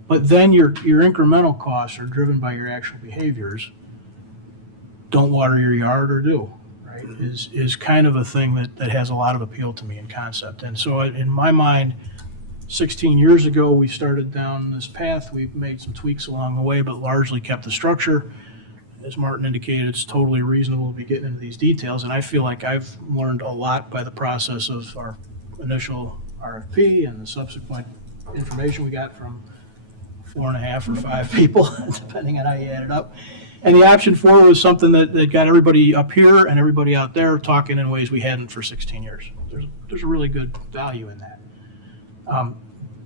But then your incremental costs are driven by your actual behaviors. Don't water your yard or do, right? Is kind of a thing that has a lot of appeal to me in concept. And so in my mind, 16 years ago, we started down this path. We've made some tweaks along the way, but largely kept the structure. As Martin indicated, it's totally reasonable to be getting into these details. And I feel like I've learned a lot by the process of our initial RFP and the subsequent information we got from 4.5 or 5 people, depending on how you add it up. And the option 4 was something that got everybody up here and everybody out there talking in ways we hadn't for 16 years. There's a really good value in that.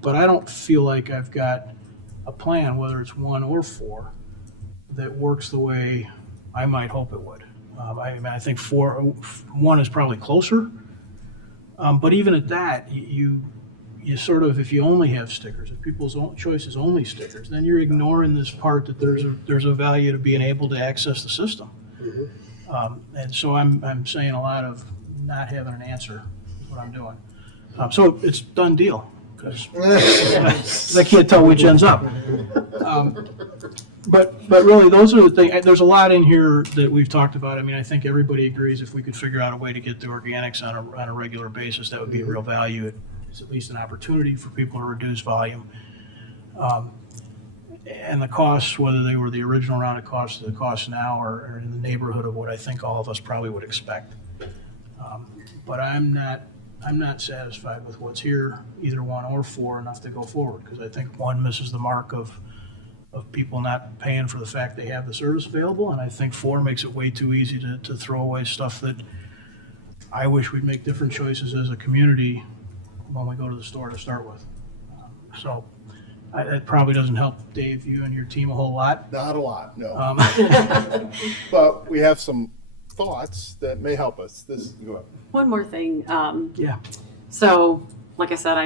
But I don't feel like I've got a plan, whether it's 1 or 4, that works the way I might hope it would. I think 1 is probably closer. But even at that, you sort of, if you only have stickers, if people's own choice is only stickers, then you're ignoring this part that there's a value to being able to access the system. And so I'm saying a lot of not having an answer is what I'm doing. So it's done deal, because I can't tell which ends up. But really, those are the things, there's a lot in here that we've talked about. I mean, I think everybody agrees if we could figure out a way to get the organics on a regular basis, that would be a real value. It's at least an opportunity for people to reduce volume. And the costs, whether they were the original round of costs or the costs now, are in the neighborhood of what I think all of us probably would expect. But I'm not satisfied with what's here, either 1 or 4, enough to go forward, because I think 1 misses the mark of people not paying for the fact they have the service available, and I think 4 makes it way too easy to throw away stuff that I wish we'd make different choices as a community when we go to the store to start with. So it probably doesn't help, Dave, you and your team a whole lot. Not a lot, no. But we have some thoughts that may help us. Go ahead. One more thing. Yeah. So, like I said,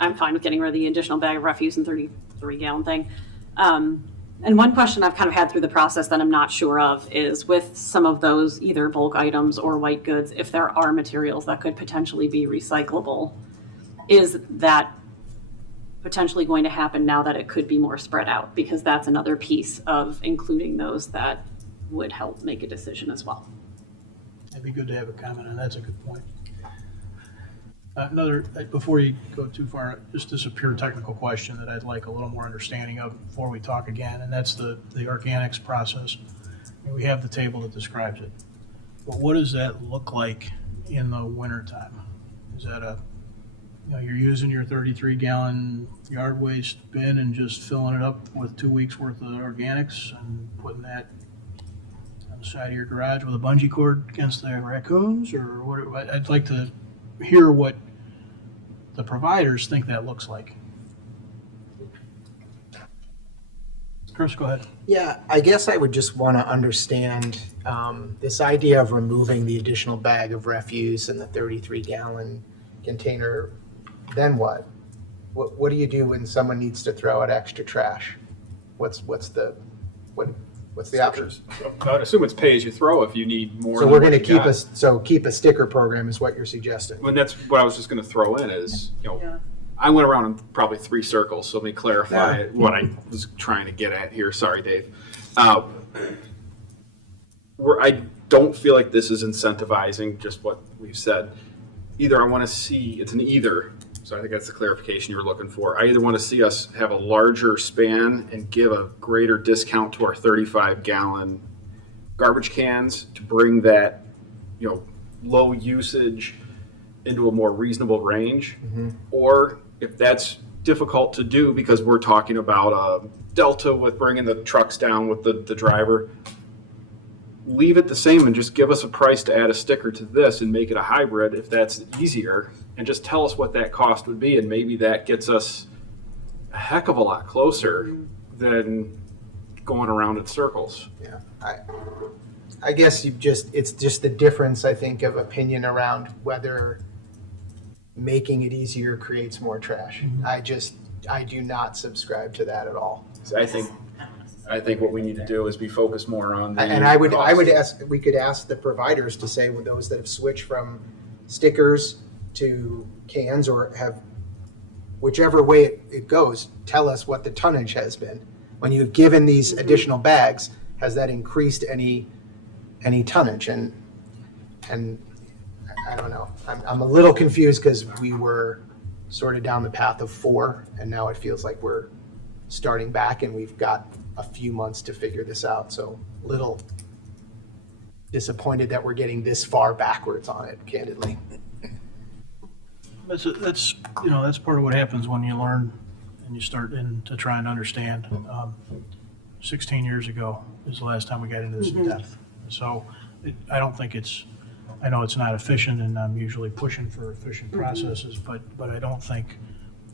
I'm fine with getting rid of the additional bag of refuse and 33-gallon thing. And one question I've kind of had through the process that I'm not sure of is with some of those either bulk items or white goods, if there are materials that could potentially be recyclable, is that potentially going to happen now that it could be more spread out? Because that's another piece of including those that would help make a decision as well. It'd be good to have a comment, and that's a good point. Another, before you go too far, just this is a pure technical question that I'd like a little more understanding of before we talk again, and that's the organics process. And we have the table that describes it. But what does that look like in the wintertime? Is that you're using your 33-gallon yard waste bin and just filling it up with 2 weeks worth of organics and putting that on the side of your garage with a bungee cord against the raccoons, or what? I'd like to hear what the providers think that looks like. Chris, go ahead. Yeah, I guess I would just want to understand this idea of removing the additional bag of refuse and the 33-gallon container. Then what? What do you do when someone needs to throw out extra trash? What's the option? I would assume it's pay as you throw if you need more. So than we're what going to you keep got. keep a sticker program is what you're suggesting. Well, that's what I was just going to throw in is, I went around in probably 3 circles, so let me clarify what I was trying to get at here. Sorry, Dave. I don't feel like this is incentivizing just what we've said. Either I want to see, it's an either, so I think that's the clarification you're looking for. I either want to see us have a larger span and give a greater discount to our 35-gallon garbage cans to bring that, low usage into a more reasonable range, or if that's difficult to do because we're talking about a delta with bringing the trucks down with the driver, leave it the same and just give us a price to add a sticker to this and make it a hybrid if that's easier, and just tell us what that cost would be, and maybe that gets us a heck of a lot closer than going around in circles. Yeah, I guess it's just the difference, I think, of opinion around whether making it easier creates more trash. I do not subscribe to that at all. So I think what we need to do is be focused more on the And I would cost. we could ask the providers to say, with those that have switched from stickers to cans or have, whichever way it goes, tell us what the tonnage has been. When you've given these additional bags, has that increased any tonnage? And I don't know. I'm a little confused because we were sort of down the path of 4, and now it feels like we're starting back, and we've got a few months to figure this out. So little disappointed that we're getting this far backwards on it, candidly. That's part of what happens when you learn and you start to try and understand. 16 years ago is the last time we got into this in depth. So I don't think I know it's not efficient, and I'm usually pushing for efficient processes, but I don't think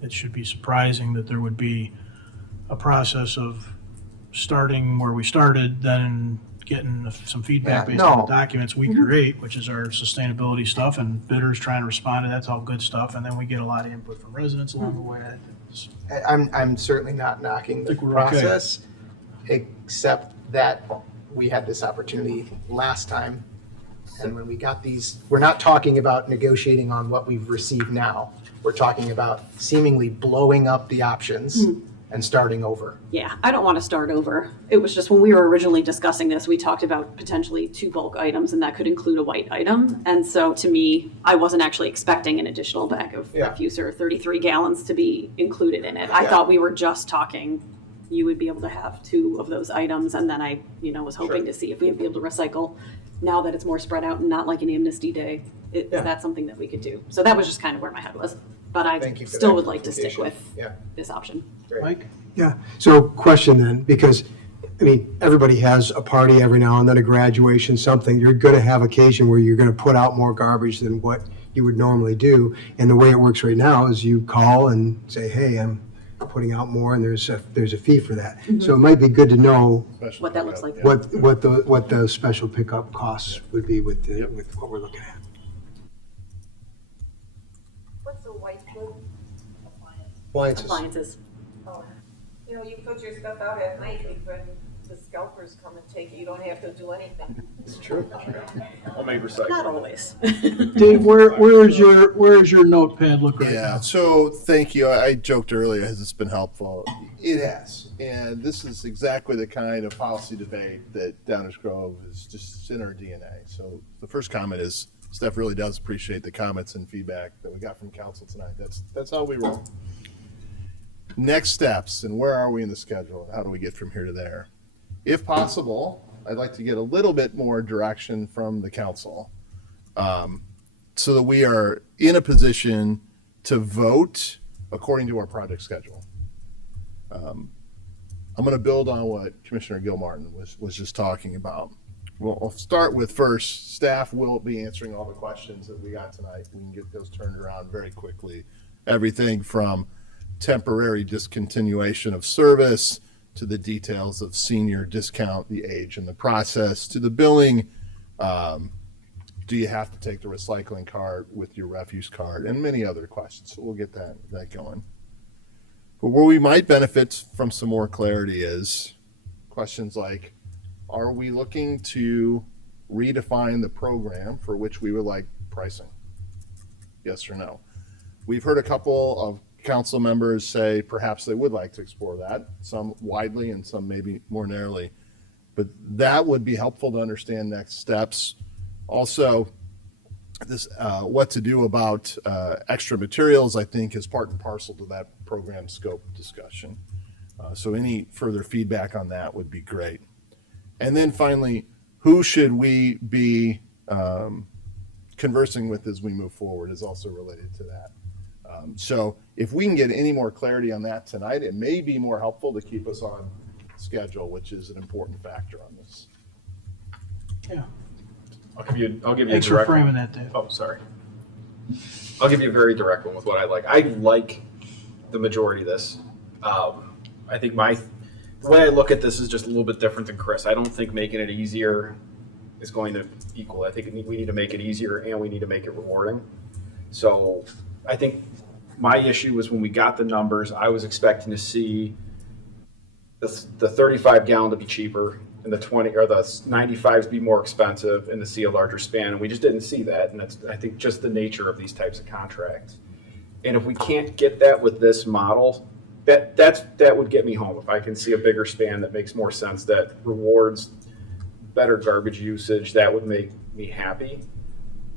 it should be surprising that there would be a process of starting where we started, then getting some feedback based on the documents we create, which is our sustainability stuff, and bidders trying to respond to that's all good stuff, and then we get a lot of input from residents along the way. I'm certainly not knocking the process, except that we had this opportunity last time And when we got these, we're not talking about negotiating on what we've received now. We're talking about seemingly blowing up the options and starting over. Yeah, I don't want to start over. It was just when we were originally discussing this, we talked about potentially 2 bulk items, and that could include a white item. And so to me, I wasn't actually expecting an additional bag of refuse or 33 gallons to be included in it. I thought we were just talking, you would be able to have 2 of those items, and then I, was hoping to see if we'd be able to recycle now that it's more spread out and not like an amnesty day. Is that something that we could do? So that was just kind of where my head was. But I Thank you for still that would like to stick with clarification. this option. Mike? Yeah, so question then, because, everybody has a party every now and then, a graduation, something. You're gonna have occasion where you're gonna put out more garbage than what you would normally do. And the way it works right now is you call and say, hey, I'm putting out more, and there's a fee for that. So it might be good to know What that looks like. what the special pickup costs would be with what we're looking at. What's the white good? Appliances. Oh, you put your stuff out at night, when the scalpers come and take it, you don't have to do anything. It's true. I'll make recycle. Not always. Dave, where is your notepad look right now? So thank you. I joked earlier, has this been helpful? It has. And this is exactly the kind of policy debate that Downers Grove is just in our DNA. So the first comment is, Steph really does appreciate the comments and feedback that we got from council tonight. That's how we roll. Next steps, and where are we in the schedule? And how do we get from here to there? If possible, I'd like to get a little bit more direction from the council, so that we are in a position to vote according to our project schedule. I'm going to build on what Commissioner Gilmartin was just talking about. Well, I'll start with first, staff will be answering all the questions that we got tonight. We can get those turned around very quickly. Everything from temporary discontinuation of service to the details of senior discount, the age and the process, to the billing. Do you have to take the recycling cart with your refuse cart, and many other questions. So we'll get that going. But where we might benefit from some more clarity is questions like, are we looking to redefine the program for which we would like pricing? Yes or no? We've heard a couple of council members say perhaps they would like to explore that, some widely and some maybe more narrowly. But that would be helpful to understand next steps. Also, this what to do about extra materials, I think, is part and parcel to that program scope discussion. So any further feedback on that would be great. And then finally, who should we be conversing with as we move forward is also related to that. So if we can get any more clarity on that tonight, it may be more helpful to keep us on schedule, which is an important factor on this. Yeah. I'll give you a Thanks for direct framing one. that, Dave. Oh, sorry. I'll give you a very direct one with what I like. I like the majority of this. I think the way I look at this is just a little bit different than Chris. I don't think making it easier is going to equal. I think we need to make it easier and we need to make it rewarding. So I think my issue was when we got the numbers, I was expecting to see the 35 gallon to be cheaper and the 20 or the 95s be more expensive and to see a larger span. And we just didn't see that. And that's, I think, just the nature of these types of contracts. And if we can't get that with this model, that would get me home. If I can see a bigger span that makes more sense, that rewards better garbage usage, that would make me happy.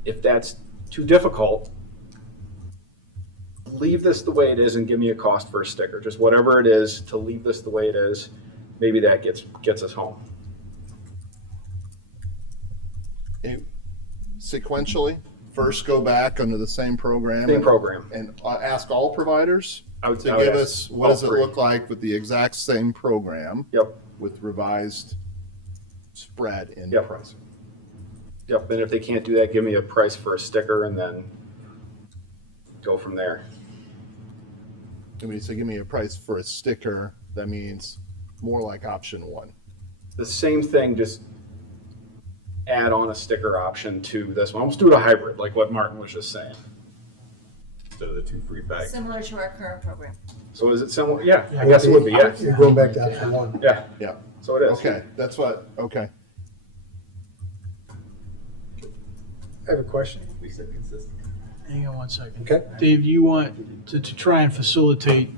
If that's too difficult, leave this the way it is and give me a cost for a sticker. Just whatever it is to leave this the way it is. Maybe that gets us home. Sequentially, first go back under the same program. Same program. And ask all providers to I would give ask us, what all does it three. look like with the exact same program? Yep. With revised spread in Yep. pricing. Yep, and if they can't do that, give me a price for a sticker and then go from there. I mean, so give me a price for a sticker, that means more like option one. The same thing, just add on a sticker option to this one. Almost do it a hybrid, like what Martin was just saying. Instead of the 2 free bags. Similar to our current program. So is it similar? Yeah, I guess it would be, yeah. You're going back to option one. Yeah, Yeah. so it is. Okay, that's what, okay. I have a question. Hang on one second. Okay. Dave, you want to try and facilitate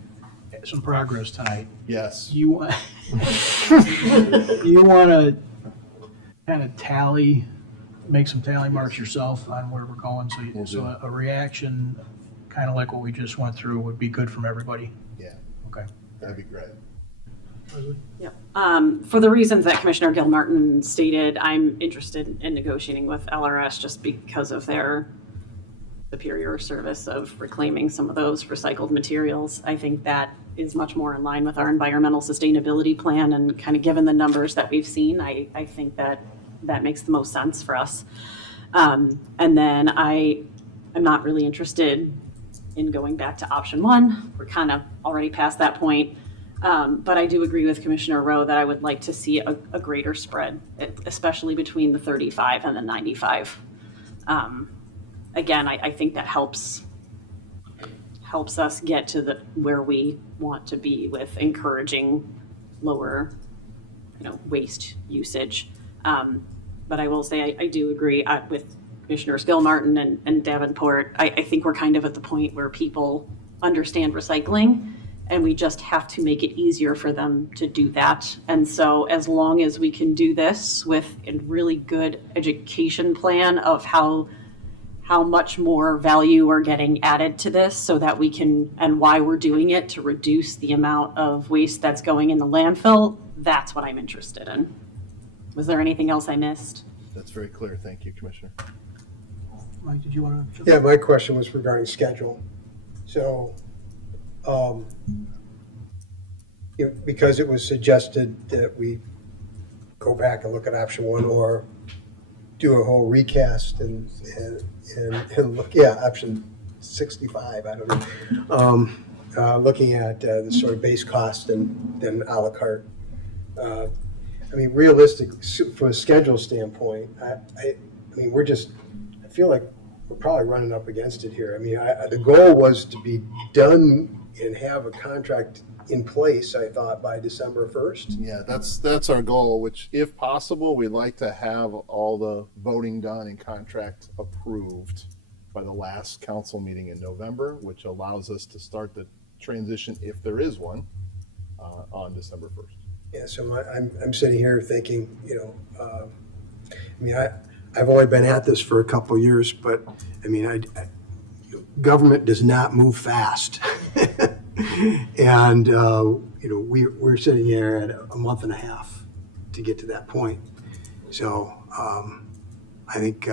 some progress tonight. Yes. You want, you want to kind of make some tally marks yourself on where we're going. So a reaction, kind of like what we just went through, would be good from everybody. Yeah. Okay. That'd be great. For the reasons that Commissioner Gilmartin stated, I'm interested in negotiating with LRS just because of their superior service of reclaiming some of those recycled materials. I think that is much more in line with our environmental sustainability plan, and kind of given the numbers that we've seen, I think that makes the most sense for us. And then I'm not really interested in going back to option one. We're kind of already past that point. But I do agree with Commissioner Rowe that I would like to see a greater spread, especially between the 35 and the 95. Again, I think that helps us get to where we want to be with encouraging lower, waste usage. But I will say I do agree with Commissioners Gilmartin and Davenport. I think we're kind of at the point where people understand recycling, and we just have to make it easier for them to do that. And so as long as we can do this with a really good education plan of how much more value we're getting added to this, so that we can, and why we're doing it, to reduce the amount of waste that's going in the landfill, that's what I'm interested in. Was there anything else I missed? That's very clear. Thank you, Commissioner. Mike, did you want to? Yeah, my question was regarding schedule. So, because it was suggested that we go back and look at option one, or do a whole recast and look, option 65, I don't know. Looking at the sort of base cost and then a la carte. I mean, realistic, from a schedule standpoint, I mean, I feel like we're probably running up against it here. I mean, the goal was to be done and have a contract in place, I thought, by December 1st. Yeah, that's our goal, which if possible, we'd like to have all the voting done and contract approved by the last council meeting in November, which allows us to start the transition, if there is one, on December 1st. Yeah, so I'm sitting here thinking, I mean, I've only been at this for a couple of years, but I mean, government does not move fast. And, we're sitting here at a month and a half to get to that point. So I think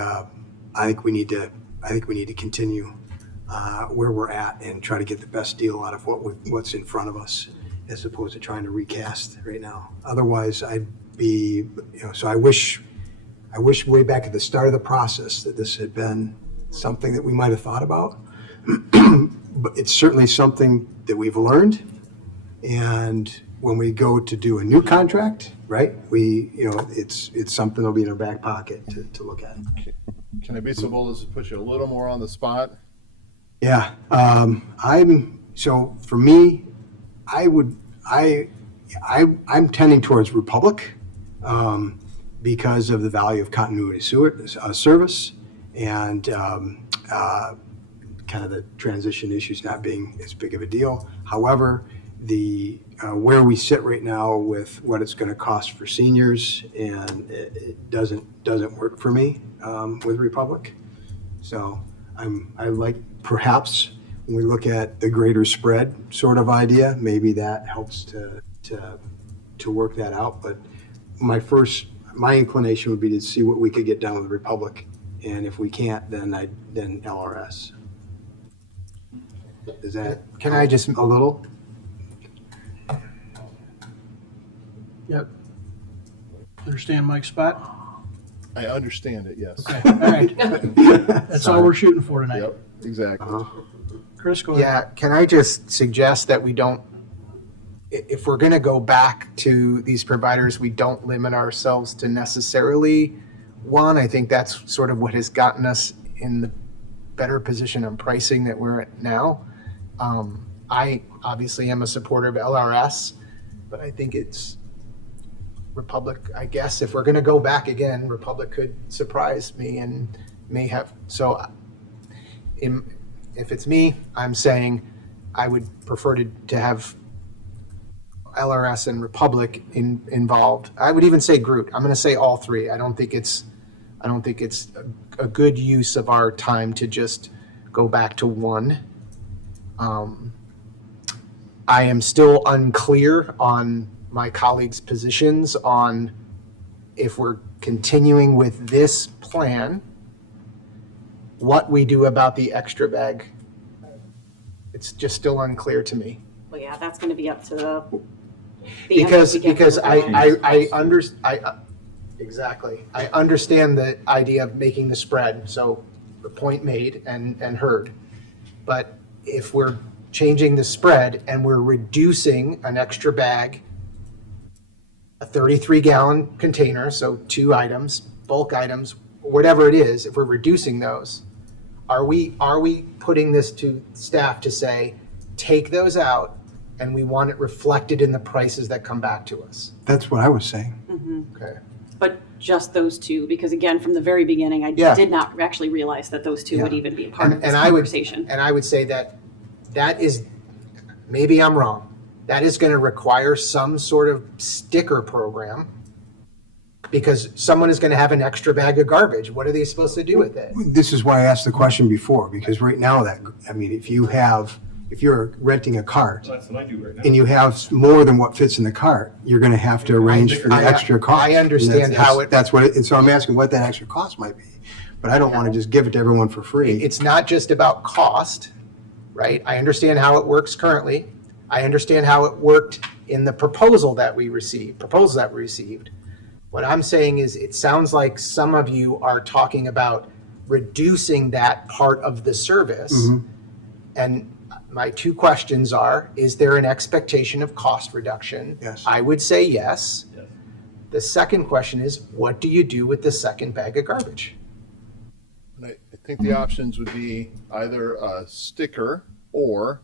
we need to continue where we're at and try to get the best deal out of what's in front of us, as opposed to trying to recast right now. Otherwise, I'd be, so I wish way back at the start of the process that this had been something that we might have thought about. But it's certainly something that we've learned. And when we go to do a new contract, right, it's something that'll be in our back pocket to look at. Can I be so bold as to put you a little more on the spot? Yeah, so for me, I'm tending towards Republic because of the value of continuity service and kind of the transition issues not being as big of a deal. However, where we sit right now with what it's going to cost for seniors, and it doesn't work for me with Republic. So I like, perhaps when we look at the greater spread sort of idea, maybe that helps to work that out. But my inclination would be to see what we could get done with Republic, and if we can't, then LRS. Is that? Can I just a little? Yep. Understand Mike's spot? I understand it, yes. Okay, all right. That's all we're shooting for tonight. Yep, exactly. Chris, go ahead. Yeah, can I just suggest that we don't, if we're going to go back to these providers, we don't limit ourselves to necessarily one. I think that's sort of what has gotten us in the better position on pricing that we're at now. I obviously am a supporter of LRS, but I think it's Republic. I guess if we're going to go back again, Republic could surprise me and may have, so if it's me, I'm saying I would prefer to have LRS and Republic involved. I would even say Groot. I'm going to say all three. I don't think it's a good use of our time to just go back to one. I am still unclear on my colleagues' positions on if we're continuing with this plan, what we do about the extra bag. It's just still unclear to me. Well, yeah, that's going to be up to the Because we get from the exactly. I understand the idea of making the spread, so the point made and heard. But if we're changing the spread and we're reducing an extra bag, a 33-gallon container, so 2 items, bulk items, whatever it is, if we're reducing those, are we putting this to staff to say, take those out and we want it reflected in the prices that come back to us? That's what I was saying. Okay. But just those two, because again, from the very beginning, I Yeah. did not actually realize that those two would even be a part of this I would, conversation. and I would say that is, maybe I'm wrong, that is going to require some sort of sticker program because someone is going to have an extra bag of garbage. What are they supposed to do with it? This is why I asked the question before, because right now if you're renting a cart That's what I do right now. and you have more than what fits in the cart, you're going to have to arrange for the extra cost. I understand how it. That's what, and so I'm asking what that extra cost might be. But I don't want to just give it to everyone for free. It's not just about cost, right? I understand how it works currently. I understand how it worked in the proposals that we received. What I'm saying is, it sounds like some of you are talking about reducing that part of the service. Mhm. And my 2 questions are, is there an expectation of cost reduction? Yes. I would say yes. The second question is, what do you do with the second bag of garbage? And I think the options would be either a sticker or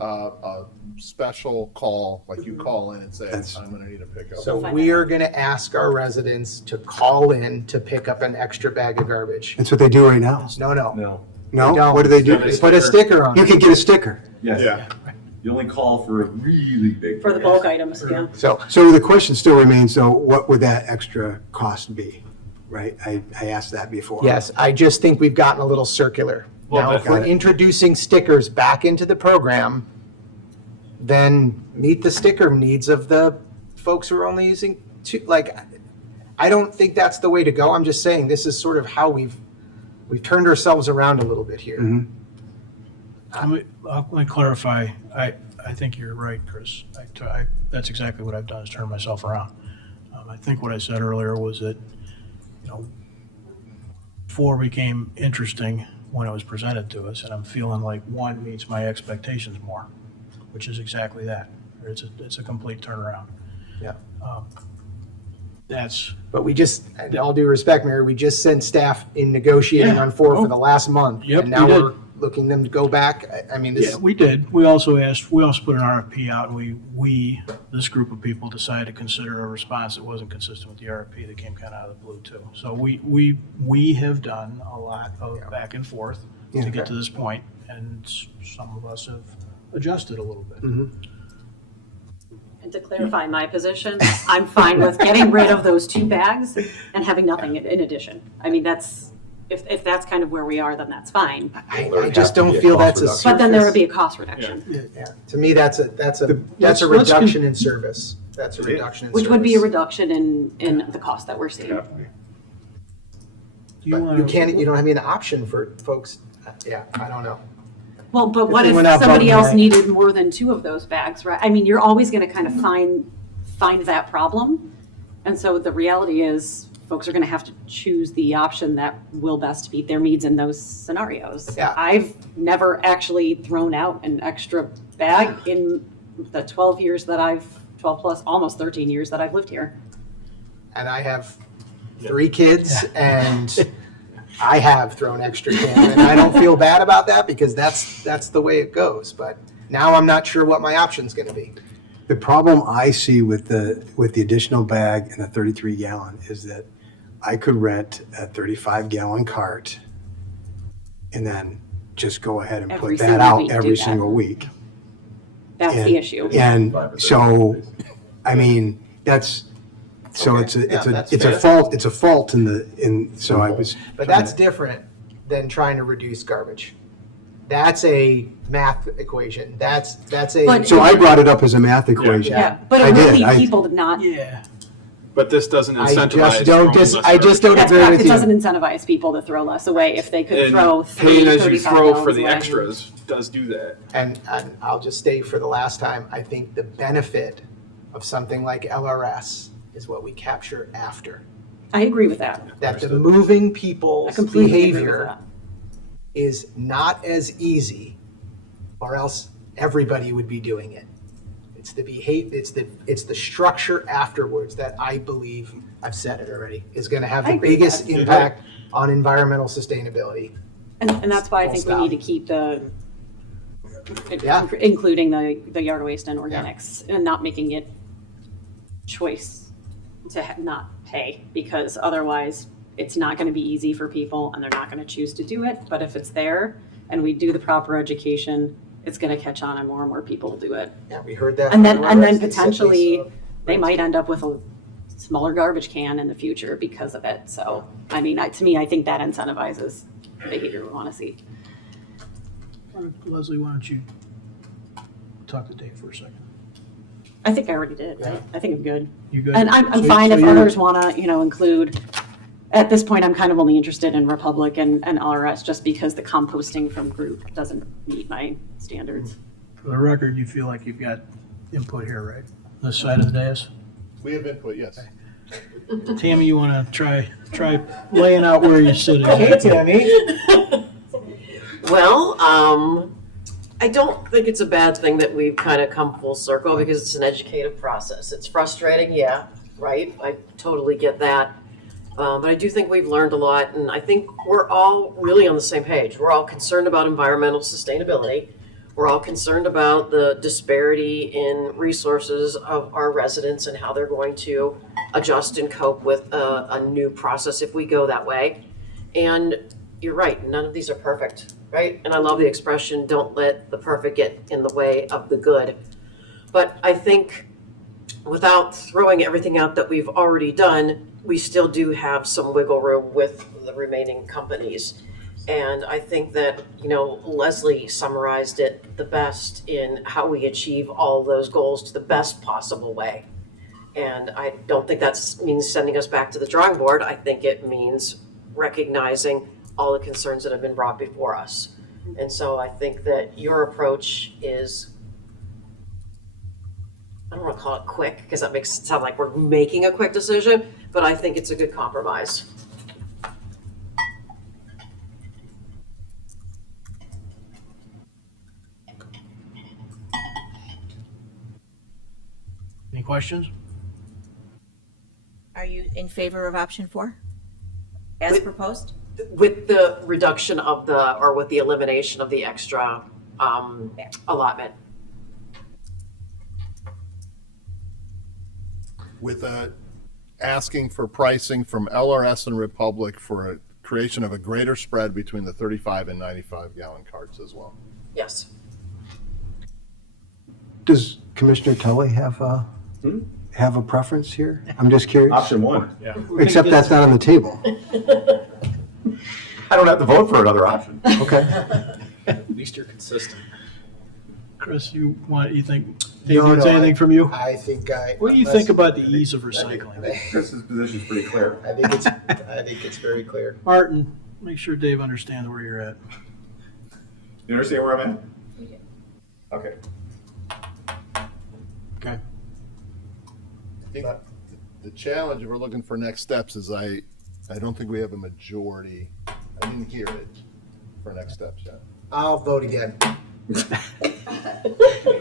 a special call, like you call in and say, I'm going to need a pickup. So we are going to ask our residents to call in to pick up an extra bag of garbage. That's what they do right now. No. No. No? They don't. What do they do? They put a sticker on You it. can get a sticker. Yes. Yeah. You only call for a really big. For the bulk items, yeah. So the question still remains, though, what would that extra cost be? Right? I asked that before. Yes, I just think we've gotten a little circular. Well, Now, if we're got it. introducing stickers back into the program, then meet the sticker needs of the folks who are only using 2. Like, I don't think that's the way to go. I'm just saying this is sort of how we've turned ourselves around a little bit here. Let me clarify. I think you're right, Chris. That's exactly what I've done, is turn myself around. I think what I said earlier was that, 4 became interesting when it was presented to us, and I'm feeling like 1 meets my expectations more, which is exactly that. It's a complete turnaround. Yeah. But we just, in all due respect, Mary, we just sent staff in negotiating on 4 for the last month. Yep, And now we did. we're looking them to go back. I mean, this. Yeah, we did. We also put an RFP out, and this group of people decided to consider a response that wasn't consistent with the RFP that came kind of out of the blue too. So we have done a lot of back and forth to get to this point, and some of us have adjusted a little bit. And to clarify my position, I'm fine with getting rid of those 2 bags and having nothing in addition. I mean, if that's kind of where we are, then that's fine. I just don't feel that's a. But then there would be a cost reduction. Yeah, to me, that's a let's reduction in service. That's a reduction in service. Which would be a reduction in the cost that we're seeing. But you don't have any option for folks. Yeah, I don't know. Well, but If what they if went out somebody bugging else right. needed more than 2 of those bags, right? I mean, you're always going to kind of find that problem. And so the reality is folks are going to have to choose the option that will best meet their needs in those scenarios. Yeah. I've never actually thrown out an extra bag in the 12 plus, almost 13 years that I've lived here. And I have 3 kids, and I have thrown extra in, and I don't feel bad about that because that's the way it goes. But now I'm not sure what my option's going to be. The problem I see with the additional bag and the 33-gallon is that I could rent a 35-gallon cart and then just go ahead and Every put that single out week, do every that. single week. That's And- the issue. And so, I mean, that's, so Okay. it's a, Yeah, it's a, that's it's a fair. fault, it's a fault so I was. But that's different than trying to reduce garbage. That's a math equation. That's a. But- So I brought it up as a math equation. Yeah, but I it would did. lead I- people to not. Yeah. But this doesn't I incentivize. just don't I just don't That's agree correct. with It you. doesn't incentivize people to throw less away if they could And throw paying as you 35 throw for dollars the away. extras does do that. And I'll just state for the last time, I think the benefit of something like LRS is what we capture after. I agree with that. That the moving I people's completely agree with behavior that. is not as easy, or else everybody would be doing it. It's the behavior, it's the structure afterwards that I believe, I've said it already, is gonna have I the agree with biggest that. impact on environmental sustainability. And that's why I Full think we stop. need to keep Yeah. including the yard waste and organics and not making it choice to not pay, because otherwise it's not going to be easy for people and they're not going to choose to do it. But if it's there and we do the proper education, it's going to catch on and more people will do it. Yeah, we heard that. And from then LRS. They said potentially so. they might end up with a smaller garbage can in the future because of it. So, I mean, to me, I think that incentivizes the behavior we want to see. Leslie, why don't you talk to Dave for a second? I think I already did, right? I think I'm good. You good? And I'm So- fine so if you're- others want to, include, at this point, I'm kind of only interested in Republic and LRS just because the composting from group doesn't meet my standards. For the record, you feel like you've got input here, right? This side of the dais? We have input, yes. Tammy, you want to try laying out where you sit? Hey, Tammy. Well, I don't think it's a bad thing that we've kind of come full circle because it's an educative process. It's frustrating, yeah, right? I totally get that. But I do think we've learned a lot, and I think we're all really on the same page. We're all concerned about environmental sustainability. We're all concerned about the disparity in resources of our residents and how they're going to adjust and cope with a new process if we go that way. And you're right, none of these are perfect, right? And I love the expression, don't let the perfect get in the way of the good. But I think without throwing everything out that we've already done, we still do have some wiggle room with the remaining companies. And I think that, Leslie summarized it the best in how we achieve all those goals to the best possible way. And I don't think that means sending us back to the drawing board. I think it means recognizing all the concerns that have been brought before us. And so I think that your approach is, I don't want to call it quick because that makes it sound like we're making a quick decision, but I think it's a good compromise. Any questions? Are you in favor of option 4? As proposed? With the reduction of or with the elimination of the extra allotment. With asking for pricing from LRS and Republic for a creation of a greater spread between the 35 and 95 gallon carts as well. Yes. Does Commissioner Tully have a preference here? I'm just curious. Option one. Yeah. Except that's not on the table. I don't have to vote for another option. Okay. At least you're consistent. Chris, you think, Dave, No, needs no, anything from you? I think What do you think about the ease of recycling? Chris's position is pretty clear. I think it's very clear. Martin, make sure Dave understands where you're at. You understand where I'm at? Okay. Okay. I think the challenge, if we're looking for next steps, is I don't think we have a majority. I didn't hear it for next steps yet. I'll vote again.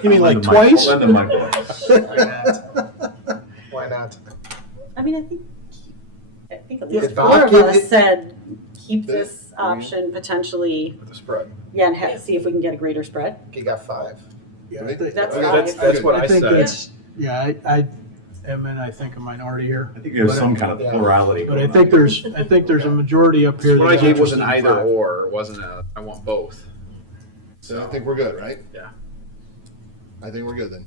You mean like twice? Lend him my voice. Why not? I mean, I think at Yeah, least Bob, 4 of give us it- said keep This, this option potentially, With the spread. and see if we can get a greater spread. You got 5. Yeah, That's That's what I think said. that's, yeah, am in, I think, a minority here. I think there's some kind of plurality. But I think there's a majority up here. What I that's gave was an interested in either five. or, it wasn't a, I want both. So I think we're good, right? Yeah. I think we're good then.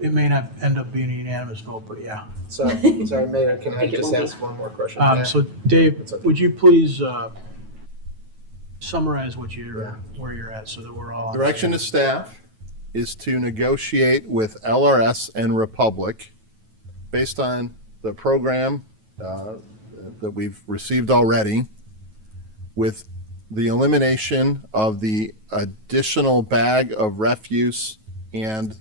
It may not end up being a unanimous vote, but yeah. So, sorry, Mayor, can I think it just will be. ask one more question? So Dave, would you please summarize where you're at so that we're all. on the Direction same- to staff is to negotiate with LRS and Republic based on the program that we've received already, with the elimination of the additional bag of refuse and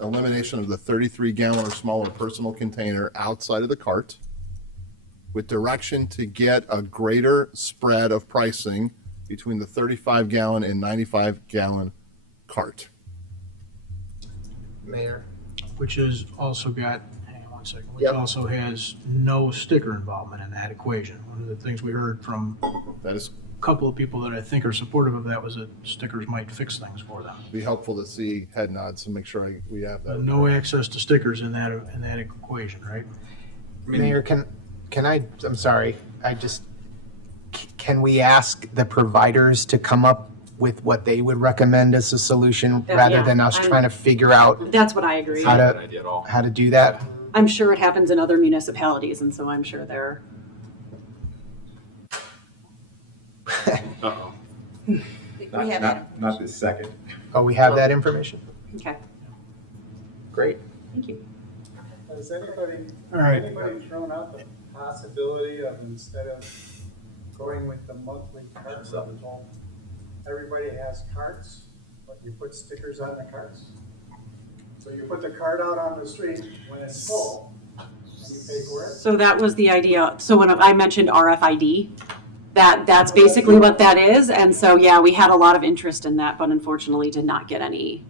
elimination of the 33-gallon or smaller personal container outside of the cart, with direction to get a greater spread of pricing between the 35-gallon and 95-gallon cart. Mayor. Which has also got, hang on one second, which Yep. also has no sticker involvement in that equation. One of the things we heard from That is a couple of people that I think are supportive of that was that stickers might fix things for them. be helpful to see head nods and make sure we have that. No access to stickers in that equation, right? Mayor, can I, I'm sorry, can we ask the providers to come up with what they would recommend as a solution rather Yeah, than us I'm- trying to figure out That's what I agree. how Not a good idea at all. to do that? I'm sure it happens in other municipalities, and so I'm sure they're, Uh-oh. We have that. Not this second. Oh, we have that information? okay, Great. thank you. Has anybody, All right. anybody thrown out the possibility of, instead of going with the monthly cart rental, everybody has carts, but you put stickers on the carts? So you put the cart out on the street when it's full, and you pay for it? So that was the idea. So when I mentioned RFID, that's basically what that is. And so, yeah, we had a lot of interest in that, but unfortunately did not get any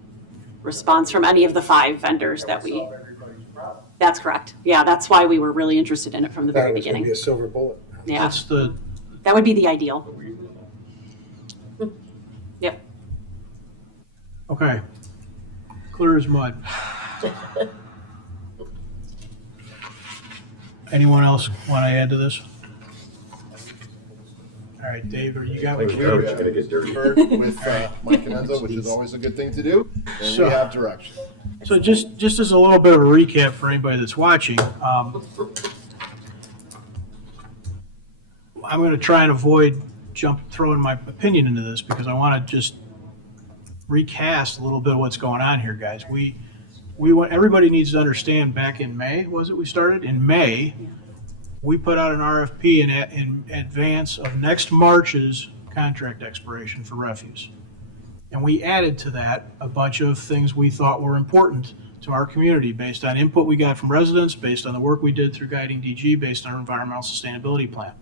response from any of the 5 vendors that we, Solve everybody's problem. that's correct. Yeah, that's why we were really interested in it from the very beginning. Be a silver bullet. Yeah, That's the, that would be the ideal. Yep. okay. Clear as mud. Anyone else want to add to this? All right, Dave, you got what you We're need? gonna get dirty. With Mike Canenzo, which is always a good thing to do, and So- we have direction. So just as a little bit of a recap for anybody that's watching, I'm going to try and avoid throwing my opinion into this because I want to just recast a little bit of what's going on here, guys. We want, everybody needs to understand back in May, was it we started? In May, we put out an RFP in advance of next March's contract expiration for refuse. And we added to that a bunch of things we thought were important to our community based on input we got from residents, based on the work we did through Guiding DG, based on our environmental sustainability plan.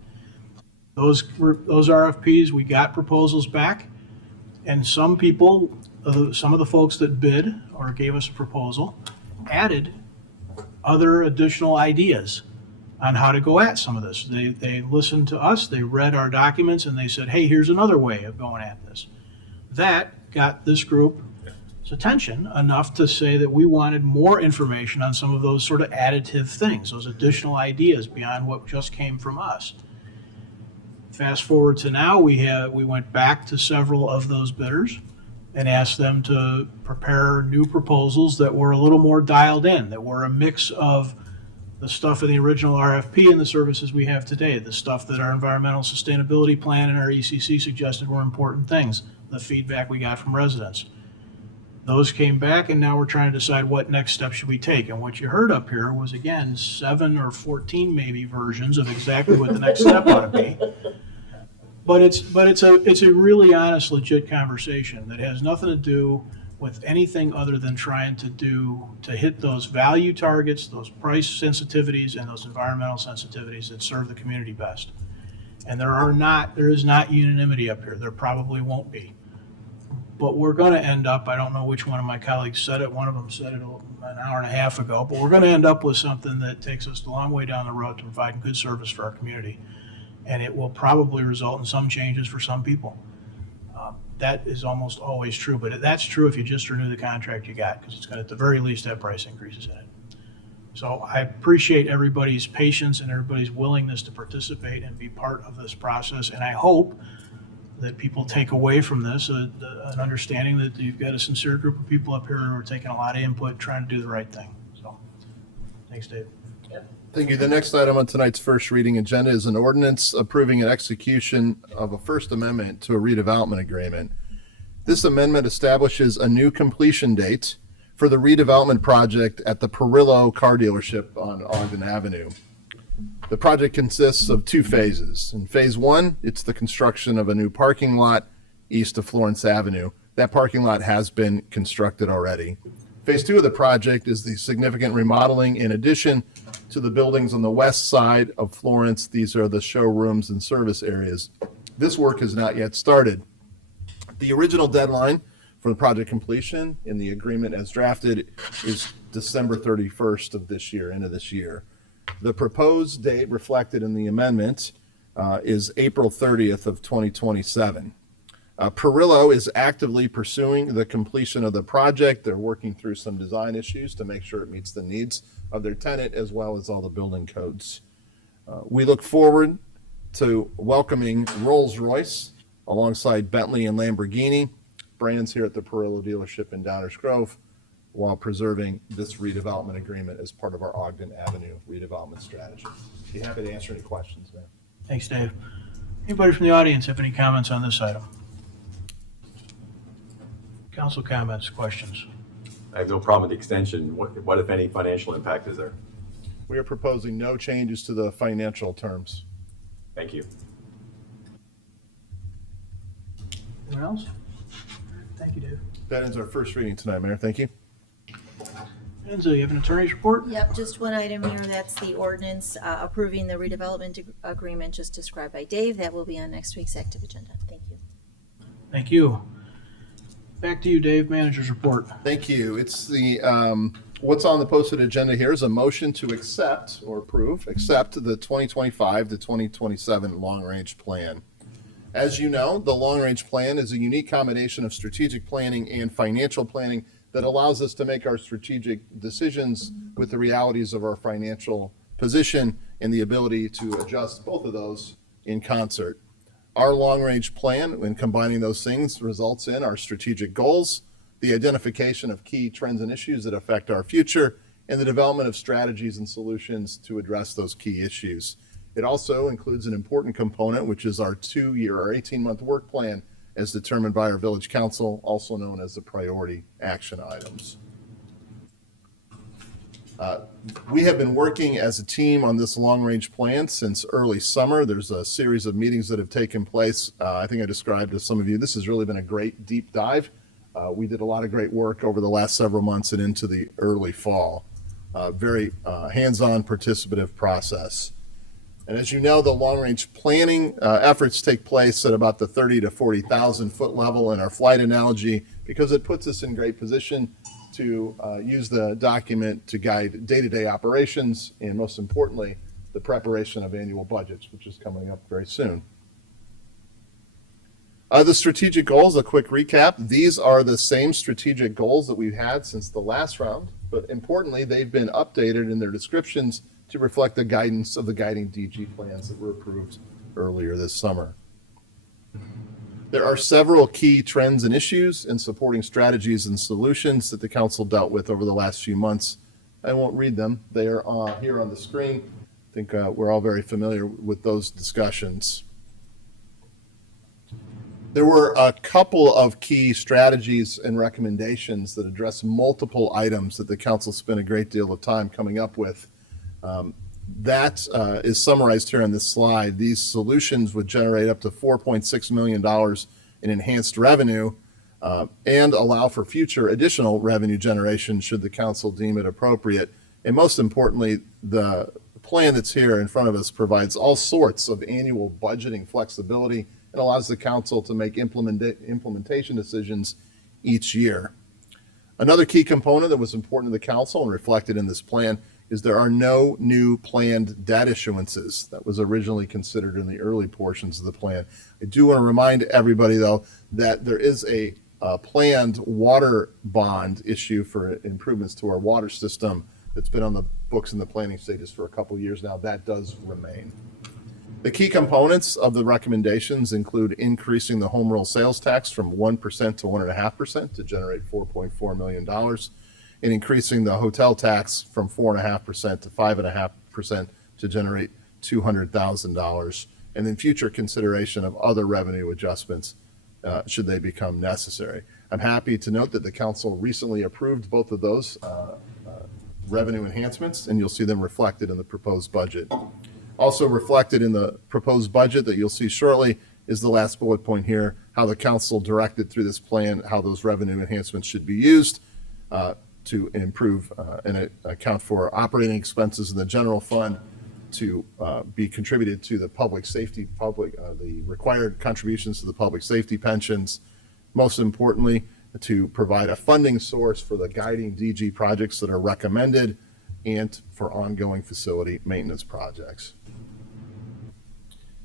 Those RFPs, we got proposals back, and some people, some of the folks that bid or gave us a proposal, added other additional ideas on how to go at some of this. They listened to us, they read our documents, and they said, hey, here's another way of going at this. That got this group's attention enough to say that we wanted more information on some of those sort of additive things, those additional ideas beyond what just came from us. Fast forward to now, we went back to several of those bidders and asked them to prepare new proposals that were a little more dialed in, that were a mix of the stuff in the original RFP and the services we have today, the stuff that our environmental sustainability plan and our ECC suggested were important things, the feedback we got from residents. Those came back, and now we're trying to decide what next steps should we take. And what you heard up here was, again, 7 or 14 maybe versions of exactly what the next step ought to be. But it's a really honest, legit conversation that has nothing to do with anything other than trying to hit those value targets, those price sensitivities, and those environmental sensitivities that serve the community best. And there is not unanimity up here. There probably won't be. But we're going to end up, I don't know which one of my colleagues said it, one of them said it an hour and a half ago, but we're going to end up with something that takes us a long way down the road to provide good service for our community. And it will probably result in some changes for some people. that is almost always true, but that's true if you just renew the contract you got, because it's going to at the very least have price increases in it. So I appreciate everybody's patience and everybody's willingness to participate and be part of this process, and I hope that people take away from this an understanding that you've got a sincere group of people up here who are taking a lot of input, trying to do the right thing. So, thanks, Dave. Thank you. The next item on tonight's first reading agenda is an ordinance approving an execution of a First Amendment to a redevelopment agreement. This amendment establishes a new completion date for the redevelopment project at the Perillo car dealership on Ogden Avenue. The project consists of two phases. In phase one, it's the construction of a new parking lot east of Florence Avenue. That parking lot has been constructed already. Phase two of the project is the significant remodeling in addition to the buildings on the west side of Florence. These are the showrooms and service areas. This work has not yet started. The original deadline for the project completion in the agreement as drafted is December 31st of this year, end of this year. The proposed date reflected in the amendment is April 30th of 2027. Perillo is actively pursuing the completion of the project. They're working through some design issues to make sure it meets the needs of their tenant as well as all the building codes. We look forward to welcoming Rolls-Royce alongside Bentley and Lamborghini brands here at the Perillo dealership in Downers Grove, while preserving this redevelopment agreement as part of our Ogden Avenue redevelopment strategy. Be happy to answer any questions, man. Thanks, Dave. Anybody from the audience have any comments on this item? Council comments, questions? I have no problem with the extension. What if any financial impact is there? We are proposing no changes to the financial terms. Thank you. Anyone else? Thank you, Dave. That ends our first reading tonight, Mayor. Thank you. Enzo, you have an attorney's report? Yep, just one item here, that's the ordinance approving the redevelopment agreement just described by Dave. That will be on next week's active agenda. Thank you. Thank you. Back to you, Dave, manager's report. Thank you. It's the, what's on the posted agenda here is a motion to accept or accept the 2025 to 2027 long-range plan. As you know, the long-range plan is a unique combination of strategic planning and financial planning that allows us to make our strategic decisions with the realities of our financial position and the ability to adjust both of those in concert. Our long-range plan, when combining those things, results in our strategic goals, the identification of key trends and issues that affect our future, and the development of strategies and solutions to address those key issues. It also includes an important component, which is our 2-year or 18-month work plan as determined by our village council, also known as the priority action items. We have been working as a team on this long-range plan since early summer. There's a series of meetings that have taken place. I think I described to some of you, this has really been a great deep dive. We did a lot of great work over the last several months and into the early fall. Very hands-on participative process. And as you know, the long-range planning efforts take place at about the 30 to 40,000 foot level in our flight analogy, because it puts us in great position to use the document to guide day-to-day operations and, most importantly, the preparation of annual budgets, which is coming up very soon. The strategic goals, a quick recap. These are the same strategic goals that we've had since the last round, but importantly, they've been updated in their descriptions to reflect the guidance of the guiding DG plans that were approved earlier this summer. There are several key trends and issues in supporting strategies and solutions that the council dealt with over the last few months. I won't read them. They are here on the screen. I think we're all very familiar with those discussions. There were a couple of key strategies and recommendations that address multiple items that the council spent a great deal of time coming up with. That is summarized here on this slide. These solutions would generate up to $4.6 million in enhanced revenue and allow for future additional revenue generation should the council deem it appropriate. And most importantly, the plan that's here in front of us provides all sorts of annual budgeting flexibility and allows the council to make implementation decisions each year. Another key component that was important to the council and reflected in this plan is there are no new planned debt issuances. That was originally considered in the early portions of the plan. I do want to remind everybody, though, that there is a planned water bond issue for improvements to our water system that's been on the books in the planning stages for a couple years now. That does remain. The key components of the recommendations include increasing the home rule sales tax from 1% to 1.5% to generate $4.4 million, and increasing the hotel tax from 4.5% to 5.5% to generate $200,000, and then future consideration of other revenue adjustments should they become necessary. I'm happy to note that the council recently approved both of those revenue enhancements, and you'll see them reflected in the proposed budget. Also reflected in the proposed budget that you'll see shortly is the last bullet point here, how the council directed through this plan how those revenue enhancements should be used to improve and account for operating expenses in the general fund, to be contributed to the public safety, the required contributions to the public safety pensions. Most importantly, to provide a funding source for the guiding DG projects that are recommended and for ongoing facility maintenance projects.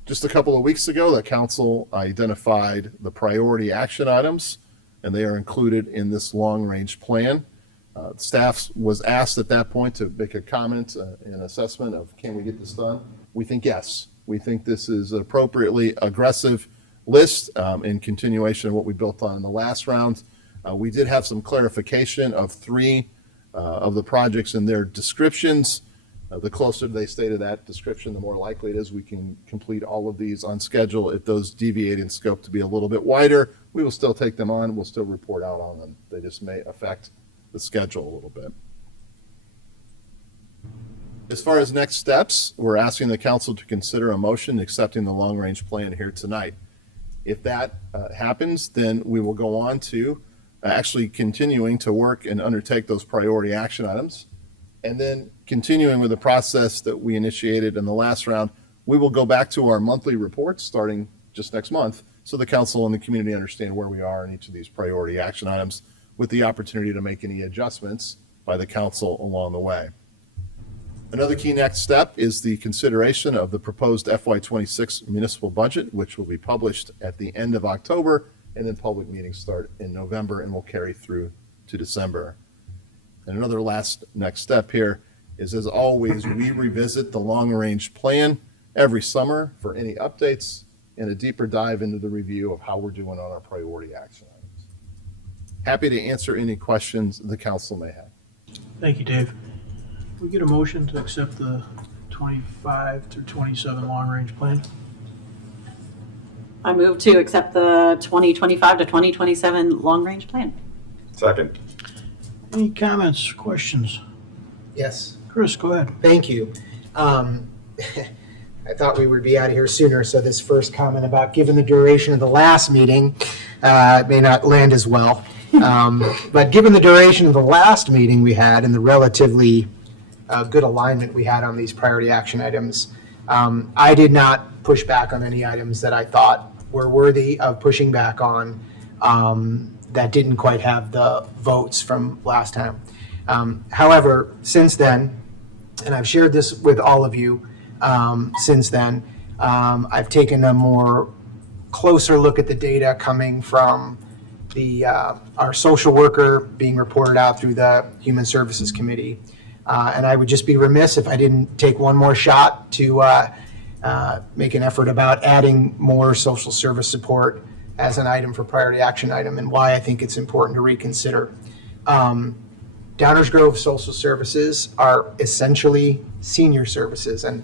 Just a couple of weeks ago, the council identified the priority action items, and they are included in this long-range plan. Staff was asked at that point to make a comment, an assessment of, can we get this done? We think yes. We think this is an appropriately aggressive list in continuation of what we built on in the last round. We did have some clarification of 3 of the projects in their descriptions. The closer they stay to that description, the more likely it is we can complete all of these on schedule. If those deviate in scope to be a little bit wider, we will still take them on. We'll still report out on them. They just may affect the schedule a little bit. As far as next steps, we're asking the council to consider a motion accepting the long-range plan here tonight. If that happens, then we will go on to actually continuing to work and undertake those priority action items. And then continuing with the process that we initiated in the last round, we will go back to our monthly reports starting just next month, so the council and the community understand where we are in each of these priority action items, with the opportunity to make any adjustments by the council along the way. Another key next step is the consideration of the proposed FY26 municipal budget, which will be published at the end of October, and then public meetings start in November and will carry through to December. And another last next step here is, as always, we revisit the long-range plan every summer for any updates and a deeper dive into the review of how we're doing on our priority action items. Happy to answer any questions the council may have. Thank you, Dave. We get a motion to accept the 25 through 27 long-range plan. I move to accept the 2025 to 2027 long-range plan. Second. Any comments, questions? Yes. Chris, go ahead. Thank you. I thought we would be out of here sooner, so this first comment about given the duration of the last meeting may not land as well. But given the duration of the last meeting we had and the relatively good alignment we had on these priority action items, I did not push back on any items that I thought were worthy of pushing back on that didn't quite have the votes from last time. However, since then, and I've shared this with all of you since then, I've taken a more closer look at the data coming from our social worker being reported out through the Human Services Committee. And I would just be remiss if I didn't take one more shot to make an effort about adding more social service support as an item for priority action item, and why I think it's important to reconsider. Downers Grove Social Services are essentially senior services, and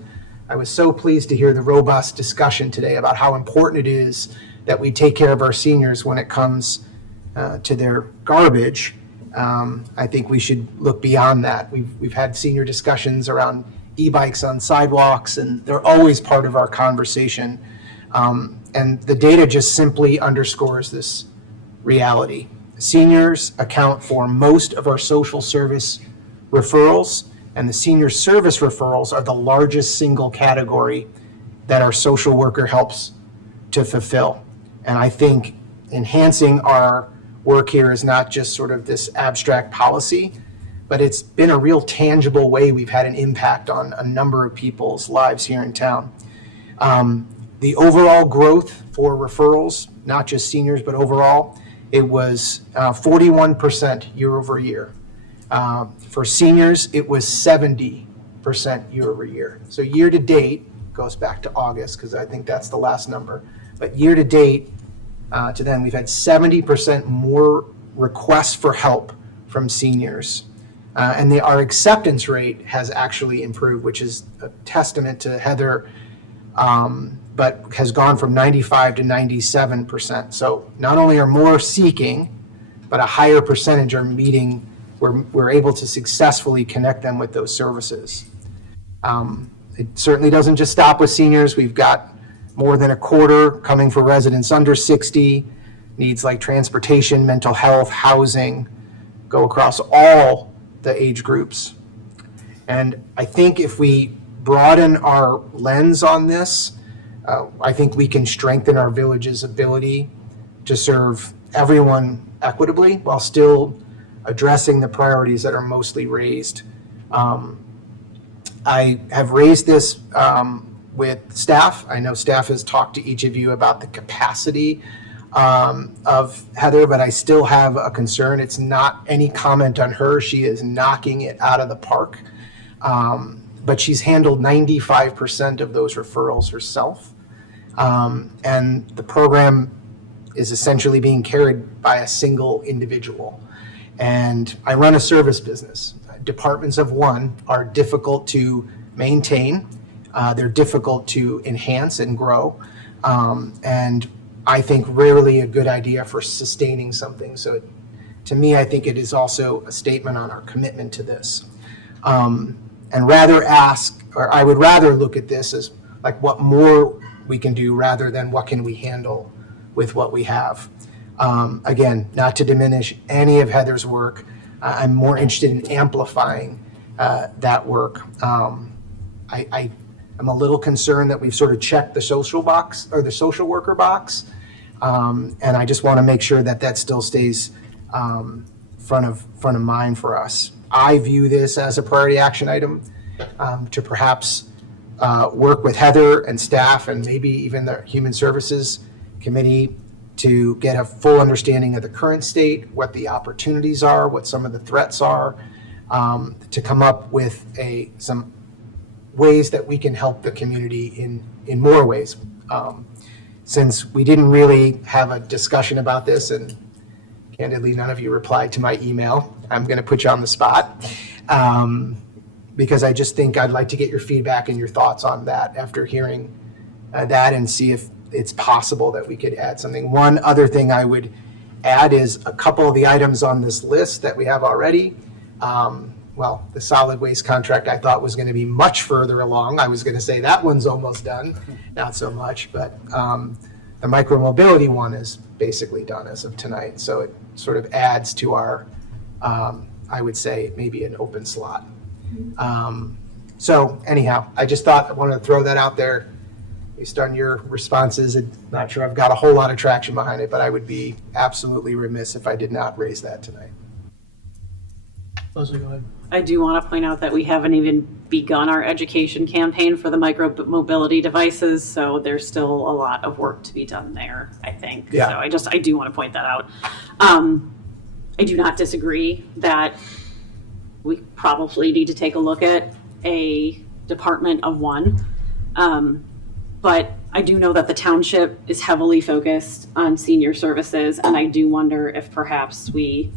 I was so pleased to hear the robust discussion today about how important it is that we take care of our seniors when it comes to their garbage. I think we should look beyond that. We've had senior discussions around e-bikes on sidewalks, and they're always part of our conversation. And the data just simply underscores this reality. Seniors account for most of our social service referrals, and the senior service referrals are the largest single category that our social worker helps to fulfill. And I think enhancing our work here is not just sort of this abstract policy, but it's been a real tangible way we've had an impact on a number of people's lives here in town. The overall growth for referrals, not just seniors, but overall, it was 41% year over year. For seniors, it was 70% year over year. So year to date, goes back to August, because I think that's the last number. But year to date, to then, we've had 70% more requests for help from seniors. And our acceptance rate has actually improved, which is a testament to Heather, but has gone from 95 to 97%. So not only are more seeking, but a higher percentage are meeting, we're able to successfully connect them with those services. It certainly doesn't just stop with seniors. We've got more than a quarter coming for residents under 60, needs like transportation, mental health, housing, go across all the age groups. And I think if we broaden our lens on this, I think we can strengthen our village's ability to serve everyone equitably while still addressing the priorities that are mostly raised. I have raised this with staff. I know staff has talked to each of you about the capacity of Heather, but I still have a concern. It's not any comment on her. She is knocking it out of the park. But she's handled 95% of those referrals herself. And the program is essentially being carried by a single individual. And I run a service business. Departments of one are difficult to maintain. They're difficult to enhance and grow. And I think rarely a good idea for sustaining something. So to me, I think it is also a statement on our commitment to this. And I would rather look at this as like what more we can do rather than what can we handle with what we have. Again, not to diminish any of Heather's work. I'm more interested in amplifying that work. I'm a little concerned that we've sort of checked the social box or the social worker box. And I just want to make sure that that still stays front of mind for us. I view this as a priority action item to perhaps work with Heather and staff and maybe even the Human Services Committee to get a full understanding of the current state, what the opportunities are, what some of the threats are, to come up with some ways that we can help the community in more ways. Since we didn't really have a discussion about this, and candidly, none of you replied to my email, I'm going to put you on the spot, because I just think I'd like to get your feedback and your thoughts on that after hearing that and see if it's possible that we could add something. One other thing I would add is a couple of the items on this list that we have already. Well, the solid waste contract I thought was going to be much further along. I was going to say that one's almost done, not so much, but the micromobility one is basically done as of tonight. So it sort of adds to our, I would say, maybe an open slot. So anyhow, I just thought I wanted to throw that out there based on your responses. I'm not sure I've got a whole lot of traction behind it, but I would be absolutely remiss if I did not raise that tonight. Leslie, go ahead. I do want to point out that we haven't even begun our education campaign for the micro mobility devices, so there's still a lot of work to be done there, I think. Yeah. So I do want to point that out. I do not disagree that we probably need to take a look at a department of one. But I do know that the township is heavily focused on senior services, and I do wonder if perhaps we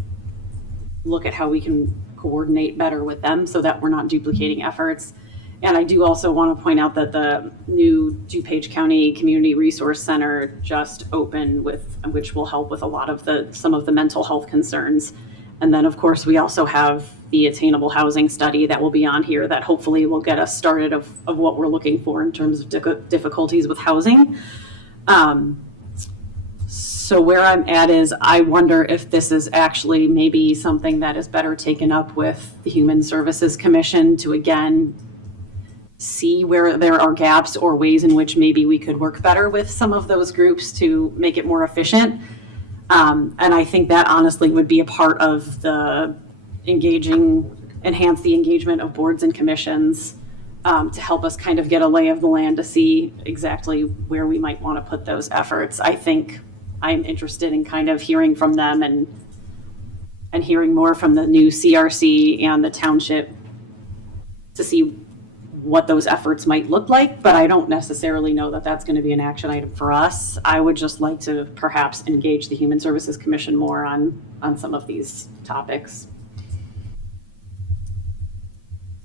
look at how we can coordinate better with them so that we're not duplicating efforts. And I do also want to point out that the new DuPage County Community Resource Center just opened, which will help with a lot of some of the mental health concerns. And then, of course, we also have the attainable housing study that will be on here that hopefully will get us started of what we're looking for in terms of difficulties with housing. So where I'm at is I wonder if this is actually maybe something that is better taken up with the Human Services Commission to again see where there are gaps or ways in which maybe we could work better with some of those groups to make it more efficient. And I think that honestly would be a part of the engaging enhance the engagement of boards and commissions, to help us kind of get a lay of the land to see exactly where we might want to put those efforts. I think I'm interested in kind of hearing from them and hearing more from the new CRC and the township to see what those efforts might look like, but I don't necessarily know that that's going to be an action item for us. I would just like to perhaps engage the Human Services Commission more on some of these topics.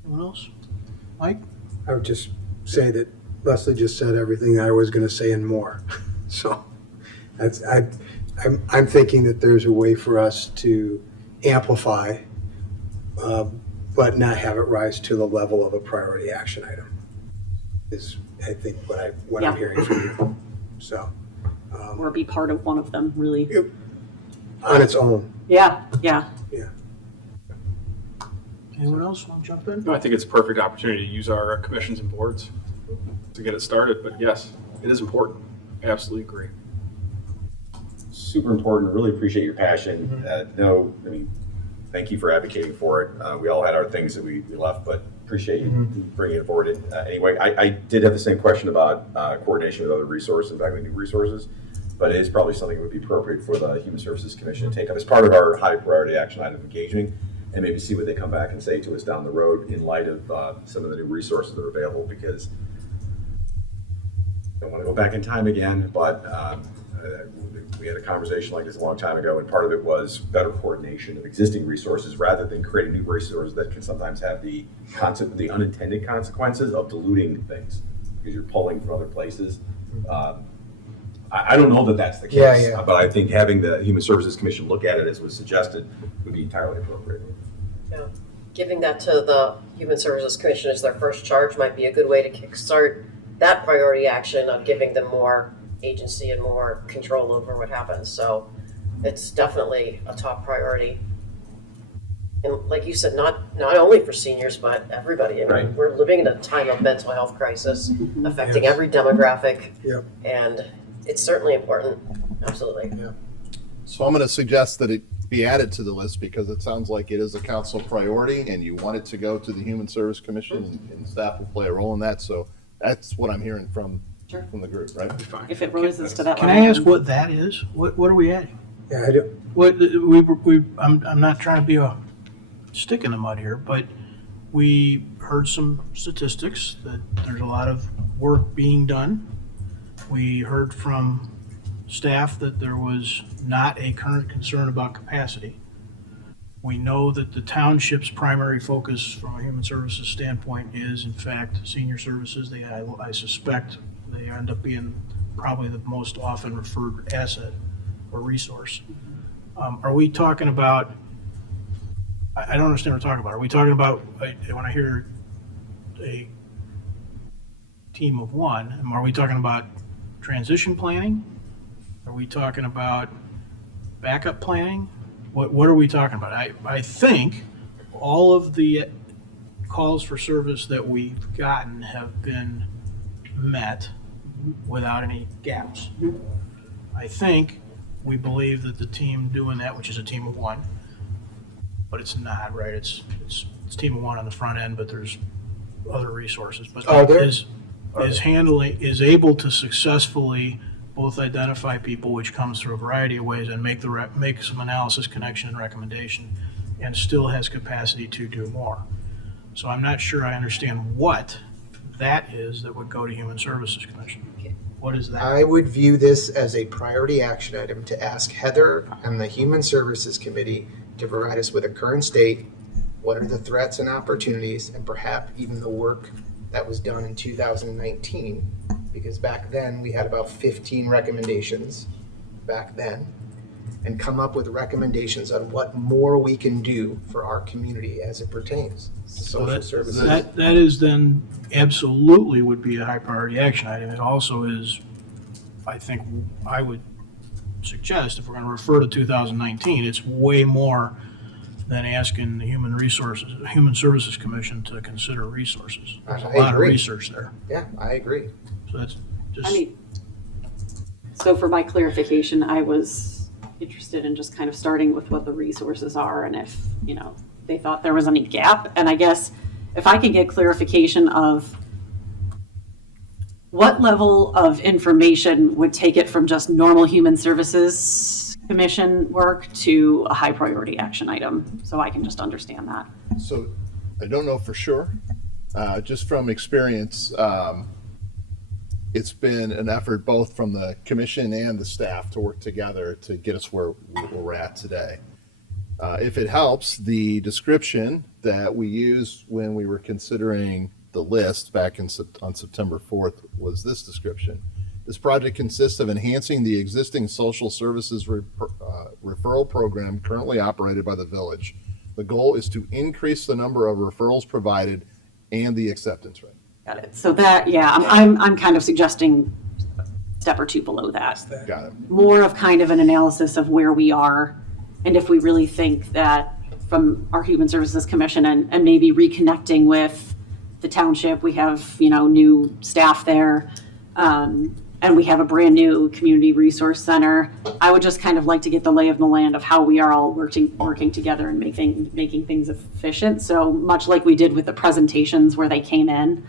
Anyone else? Mike? I would just say that Leslie just said everything I was going to say and more. So I'm thinking that there's a way for us to amplify, but not have it rise to the level of a priority action item, is I think what I'm hearing from you. So, or be part of one of them, really. On its own. Yeah. Anyone else want to jump in? No, I think it's a perfect opportunity to use our commissions and boards to get it started, but yes, it is important. Absolutely agree. Super important. Really appreciate your passion. Thank you for advocating for it. We all had our things that we left, but appreciate you bringing it forward. Anyway, I did have the same question about coordination with other resources, in fact, new resources, but it is probably something that would be appropriate for the Human Services Commission to take up as part of our high priority action item engagement, and maybe see what they come back and say to us down the road in light of some of the new resources that are available, because I don't want to go back in time again, but we had a conversation like this a long time ago, and part of it was better coordination of existing resources rather than creating new resources that can sometimes have the unintended consequences of diluting things because you're pulling from other places. I don't know that that's the case, but I think having the Human Services Commission look at it as was suggested would be entirely appropriate. Yeah. Giving that to the Human Services Commission as their first charge might be a good way to kickstart that priority action of giving them more agency and more control over what happens. So it's definitely a top priority. And like you said, not only for seniors, but everybody. I mean, we're living in a time of mental health crisis affecting every demographic. And it's certainly important. Absolutely. So I'm going to suggest that it be added to the list because it sounds like it is a council priority and you want it to go to the Human Service Commission, and staff will play a role in that. So that's what I'm hearing from the group, right? If it rises to that Can level. I ask what that is? What are we adding? Yeah, I do. What I'm not trying to be a stick in the mud here, but we heard some statistics that there's a lot of work being done. We heard from staff that there was not a current concern about capacity. We know that the township's primary focus from a human services standpoint is, in fact, senior services. I suspect they end up being probably the most often referred asset or resource. Are we talking about, I don't understand what we're talking about. Are we talking about, when I hear a team of one, are we talking about transition planning? Are we talking about backup planning? What are we talking about? I think all of the calls for service that we've gotten have been met without any gaps. I think we believe that the team doing that, which is a team of one, but it's not, right? It's team of one on the front end, but there's other resources. But is able to successfully both identify people, which comes through a variety of ways, and make some analysis, connection, and recommendation, and still has capacity to do more. So I'm not sure I understand what that is that would go to Human Services Commission. What is that? I would view this as a priority action item to ask Heather and the Human Services Committee to provide us with a current state, what are the threats and opportunities, and perhaps even the work that was done in 2019, because back then we had about 15 recommendations back then, and come up with recommendations on what more we can do for our community as it pertains to social services. That is then absolutely would be a high priority action item. It also is, I think, I would suggest if we're going to refer to 2019, it's way more than asking the Human Services Commission to consider resources. There's a lot of research there. Yeah, I agree. So that's just. I mean, so for my clarification, I was interested in just kind of starting with what the resources are and if, they thought there was any gap. And I guess if I could get clarification of what level of information would take it from just normal human services commission work to a high priority action item, so I can just understand that. So I don't know for sure. Just from experience, it's been an effort both from the commission and the staff to work together to get us where we're at today. If it helps, the description that we used when we were considering the list back on September 4th was this description. This project consists of enhancing the existing social services referral program currently operated by the village. The goal is to increase the number of referrals provided and the acceptance rate. Got it. So that, yeah, I'm kind of suggesting a step or two below that. Got it. More of kind of an analysis of where we are, and if we really think that from our Human Services Commission and maybe reconnecting with the township, we have, new staff there, and we have a brand new community resource center. I would just kind of like to get the lay of the land of how we are all working together and making things efficient. So much like we did with the presentations where they came in.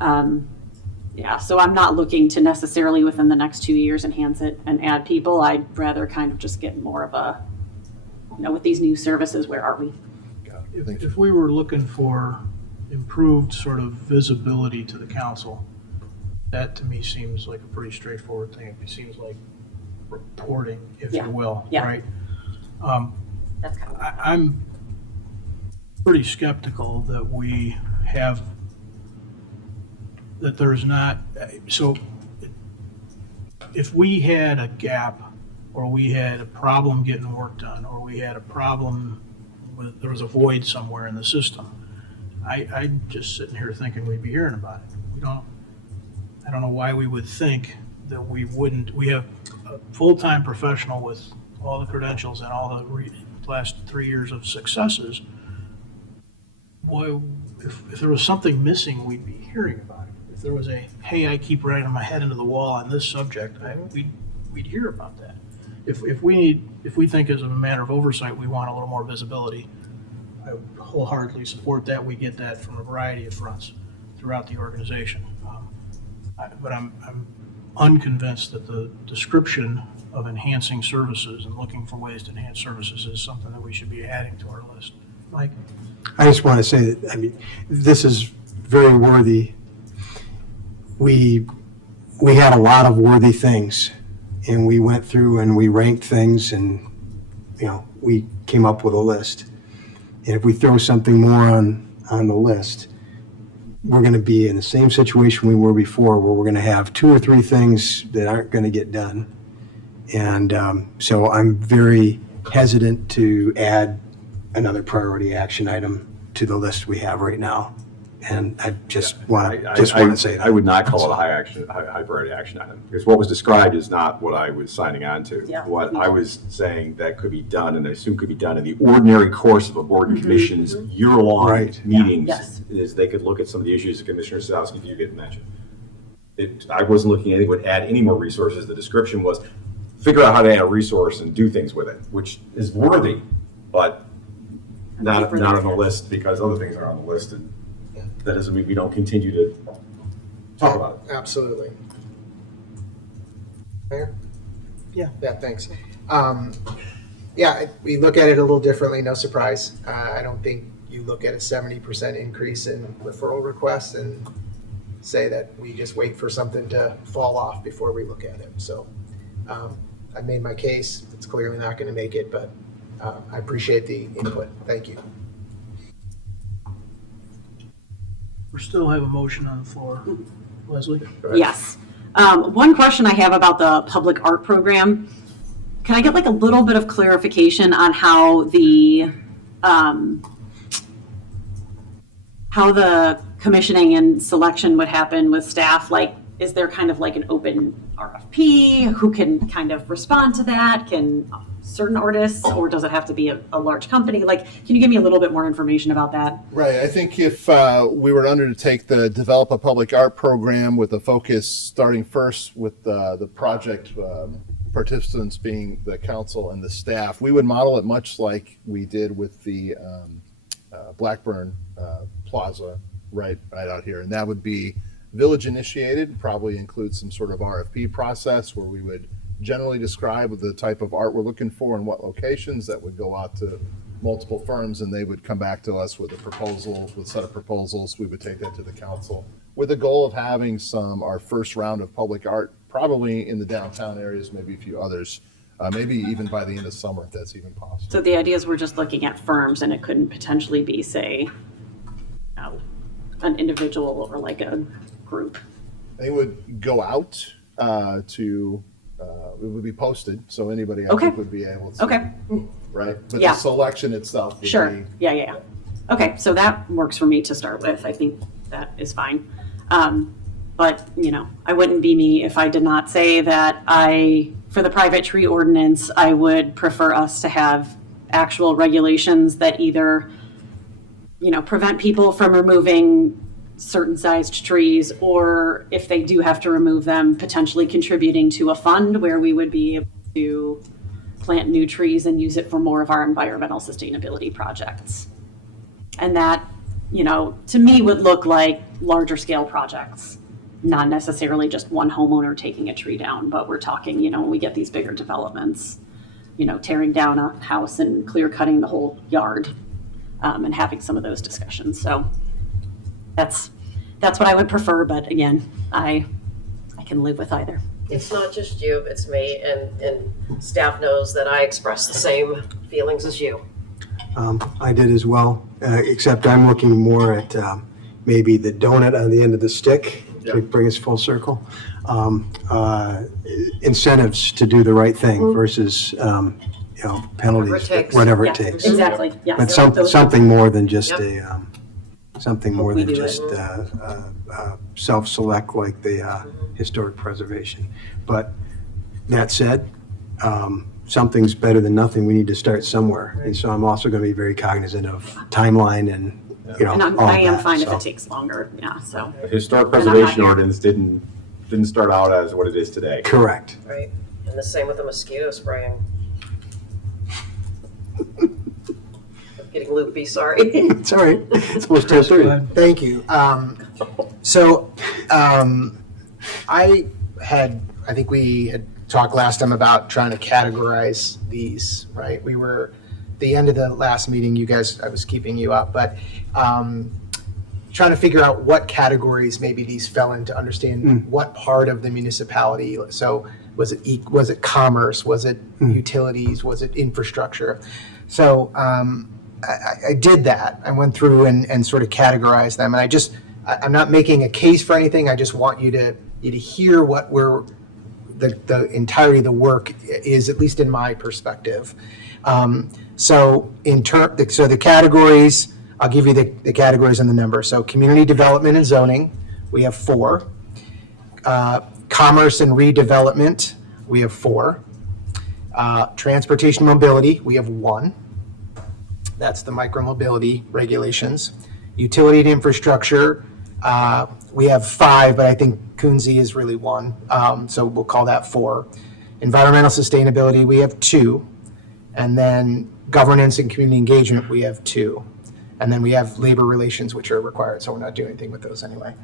So I'm not looking to necessarily within the next 2 years enhance it and add people. I'd rather kind of just get more of a, with these new services, where are we? If we were looking for improved sort of visibility to the council, that to me seems like a pretty straightforward thing. It seems like reporting, if you will, right? That's kind of I'm pretty skeptical that we have, that there's not, so if we had a gap, or we had a problem getting work done, or we had a problem with, there was a void somewhere in the system, I'm just sitting here thinking we'd be hearing about it. I don't know why we would think that we wouldn't. We have a full-time professional with all the credentials and all the last 3 years of successes. Boy, if there was something missing, we'd be hearing about it. If there was a, hey, I keep running my head into the wall on this subject, we'd hear about that. If we think as a matter of oversight, we want a little more visibility, I would wholeheartedly support that. We get that from a variety of fronts throughout the organization. But I'm unconvinced that the description of enhancing services and looking for ways to enhance services is something that we should be adding to our list. Mike? I just want to say that, this is very worthy. We had a lot of worthy things, and we went through and we ranked things, and, we came up with a list. And if we throw something more on the list, we're going to be in the same situation we were before, where we're going to have 2 or 3 things that aren't going to get done. And so I'm very hesitant to add another priority action item to the list we have right now. And I just want to say that. I would not call it a high priority action item, because what was described is not what I was signing on to. Yeah. What I was saying that could be done, and I assume could be done in the ordinary course of a board and commission's year-long Right. meetings, Yes. is they could look at some of the issues that Commissioner Sadowski, you get mentioned. I wasn't looking at anything would add any more resources. The description was figure out how to add a resource and do things with it, which is worthy, but not on the list because other things are on the list. And that doesn't mean we don't continue to talk about it. Absolutely. Mayor? Yeah. Yeah, thanks. We look at it a little differently, no surprise. I don't think you look at a 70% increase in referral requests and say that we just wait for something to fall off before we look at it. So I've made my case. It's clearly not going to make it, but I appreciate the input. Thank you. We still have a motion on the floor. Leslie? Yes. One question I have about the public art program, can I get like a little bit of clarification on how the commissioning and selection would happen with staff? Like, is there kind of like an open RFP? Who can kind of respond to that? Can certain artists, or does it have to be a large company? Like, can you give me a little bit more information about that? Right. I think if we were to undertake the Develop a Public Art program with a focus starting first with the project participants being the council and the staff, we would model it much like we did with the Blackburn Plaza right out here. And that would be village initiated, probably include some sort of RFP process where we would generally describe the type of art we're looking for and what locations. That would go out to multiple firms, and they would come back to us with a proposal, with a set of proposals. We would take that to the council with the goal of having our first round of public art, probably in the downtown areas, maybe a few others, maybe even by the end of summer, if that's even possible. So the idea is we're just looking at firms, and it couldn't potentially be, say, an individual or like a group. They would go out it would be posted, so anybody I Okay. think would be able to. Okay. Right? But Yeah. the selection itself would Sure. be. Yeah. Okay, so that works for me to start with. I think that is fine. But, I wouldn't be me if I did not say that for the private tree ordinance, I would prefer us to have actual regulations that either, prevent people from removing certain sized trees, or if they do have to remove them, potentially contributing to a fund where we would be able to plant new trees and use it for more of our environmental sustainability projects. And that, to me would look like larger scale projects, not necessarily just one homeowner taking a tree down, but we're talking, when we get these bigger developments, tearing down a house and clear cutting the whole yard, and having some of those discussions. So that's what I would prefer, but again, I can live with either. It's not just you, it's me, and staff knows that I express the same feelings as you. I did as well, except I'm looking more at maybe the donut on the end of the stick to bring us full circle. Incentives to do the right thing versus, penalties, whatever it takes. Exactly, yes. But Those- something more than just Yep. something more We than do it. just self-select like the historic preservation. But that said, something's better than nothing. We need to start somewhere. And so I'm also going to be very cognizant of timeline and, And all I am that, fine if so. it takes longer, yeah, so. The historic And I'm not preservation here. ordinance didn't start out as what it is today. Correct. Right, and the same with the mosquito spraying. Getting loopy, sorry. It's all right. It's almost 10:30. Thank you. I think we had talked last time about trying to categorize these, right? We were, the end of the last meeting, you guys, I was keeping you up, but trying to figure out what categories maybe these fell into, understand what part of the municipality. So was it commerce? Was it utilities? Was it infrastructure? So I did that. I went through and sort of categorized them. And I'm not making a case for anything. I just want you to hear what the entirety of the work is, at least in my perspective. So the categories, I'll give you the categories and the number. So community development and zoning, we have 4. Commerce and redevelopment, we have 4. Transportation mobility, we have 1. That's the micromobility regulations. Utility and infrastructure, we have 5, but I think Coonsey is really 1, so we'll call that 4. Environmental sustainability, we have 2. And then governance and community engagement, we have 2. And then we have labor relations, which are required, so we're not doing anything with those anyway.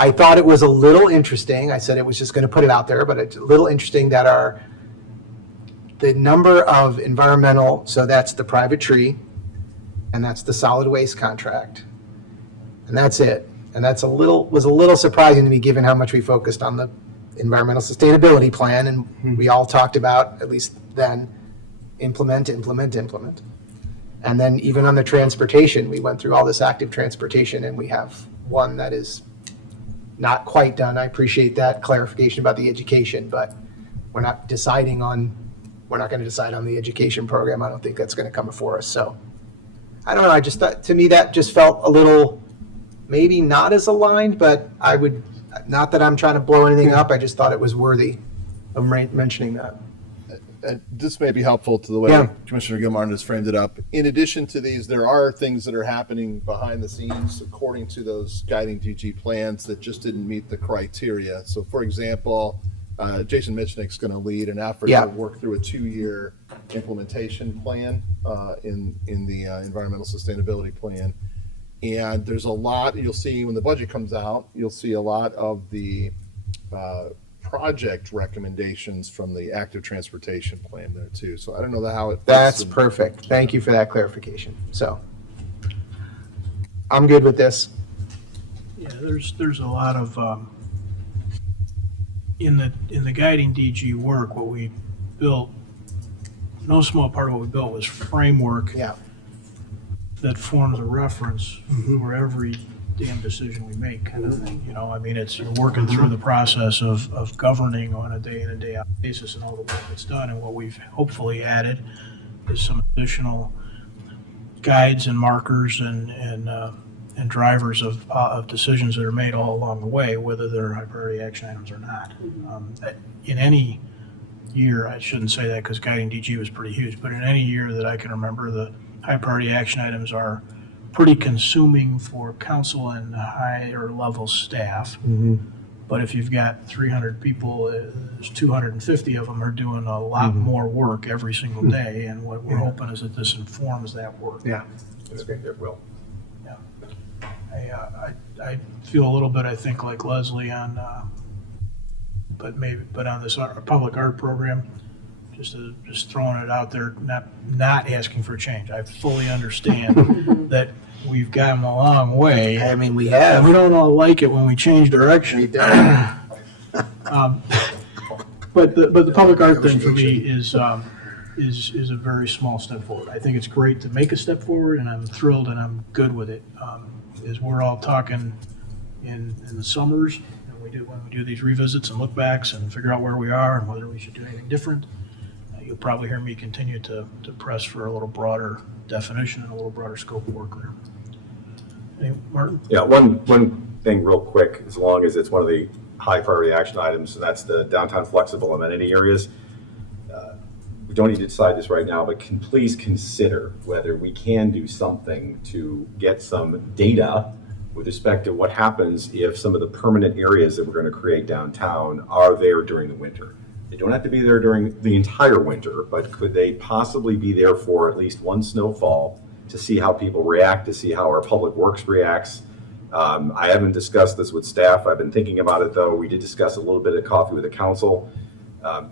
I thought it was a little interesting, I said it was just gonna put it out there, but it's a little interesting that the number of environmental, so that's the private tree, and that's the solid waste contract. And that's it. And was a little surprising to me, given how much we focused on the environmental sustainability plan, and we all talked about, at least then, implement. And then even on the transportation, we went through all this active transportation, and we have one that is not quite done. I appreciate that clarification about the education, but we're not going to decide on the education program. I don't think that's going to come before us. So I don't know. I just thought, to me, that just felt a little, maybe not as aligned, but not that I'm trying to blow anything up. I just thought it was worthy of mentioning that. This may be helpful to the way Yeah. Commissioner Gilmartin has framed it up. In addition to these, there are things that are happening behind the scenes according to those guiding DG plans that just didn't meet the criteria. So for example, Jason Mitchnick's going to lead an effort Yeah. to work through a 2-year implementation plan in the environmental sustainability plan. And there's a lot, you'll see when the budget comes out, you'll see a lot of the project recommendations from the active transportation plan there too. So I don't know how it. That's perfect. Thank you for that clarification. So I'm good with this. Yeah, there's a lot of, in the guiding DG work, what we built, no small part of what we built was framework that forms a reference for every damn decision we make, kind of thing. You know, I mean, it's, you're working through the process of governing on a day in and day out basis and all the work that's done. And what we've hopefully added is some additional guides and markers and drivers of decisions that are made all along the way, whether they're high priority action items or not. In any year, I shouldn't say that because guiding DG was pretty huge, but in any year that I can remember, the high priority action items are pretty consuming for council and higher level staff. But if you've got 300 people, there's 250 of them are doing a lot more work every single day. And what we're hoping is that this informs that work. Yeah, that's great. It will. I feel a little bit, I think, like Leslie on, but on this public art program, just throwing it out there, not asking for change. I fully understand that we've gotten a long way. I mean, we have. And we don't all like it when we change direction. We don't. But the public art thing for me is a very small step forward. I think it's great to make a step forward, and I'm thrilled and I'm good with it. Is we're all talking in the summers, and when we do these revisits and look backs and figure out where we are and whether we should do anything different. You'll probably hear me continue to press for a little broader definition and a little broader scope of work there. Hey, Martin? Yeah, one thing real quick, as long as it's one of the high priority action items, and that's the downtown flexible amenity areas. We don't need to decide this right now, but please consider whether we can do something to get some data with respect to what happens if some of the permanent areas that we're going to create downtown are there during the winter. They don't have to be there during the entire winter, but could they possibly be there for at least one snowfall to see how people react, to see how our public works reacts? I haven't discussed this with staff. I've been thinking about it, though. We did discuss a little bit at coffee with the council.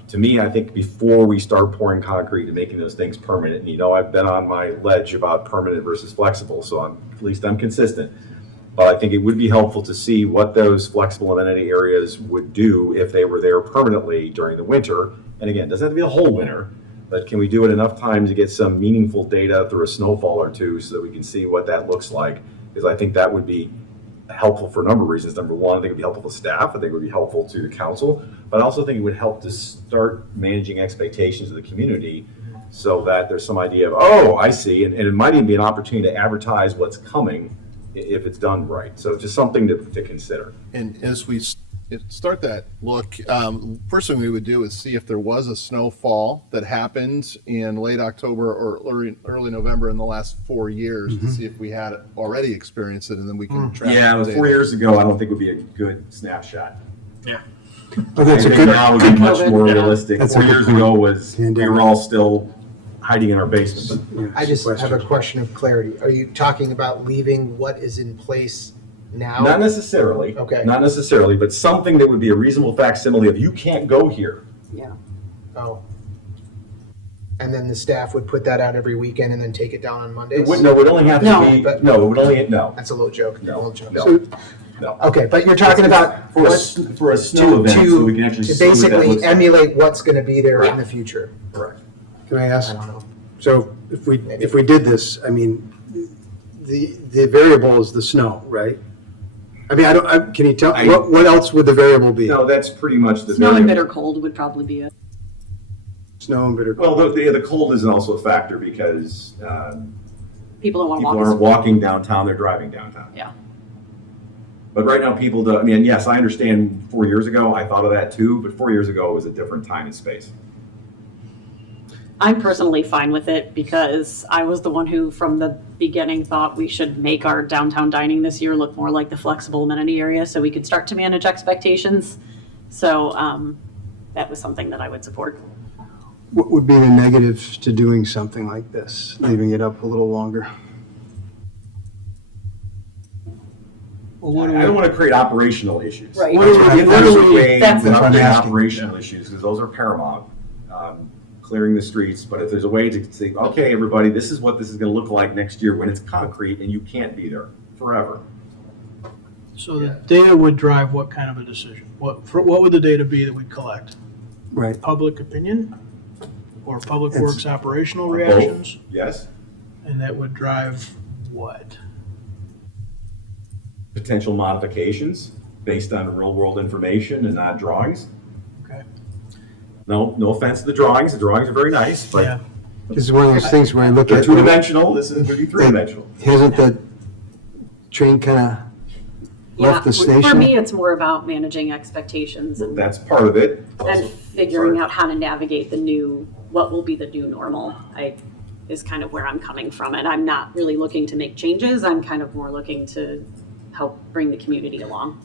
To me, I think before we start pouring concrete and making those things permanent, and I've been on my ledge about permanent versus flexible, so at least I'm consistent. But I think it would be helpful to see what those flexible amenity areas would do if they were there permanently during the winter. And again, it doesn't have to be a whole winter, but can we do it enough times to get some meaningful data through a snowfall or two so that we can see what that looks like? Because I think that would be helpful for a number of reasons. Number one, I think it would be helpful to staff. I think it would be helpful to the council, but I also think it would help to start managing expectations of the community so that there's some idea of, oh, I see, and it might even be an opportunity to advertise what's coming if it's done right. So just something to consider. And as we start that look, first thing we would do is see if there was a snowfall that happened in late October or early November in the last 4 years to see if we had already experienced it, and then we can track. Yeah, the 4 data. years ago, I don't think would be a good snapshot. Yeah. But that's I a think good. now would be much more realistic. That's 4 a good years point. ago was, we were all still hiding in our basements. I just have a question of clarity. Are you talking about leaving what is in place now? Not necessarily. Okay. Not necessarily, but something that would be a reasonable facsimile of you can't go here. Yeah. Oh. And then the staff would put that out every weekend and then take it down on Mondays? It would only have to be, but- no, it would only, no. That's a little joke. No, Little joke. no. So- No. Okay, but you're talking about For a snow event, so we can actually to see what that basically looks like. emulate what's going to be there in the future. Correct. Can I ask? I don't know. So if we did this, I mean, the variable is the snow, right? I mean, can you tell, what else would the variable be? No, that's pretty much the. Snow and variable. bitter cold would probably be it. Snow and bitter. Well, the cold is also a factor because People don't want to people walk. aren't walking downtown, they're driving downtown. Yeah. But right now, people do, I mean, yes, I understand 4 years ago, I thought of that too, but 4 years ago it was a different time and space. I'm personally fine with it because I was the one who, from the beginning, thought we should make our downtown dining this year look more like the flexible amenity area so we could start to manage expectations. So that was something that I would support. What would be the negatives to doing something like this, leaving it up a little longer? Well, I don't want to create operational issues. Right. What are we, What are we- without that's what I'm creating asking. operational issues, because those are paramount. Clearing the streets, but if there's a way to say, okay, everybody, this is what this is going to look like next year when it's concrete and you can't be there forever. So the data would drive what kind of a decision? What would the data be that we'd collect? Right. Public opinion or public It's- works operational Both. reactions? Yes. And that would drive what? Potential modifications based on real world information and not drawings. Okay. No offense to the drawings. The drawings are very nice, but Yeah. This is one of those things where I look they're at. two-dimensional. This is going to be three-dimensional. Hasn't the train kind of left the station? For me, it's more about managing expectations and That's part of it. and figuring out how to navigate what will be the new normal, is kind of where I'm coming from. And I'm not really looking to make changes. I'm kind of more looking to help bring the community along.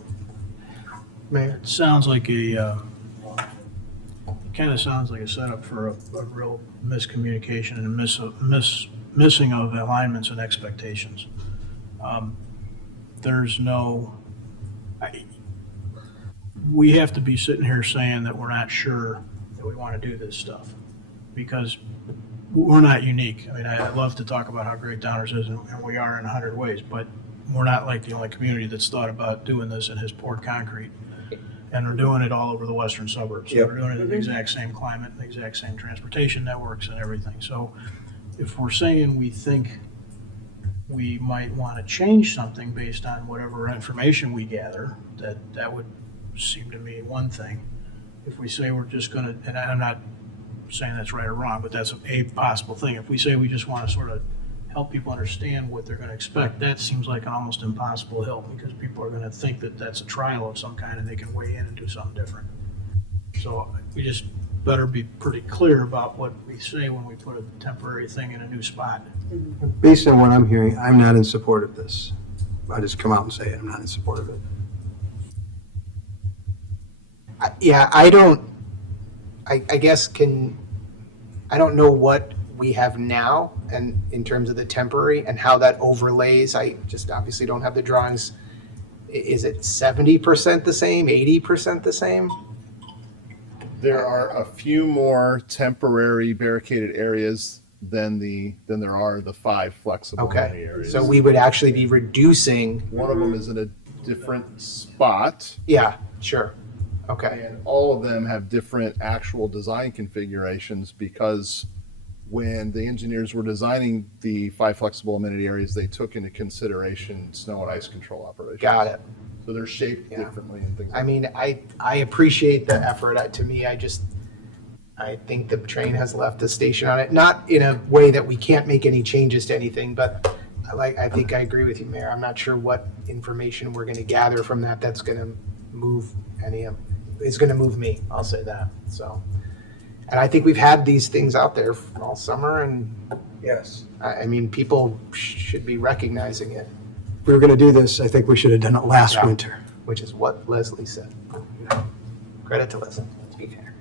Mayor? It sounds like kind of sounds like a setup for a real miscommunication and missing of alignments and expectations. We have to be sitting here saying that we're not sure that we want to do this stuff because we're not unique. I mean, I love to talk about how great Downers is, and we are in 100 ways, but we're not like the only community that's thought about doing this and has poured concrete. And we're doing it all over the western suburbs. Yep. We're doing it in the exact same climate, the exact same transportation networks and everything. So if we're saying we think we might want to change something based on whatever information we gather, that would seem to me one thing. If we say we're just going to, and I'm not saying that's right or wrong, but that's a possible thing. If we say we just want to sort of help people understand what they're going to expect, that seems like an almost impossible hill because people are going to think that that's a trial of some kind and they can weigh in and do something different. So we just better be pretty clear about what we say when we put a temporary thing in a new spot. Based on what I'm hearing, I'm not in support of this. I just come out and say it, I'm not in support of it. Yeah, I guess I don't know what we have now and in terms of the temporary and how that overlays. I just obviously don't have the drawings. Is it 70% the same, 80% the same? There are a few more temporary barricaded areas than there are the 5 flexible amenity Okay, areas. so we would actually be reducing. One of them is in a different spot. Yeah, sure. Okay. And all of them have different actual design configurations because when the engineers were designing the 5 flexible amenity areas, they took into consideration snow and ice control operations. Got it. So they're shaped differently and things. I mean, I appreciate the effort. To me, I think the train has left the station on it, not in a way that we can't make any changes to anything, but I think I agree with you, Mayor. I'm not sure what information we're going to gather from that that's going to move it's going to move me. I'll say that. So, and I think we've had these things out there all summer, and Yes. I mean, people should be recognizing it. If we were going to do this, I think we should have done it last Yeah. winter. Which is what Leslie said. Credit to Leslie, let's be fair.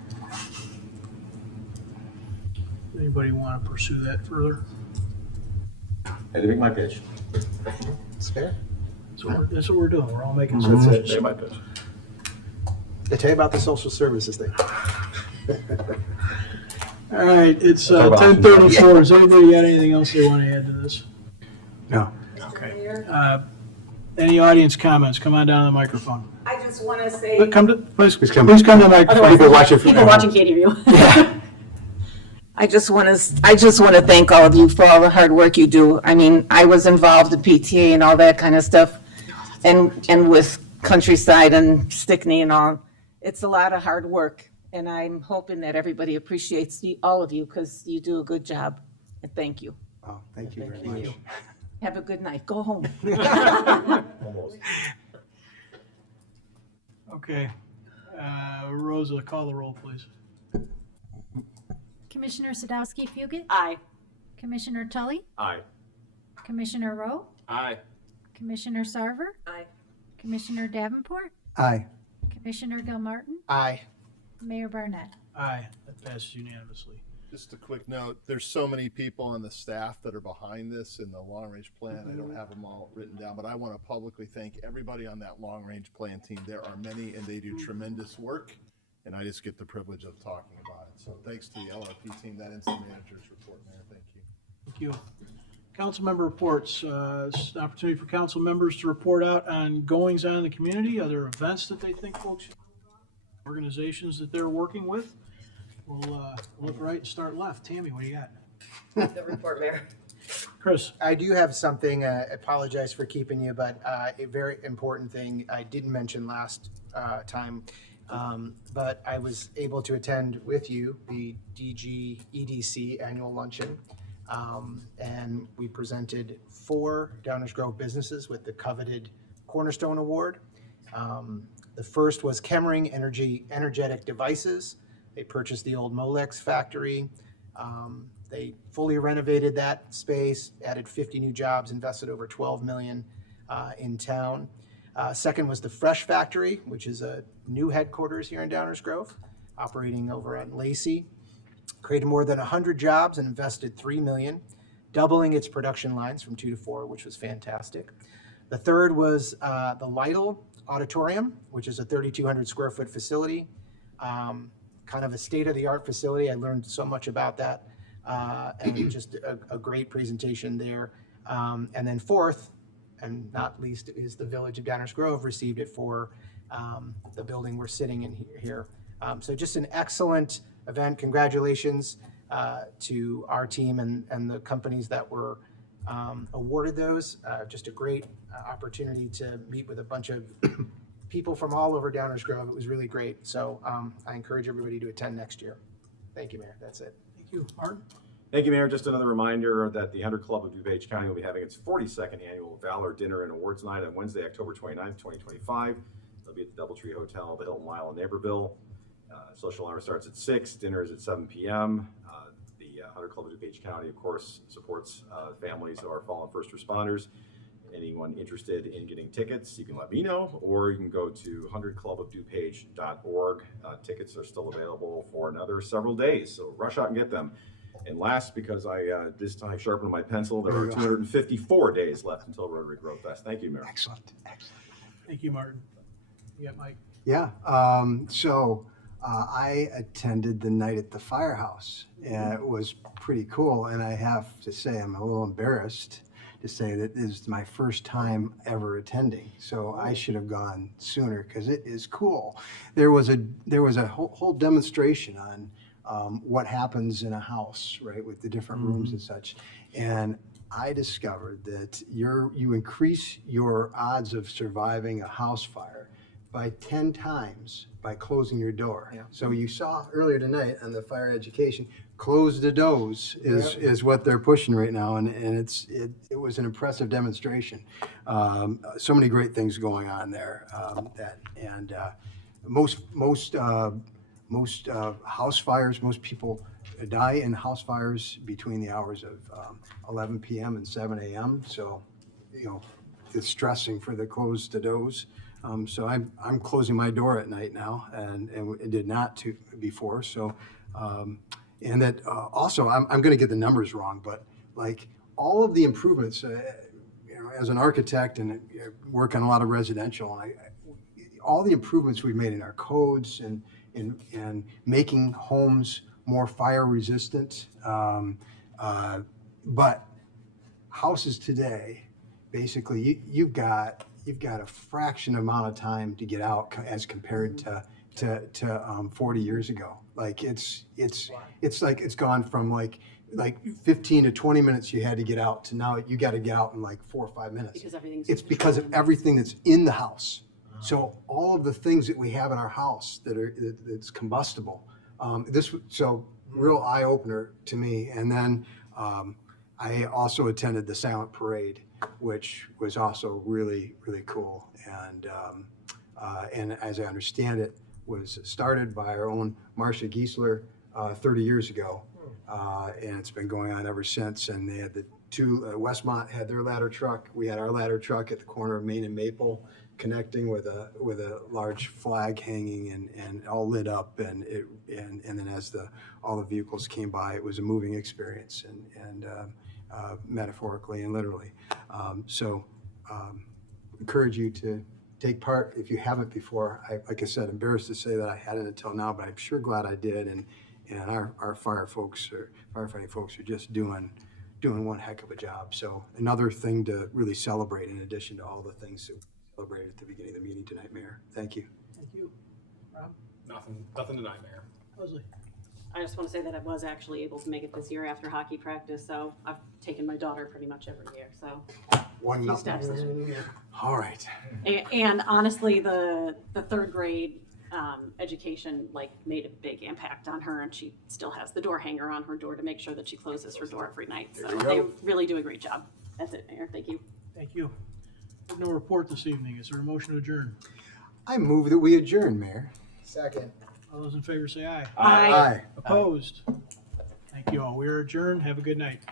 Anybody want to pursue that further? I had to make my pitch. It's fair. That's what we're doing. We're all making That's some it. pitches. my pitch. They tell you about the social services thing. All right, it's Talk about 10:34. Has anybody got anything else they want to add to this? No. Okay. Any audience comments? Come on down to the microphone. I just want to say. Please come. to the microphone. People watching from People home. watching can't hear you. I just want to thank all of you for all the hard work you do. I mean, I was involved in PTA and all that kind of stuff, and with Countryside and Stickney and all. It's a lot of hard work, and I'm hoping that everybody appreciates all of you because you do a good job. And thank you. Oh, thank you very much. Have a good night. Go home. Okay. Rosa, call the roll, please. Commissioner Sadowski Fugit? Aye. Commissioner Tully? Aye. Commissioner Rowe? Aye. Commissioner Sarver? Aye. Commissioner Davenport? Aye. Commissioner Gilmartin? Aye. Mayor Barnett. Aye, that passes unanimously. Just a quick note, there's so many people on the staff that are behind this in the long-range plan. I don't have them all written down, but I want to publicly thank everybody on that long-range plan team. There are many, and they do tremendous work, and I just get the privilege of talking about it. So thanks to the LRP team. That ends the manager's report, Mayor. Thank you. Thank you. Council member reports. This is an opportunity for council members to report out on goings on in the community, other events that they think folks should know about, organizations that they're working with. We'll look right and start left. Tammy, what do you got? The report, Mayor. Chris. I do have something, apologize for keeping you, but a very important thing I didn't mention last time, but I was able to attend with you the DG EDC annual luncheon. And we presented 4 Downers Grove businesses with the coveted Cornerstone Award. The first was Kemmering Energetic Devices. They purchased the old Molex factory. They fully renovated that space, added 50 new jobs, invested over $12 million in town. Second was the Fresh Factory, which is a new headquarters here in Downers Grove, operating over on Lacey. Created more than 100 jobs and invested $3 million, doubling its production lines from 2 to 4, which was fantastic. The third was the Lytle Auditorium, which is a 3,200 square foot facility, kind of a state-of-the-art facility. I learned so much about that, and just a great presentation there. And then fourth, and not least, is the Village of Downers Grove received it for the building we're sitting in here. So just an excellent event. Congratulations to our team and the companies that were awarded those. Just a great opportunity to meet with a bunch of people from all over Downers Grove. It was really great. So I encourage everybody to attend next year. Thank you, Mayor. That's it. Thank you. Martin? Thank you, Mayor. Just another reminder that the Hunter Club of DuPage County will be having its 42nd annual Valor Dinner and Awards Night on Wednesday, October 29th, 2025. It'll be at the Doubletree Hotel, the Hilton Mile in Naperville. Social hour starts at 6, dinner is at 7 p.m. The Hunter Club of DuPage County, of course, supports families of our fallen first responders. Anyone interested in getting tickets, you can let me know, or you can go to hunterclubofdupage.org. Tickets are still available for another several days, so rush out and get them. And last, because I this time sharpened my pencil, there are 254 days left until Rotary Grove Fest. Thank you, Mayor. Excellent, excellent. Thank you, Martin. You got Mike? Yeah, I attended the night at the firehouse, and it was pretty cool. And I have to say, I'm a little embarrassed to say that this is my first time ever attending. So I should have gone sooner because it is cool. There was a whole demonstration on what happens in a house, right, with the different rooms and such. And I discovered that you increase your odds of surviving a house fire by 10 times by closing your door. Yeah. So you saw earlier tonight on the fire education, close the doors is what they're pushing right now, and it was an impressive demonstration. So many great things going on there. Most house fires, most people die in house fires between the hours of 11 p.m. and 7 a.m. So, it's stressing for the closed doors. So I'm closing my door at night now, and it did not before. So, and that also I'm going to get the numbers wrong, but like all of the improvements, as an architect and work on a lot of residential, and all the improvements we've made in our codes and making homes more fire resistant, but houses today, basically you've got a fraction amount of time to get out as compared to 40 years ago. Like it's like it's gone from like 15 to 20 minutes you had to get out to now you got to get out in like 4 or 5 minutes. It's because of everything that's in the house. So all of the things that we have in our house that's combustible. So real eye opener to me. And then I also attended the silent parade, which was also really, really cool. And as I understand it, was started by our own Marcia Giesler 30 years ago. And it's been going on ever since. And they had the two, Westmont had their ladder truck. We had our ladder truck at the corner of Main and Maple, connecting with a large flag hanging and all lit up, and then as all the vehicles came by, it was a moving experience, and metaphorically and literally. Encourage you to take part if you haven't before. Like I said, embarrassed to say that I hadn't until now, but I'm sure glad I did. And our firefighting folks are just doing one heck of a job. So another thing to really celebrate in addition to all the things that we celebrated at the beginning of the meeting tonight, Mayor. Thank you. Thank you. Rob? Nothing tonight, Mayor. Leslie? I just want to say that I was actually able to make it this year after hockey practice, so I've taken my daughter pretty much every year, so. 1-0. Steps this year. All right. And honestly, the third grade education made a big impact on her, and she still has the door hanger on her door to make sure that she closes her door every night. So they really do a great job. That's it, Mayor. Thank you. Thank you. We have no report this evening. Is there a motion to adjourn? I move that we adjourn, Mayor. Second. All those in favor say aye. Aye. Opposed? Thank you all. We are adjourned. Have a good night.